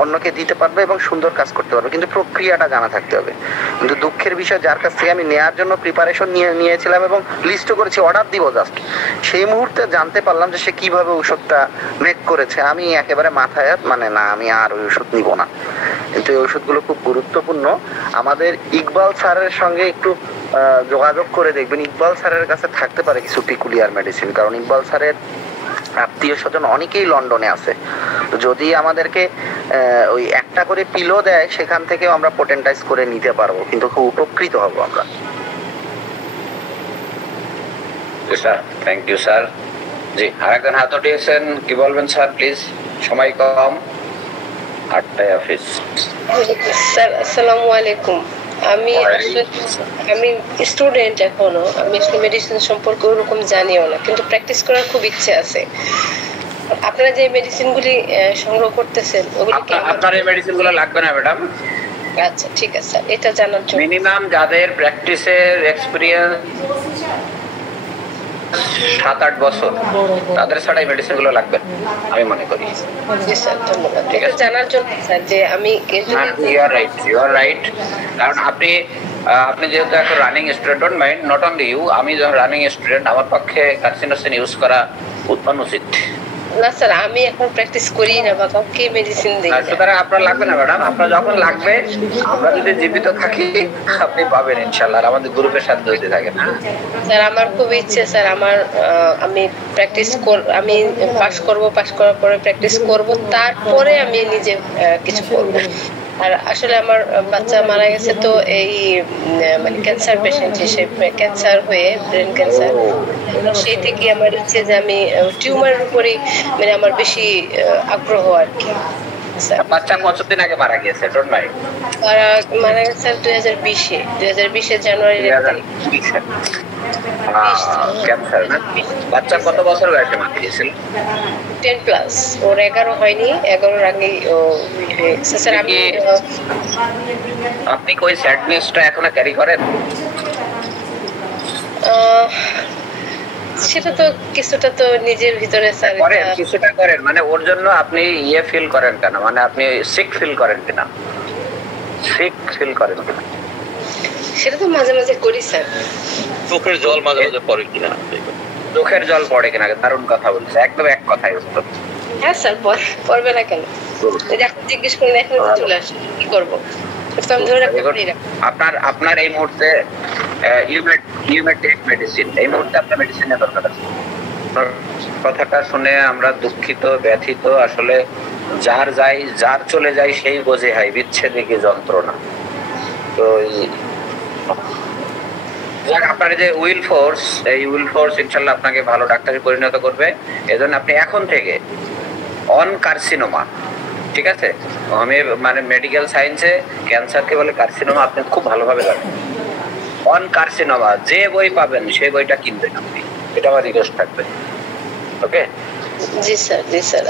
অন্যকে দিতে পারবে এবং সুন্দর কাজ করতে পারবে, কিন্তু প্রক্রিয়াটা জানা থাকতে হবে। কিন্তু দুঃখের বিষয়, যার কাছ থেকে আমি নেওয়ার জন্য প্রিপারেশন নিয়েছিলাম এবং লিস্টও করেছি, অর্ডার দিব জাস্ট, সেই মুহূর্তে জানতে পারলাম যে সে কিভাবে ওষুধটা মেক করেছে। আমি একেবারে মাথায় মানে না, আমি আর ওই ওষুধ নিব না। কিন্তু এই ওষুধগুলো খুব গুরুত্বপূর্ণ। আমাদের ইকবাল স্যারের সঙ্গে একটু যোগাযোগ করে দেখবেন, ইকবাল স্যারের কাছে থাকতে পারে কিছু পিকুলিয়ার মেডিসিন, কারণ ইকবাল স্যারের আত্মীয় স্বজন অনেকেই লন্ডনে আছে। যদি আমাদেরকে ওই একটা করে পিলো দেয়, সেখান থেকেও আমরা পোটেন্টাইজ করে নিতে পারবো, কিন্তু খুব উপকৃত হব আমরা। Sir thank you sir. জি, আরেকজন হাত উঠিয়েছেন, কি বলবেন স্যার প্লিজ, সময় কম, 8টায় অফিস। স্যার আসসালামু আলাইকুম। আমি স্টুডেন্ট এখনো, আমি মেডিসিন সম্পর্কে ওরকম জানিও না, কিন্তু প্র্যাকটিস করার খুব ইচ্ছে আছে। আপনারা যে মেডিসিনগুলি সংগ্রহ করতেছেন ওগুলি কি আপনার এই মেডিসিনগুলো লাগবে না ম্যাডাম? আচ্ছা ঠিক আছে, এটা জানার জন্য। মিনিমাম যাদের প্র্যাকটিসের এক্সপেরিয়েন্স 7-8 বছর, তাদের ছাড়া এই মেডিসিন গুলো লাগবে আমি মনে করি। জি স্যার ধন্যবাদ। এটা জানার জন্য স্যার যে আমি ইউ আর রাইট, কারণ আপনি যেহেতু একটা running student, don't mind, not only you, আমি যখন রানিং স্টুডেন্ট, আমার পক্ষে কার্সিনোসিন ইউজ করা অনুচিত না স্যার। আমি এখন প্র্যাকটিস করি না বা কাউকে মেডিসিন দিই না, সুতরাং আপনার লাগবে না ম্যাডাম। আপনার যখন লাগবে, আমরা যদি জীবিত থাকি, আপনি পাবেন ইনশাআল্লাহ, আমাদের গ্রুপের সাথে যদি থাকেন। স্যার আমার খুব ইচ্ছে স্যার, আমি আমি পাস করার পরে প্র্যাকটিস করব, তারপরে আমি নিজে কিছু করব। আর আসলে আমার বাচ্চা মারা গেছে, তো এই মানে ক্যান্সার পেশেন্ট হিসেবে, ক্যান্সার হয়ে ব্রেন ক্যান্সার, সেই থেকে আমার ইচ্ছে যে আমি টিউমারের উপরেই মানে আমার বেশি আগ্রহ আর কি। বাচ্চা কতদিন আগে মারা গিয়েছে? Don't mind. মারা গেছে 2020 জানুয়ারি। ক্যান্সার না? বাচ্চা কত বছর বয়সে মারা গিয়েছিল? 10+। ওর 11 হয়নি, 11-র আগেই ও স্যার। আপনি কি ওই স্যাডনেসটা এখনো ক্যারি করেন? সেটা তো কিছুটা তো নিজের ভিতরে স্যার করেন, কিছুটা করেন, মানে ওর জন্য আপনি ফিল করেন কেন, মানে আপনি সিক ফিল করেন কিনা? সিক ফিল করেন কিনা? সেটা তো মাঝে মাঝে করি স্যার। চোখের জল মাঝে মাঝে পড়ে কিনা? চোখের জল পড়ে কিনা? দারুণ কথা বলছে, একদম এক কথায় উত্তর। হ্যাঁ স্যার, পড়বে না কেন? এখন জিজ্ঞেস করি না, এখন চলে আসে, কি করবো? আপনার এই মুহূর্তে মেডিসিন, এই মুহূর্তে আপনার মেডিসিনের দরকার আছে। কথাটা শুনে আমরা দুঃখিত, ব্যথিত। আসলে যার চলে যায় সেই বোঝে হয় বিচ্ছেদে কি যন্ত্রণা। তো আপনার যে উইল ফোর্স, এই উইল ফোর্স ইনশাল্লাহ আপনাকে ভালো ডাক্তারে পরিণত করবে। এজন্য আপনি এখন থেকে অন কার্সিনোমা, ঠিক আছে, আমি মানে মেডিকেল সায়েন্সে ক্যান্সারকে বলে কার্সিনোমা, আপনি খুব ভালোভাবে জানেন। অন কার্সিনোমা যে বই পাবেন সেই বইটা কিনবেন আপনি, এটা আমার রিকোয়েস্ট থাকবে। ওকে? জি স্যার, জি স্যার,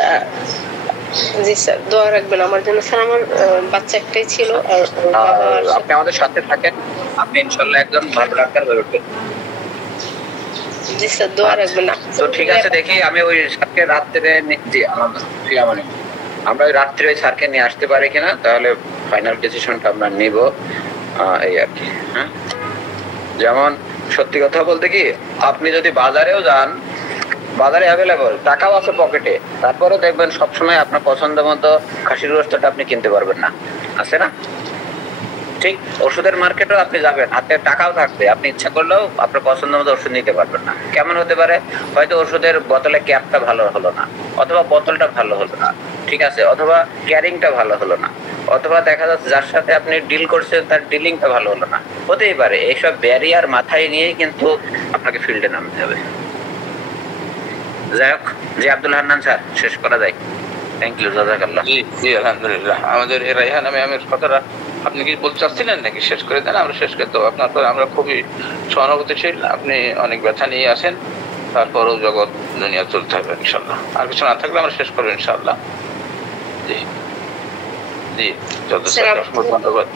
জি স্যার, দোয়া রাখবেন আমার জন্য স্যার। আমার বাচ্চা একটাই ছিল, আর আপনি আমাদের সাথে থাকেন, আপনি ইনশাআল্লাহ একজন ভালো ডাক্তার হয়ে উঠবেন। জি স্যার, দোয়া রাখবেন। তো ঠিক আছে, দেখি আমি ওই স্যারকে রাত্রে, জি আমরা ওই রাত্রে ওই স্যারকে নিয়ে আসতে পারি কিনা, তাহলে ফাইনাল ডিসিশনটা আমরা নিব, এই আর কি। হ্যাঁ, যেমন সত্যি কথা বলতে কি, আপনি যদি বাজারেও যান, বাজারে অ্যাভেলেবল, টাকাও আছে পকেটে, তারপরে দেখবেন সবসময় আপনার পছন্দ মতো খাসির গোশতটা আপনি কিনতে পারবেন না, আছে না? ঠিক ওষুধের মার্কেটেও আপনি যাবেন, হাতে টাকাও থাকবে, আপনি ইচ্ছা করলেও আপনার পছন্দ মতো ওষুধ নিতে পারবেন না। কেমন হতে পারে? হয়তো ওষুধের বোতলে ক্যাপটা ভালো হলো না, অথবা বোতলটা ভালো হলো না, ঠিক আছে, অথবা ক্যারিংটা ভালো হলো না, অথবা দেখা যাচ্ছে যার সাথে আপনি ডিল করছেন তার ডিলিংটা ভালো হলো না, হতেই পারে। এইসব ব্যারিয়ার মাথায় নিয়েই কিন্তু আপনাকে ফিল্ডে নামতে হবে। যাই হোক, জি আব্দুল হান্নান স্যার, শেষ করা যায়। Thank you, জাযাকাল্লাহ। জি আলহামদুলিল্লাহ। আমাদের রায়হান আমের কথাটা আপনি কি বলতে চাচ্ছিলেন নাকি? শেষ করে দেন, আমরা শেষ করে দেবো। আপনার তো আমরা খুবই সহানুভূতিশীল, আপনি অনেক ব্যথা নিয়ে আসেন, তারপরেও জগৎ দুনিয়া চলতে হবে ইনশাল্লাহ। আর কিছু না থাকলে আমরা শেষ করবো ইনশাল্লাহ। জি জি, যত ধন্যবাদ,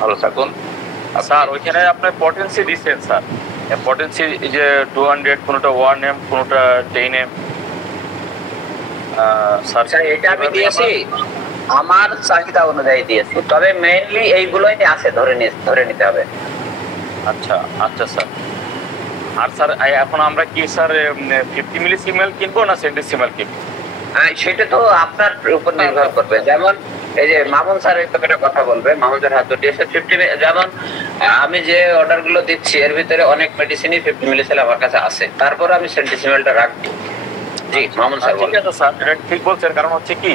ভালো থাকুন স্যার। ওইখানে আপনার পটেন্সি দিচ্ছেন স্যার, পটেন্সি যে 200, কোনোটা 1M, কোনোটা 10M। স্যার এটা আমি দিয়েছি আমার চাহিদা অনুযায়ী দিয়েছি, তবে মেইনলি এইগুলোই আছে, ধরে নিতে হবে। আচ্ছা আচ্ছা স্যার। আর স্যার এখন আমরা কি স্যার 50 মিলিসিমেল কিনবো না সেন্টিসিমেল কিনবো? সেটা তো আপনার উপর নির্ভর করবে। যেমন এই যে মামুন স্যার একটা কথা বলবে, মামুন স্যার হাত দিয়েছে 50, যেমন আমি যে অর্ডার গুলো দিচ্ছি এর ভিতরে অনেক মেডিসিনই 50 মিলিসিমেল আমার কাছে আছে, তারপর আমি সেন্টিসিমেলটা রাখবো। জি মামুন স্যার। ঠিক আছে স্যার, এটা ঠিক বলছেন। কারণ হচ্ছে কি,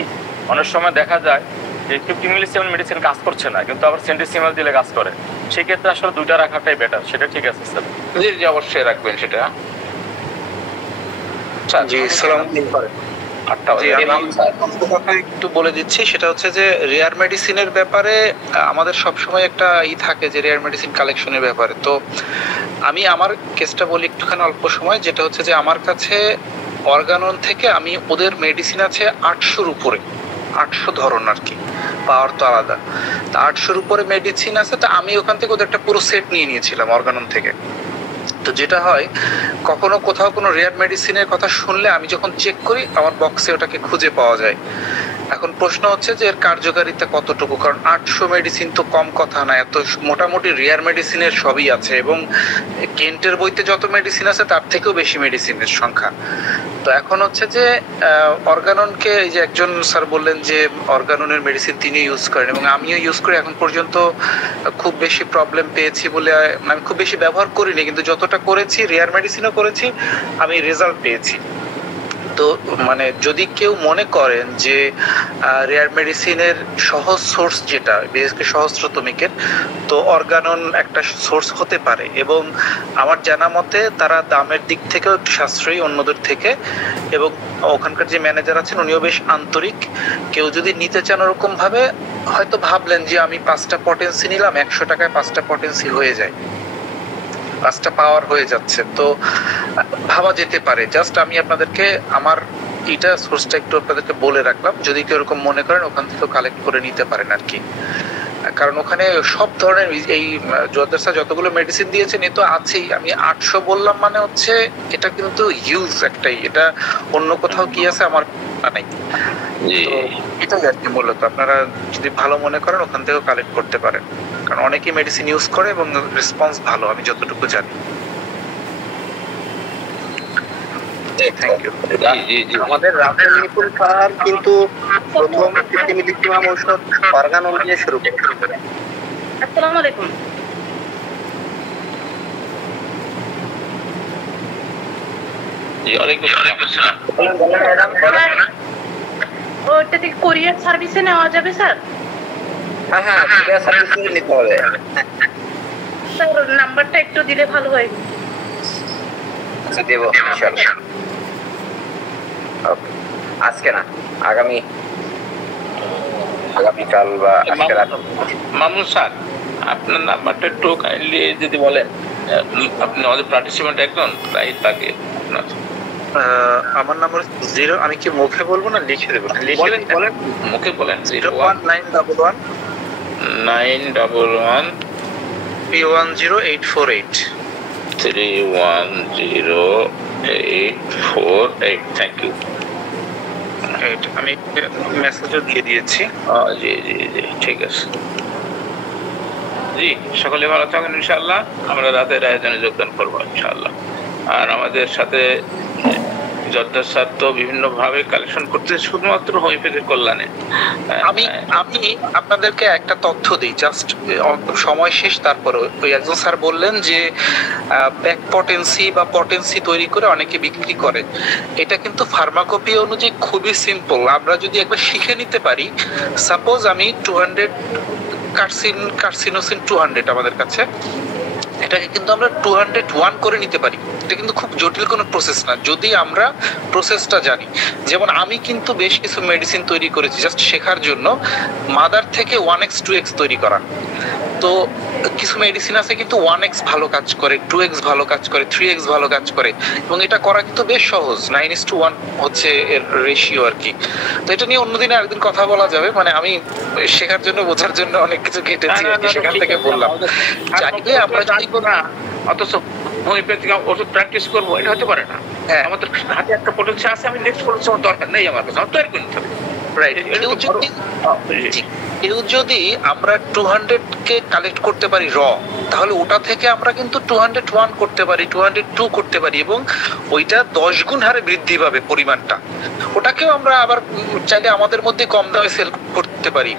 অনেক সময় দেখা যায় যে 50 মিলিসিমেল মেডিসিন কাজ করছে না, কিন্তু আবার সেন্টিসিমেল দিলে কাজ করে। সেক্ষেত্রে আসলে দুইটা রাখাটাই বেটার। সেটা ঠিক আছে স্যার? জি জি, অবশ্যই রাখবেন সেটা। জি, একটু বলে দিচ্ছি, সেটা হচ্ছে যে রেয়ার মেডিসিনের ব্যাপারে আমাদের সবসময় একটা থাকে যে রেয়ার মেডিসিন কালেকশনের ব্যাপারে। তো আমি আমার কেসটা বলি একটুখানি অল্প সময়, যেটা হচ্ছে যে আমার কাছে অর্গানন থেকে আমি ওদের মেডিসিন আছে 800-র উপরে, 800 ধরন আর কি, পাওয়ার তো আলাদা। তা 800-র উপরে মেডিসিন আছে, তা আমি ওখান থেকে ওদের একটা পুরো সেট নিয়ে নিয়েছিলাম অর্গানন থেকে। তো যেটা হয়, কখনো কোথাও কোনো রেয়ার মেডিসিনের কথা শুনলে আমি যখন চেক করি আমার বক্সে ওটাকে খুঁজে পাওয়া যায়। এখন প্রশ্ন হচ্ছে যে এর কার্যকারিতা কতটুকু, কারণ 800 মেডিসিন তো কম কথা না, এত মোটামুটি রেয়ার মেডিসিনের সবই আছে, এবং কেন্টের বইতে যত মেডিসিন আছে তার থেকেও বেশি মেডিসিনের সংখ্যা। তো এখন হচ্ছে যে অর্গাননকে, এই যে একজন স্যার বললেন যে অর্গাননের মেডিসিন তিনি ইউজ করেন এবং আমিও ইউজ করি, এখন পর্যন্ত খুব বেশি প্রবলেম পেয়েছি বলে আমি খুব বেশি ব্যবহার করিনি, কিন্তু যতটা করেছি, রেয়ার মেডিসিনও করেছি, আমি রেজাল্ট পেয়েছি। তো মানে যদি কেউ মনে করেন যে রেয়ার মেডিসিনের সহজ সোর্স যেটা বিশেষ করে সহস্রতমিকের, তো অর্গানন একটা সোর্স হতে পারে, এবং আমার জানা মতে তারা দামের দিক থেকেও একটু সাশ্রয়ী অন্যদের থেকে, এবং ওখানকার যে ম্যানেজার আছেন উনিও বেশ আন্তরিক। কেউ যদি নিতে চান ওরকম ভাবে, হয়তো ভাবলেন যে আমি 5টা পটেন্সি নিলাম, 100 টাকায় 5টা পটেন্সি হয়ে যায়, 5টা পাওয়ার হয়ে যাচ্ছে, তো ভাবা যেতে পারে। জাস্ট আমি আপনাদেরকে আমার এটা সোর্সটা একটু আপনাদেরকে বলে রাখলাম, যদি কেউ এরকম মনে করেন ওখান থেকে কালেক্ট করে নিতে পারেন আর কি। কারণ ওখানে সব ধরনের এই জোয়াদ্দার যতগুলো মেডিসিন দিয়েছেন এ তো আছেই। আমি 800 বললাম মানে হচ্ছে এটা কিন্তু হিউজ একটাই, এটা অন্য কোথাও কি আছে আমার সম্ভাবনা নাই। তো এটাই আর কি মূলত আপনারা যদি ভালো মনে করেন ওখান থেকেও কালেক্ট করতে পারেন, কারণ অনেকেই মেডিসিন ইউজ করে এবং রেসপন্স ভালো, আমি যতটুকু জানি। Thank you. আমাদের রাতের নিপুণ স্যার কিন্তু প্রথম 50 মিলিগ্রাম ঔষধ অর্গানন দিয়ে শুরু করেন। আসসালামু আলাইকুম। ওটা থেকে কোরিয়ার সার্ভিসে নেওয়া যাবে স্যার? হ্যাঁ হ্যাঁ, কোরিয়ার সার্ভিসে নিতে হবে। স্যার নাম্বারটা একটু দিলে ভালো হয়। আচ্ছা দেব ইনশাআল্লাহ। ওকে, আজকে না, আগামীকাল বা আজকে রাত। মামুন স্যার, আপনার নাম্বারটা একটু কাইন্ডলি যদি বলেন। আপনি আমাদের পার্টিসিপেন্ট একজন, তাই তাকে আমার নাম্বার 0, আমি কি মুখে বলবো না লিখে দেবো? লিখে বলেন, মুখে বলেন। 01911 911 310848 310848। Thank you. আমি মেসেজও দিয়ে দিয়েছি। জি জি জি, ঠিক আছে জি। সকলে ভালো থাকেন ইনশাআল্লাহ। আমরা রাতের আয়োজনে যোগদান করবো ইনশাআল্লাহ। আর আমাদের সাথে জর্দার স্যার তো বিভিন্ন ভাবে কালেকশন করতে, শুধুমাত্র হোমিওপ্যাথির কল্যাণে। আমি আপনাদেরকে একটা তথ্য দিই, জাস্ট সময় শেষ। তারপরে ওই একজন স্যার বললেন যে ব্যাক পটেন্সি বা পটেন্সি তৈরি করে অনেকে বিক্রি করে। এটা কিন্তু ফার্মাকোপি অনুযায়ী খুবই সিম্পল। আমরা যদি একবার শিখে নিতে পারি, সাপোজ আমি 200 কার্সিনোসিন 200 আমাদের কাছে, এটাকে কিন্তু আমরা 201 করে নিতে পারি। এটা কিন্তু খুব জটিল কোনো প্রসেস না যদি আমরা প্রসেসটা জানি। যেমন আমি কিন্তু বেশ কিছু মেডিসিন তৈরি করেছি জাস্ট শেখার জন্য, মাদার থেকে 1x 2x তৈরি করা। তো কিছু মেডিসিন আছে কিন্তু 1x ভালো কাজ করে, 2x ভালো কাজ করে, 3x ভালো কাজ করে, এবং এটা করা কিন্তু বেশ সহজ। 9:1 হচ্ছে এর রেশিও আর কি। তো এটা নিয়ে অন্যদিন আরেকদিন কথা বলা যাবে। মানে আমি শেখার জন্য, বোঝার জন্য অনেক কিছু ঘেটেছি, সেখান থেকে বললাম। চাইলে আমরা জানবো না, অথচ হোমিওপ্যাথিক ওষুধ প্র্যাকটিস করবো, এটা হতে পারে না। আমাদের হাতে একটা পটেন্সি আছে, আমি নেক্সট পটেন্সি আমার দরকার নেই, আমার কাছে তৈরি করে নিতে হবে। কেউ যদি আমরা 200 কে কালেক্ট করতে পারি র, তাহলে ওটা থেকে আমরা কিন্তু 201 করতে পারি, 202 করতে পারি, এবং ওইটা 10 গুণ হারে বৃদ্ধি পাবে পরিমাণটা। ওটাকেও আমরা আবার চাইলে আমাদের মধ্যে কম দামে সেল করতে পারি।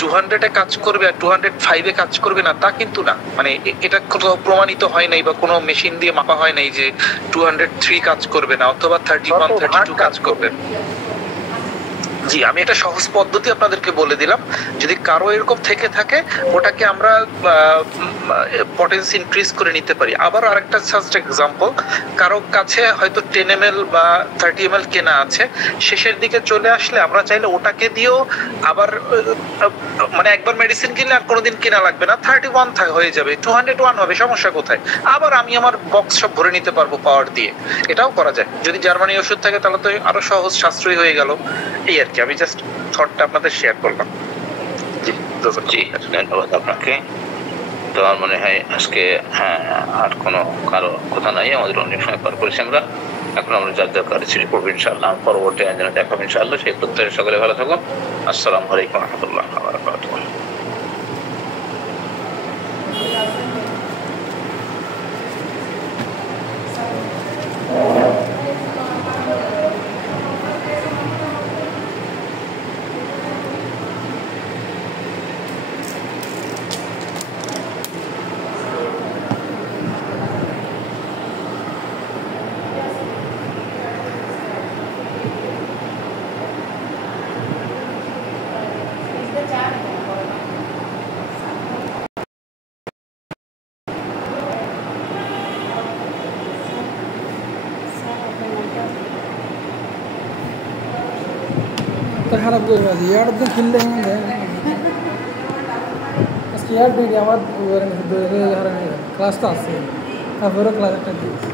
200-এ কাজ করবে আর 205-এ কাজ করবে না তা কিন্তু না। মানে এটা কোথাও প্রমাণিত হয় নাই বা কোনো মেশিন দিয়ে মাপা হয় নাই যে 203 কাজ করবে না অথবা 31, 32 কাজ করবে। জি, আমি একটা সহজ পদ্ধতি আপনাদেরকে বলে দিলাম। যদি কারো এরকম থেকে থাকে, ওটাকে আমরা পটেন্সি ইনক্রিজ করে নিতে পারি। আবার আরেকটা জাস্ট এক্সাম্পল, কারো কাছে হয়তো 10 ml বা 30 ml কেনা আছে, শেষের দিকে চলে আসলে আমরা চাইলে ওটাকে দিয়েও আবার মানে একবার মেডিসিন কিনলে আর কোনোদিন কেনা লাগবে না, 31 হয়ে যাবে, 201 হবে, সমস্যা কোথায়? আবার আমি আমার বক্স সব ভরে নিতে পারবো পাওয়ার দিয়ে। এটাও করা যায়। যদি জার্মানি ওষুধ থাকে তাহলে তো আরো সহজ, সাশ্রয়ী হয়ে গেল। এই আর কি, আমি জাস্ট থটটা আপনাদের শেয়ার করলাম। জি জি, ধন্যবাদ আপনাকে। তো আমার মনে হয় আজকে আর কোনো কারো কথা নাই, আমাদের অনেক সময় পার করেছি আমরা। এখন আমরা যার যার কাছে ছুটি পড়বো ইনশাআল্লাহ। পরবর্তী আয়োজনে দেখাবো ইনশাআল্লাহ। সেই প্রত্যেকে সকলে ভালো থাকুন। আসসালামু আলাইকুম রহমতুল্লাহ বারাকাতুহু। খারাপ করে বাজি ইয়ার দিন খেললে আজকে ইয়ার দিকে আমার ক্লাস তো আছে তারপরে ক্লাস একটা দিয়েছি।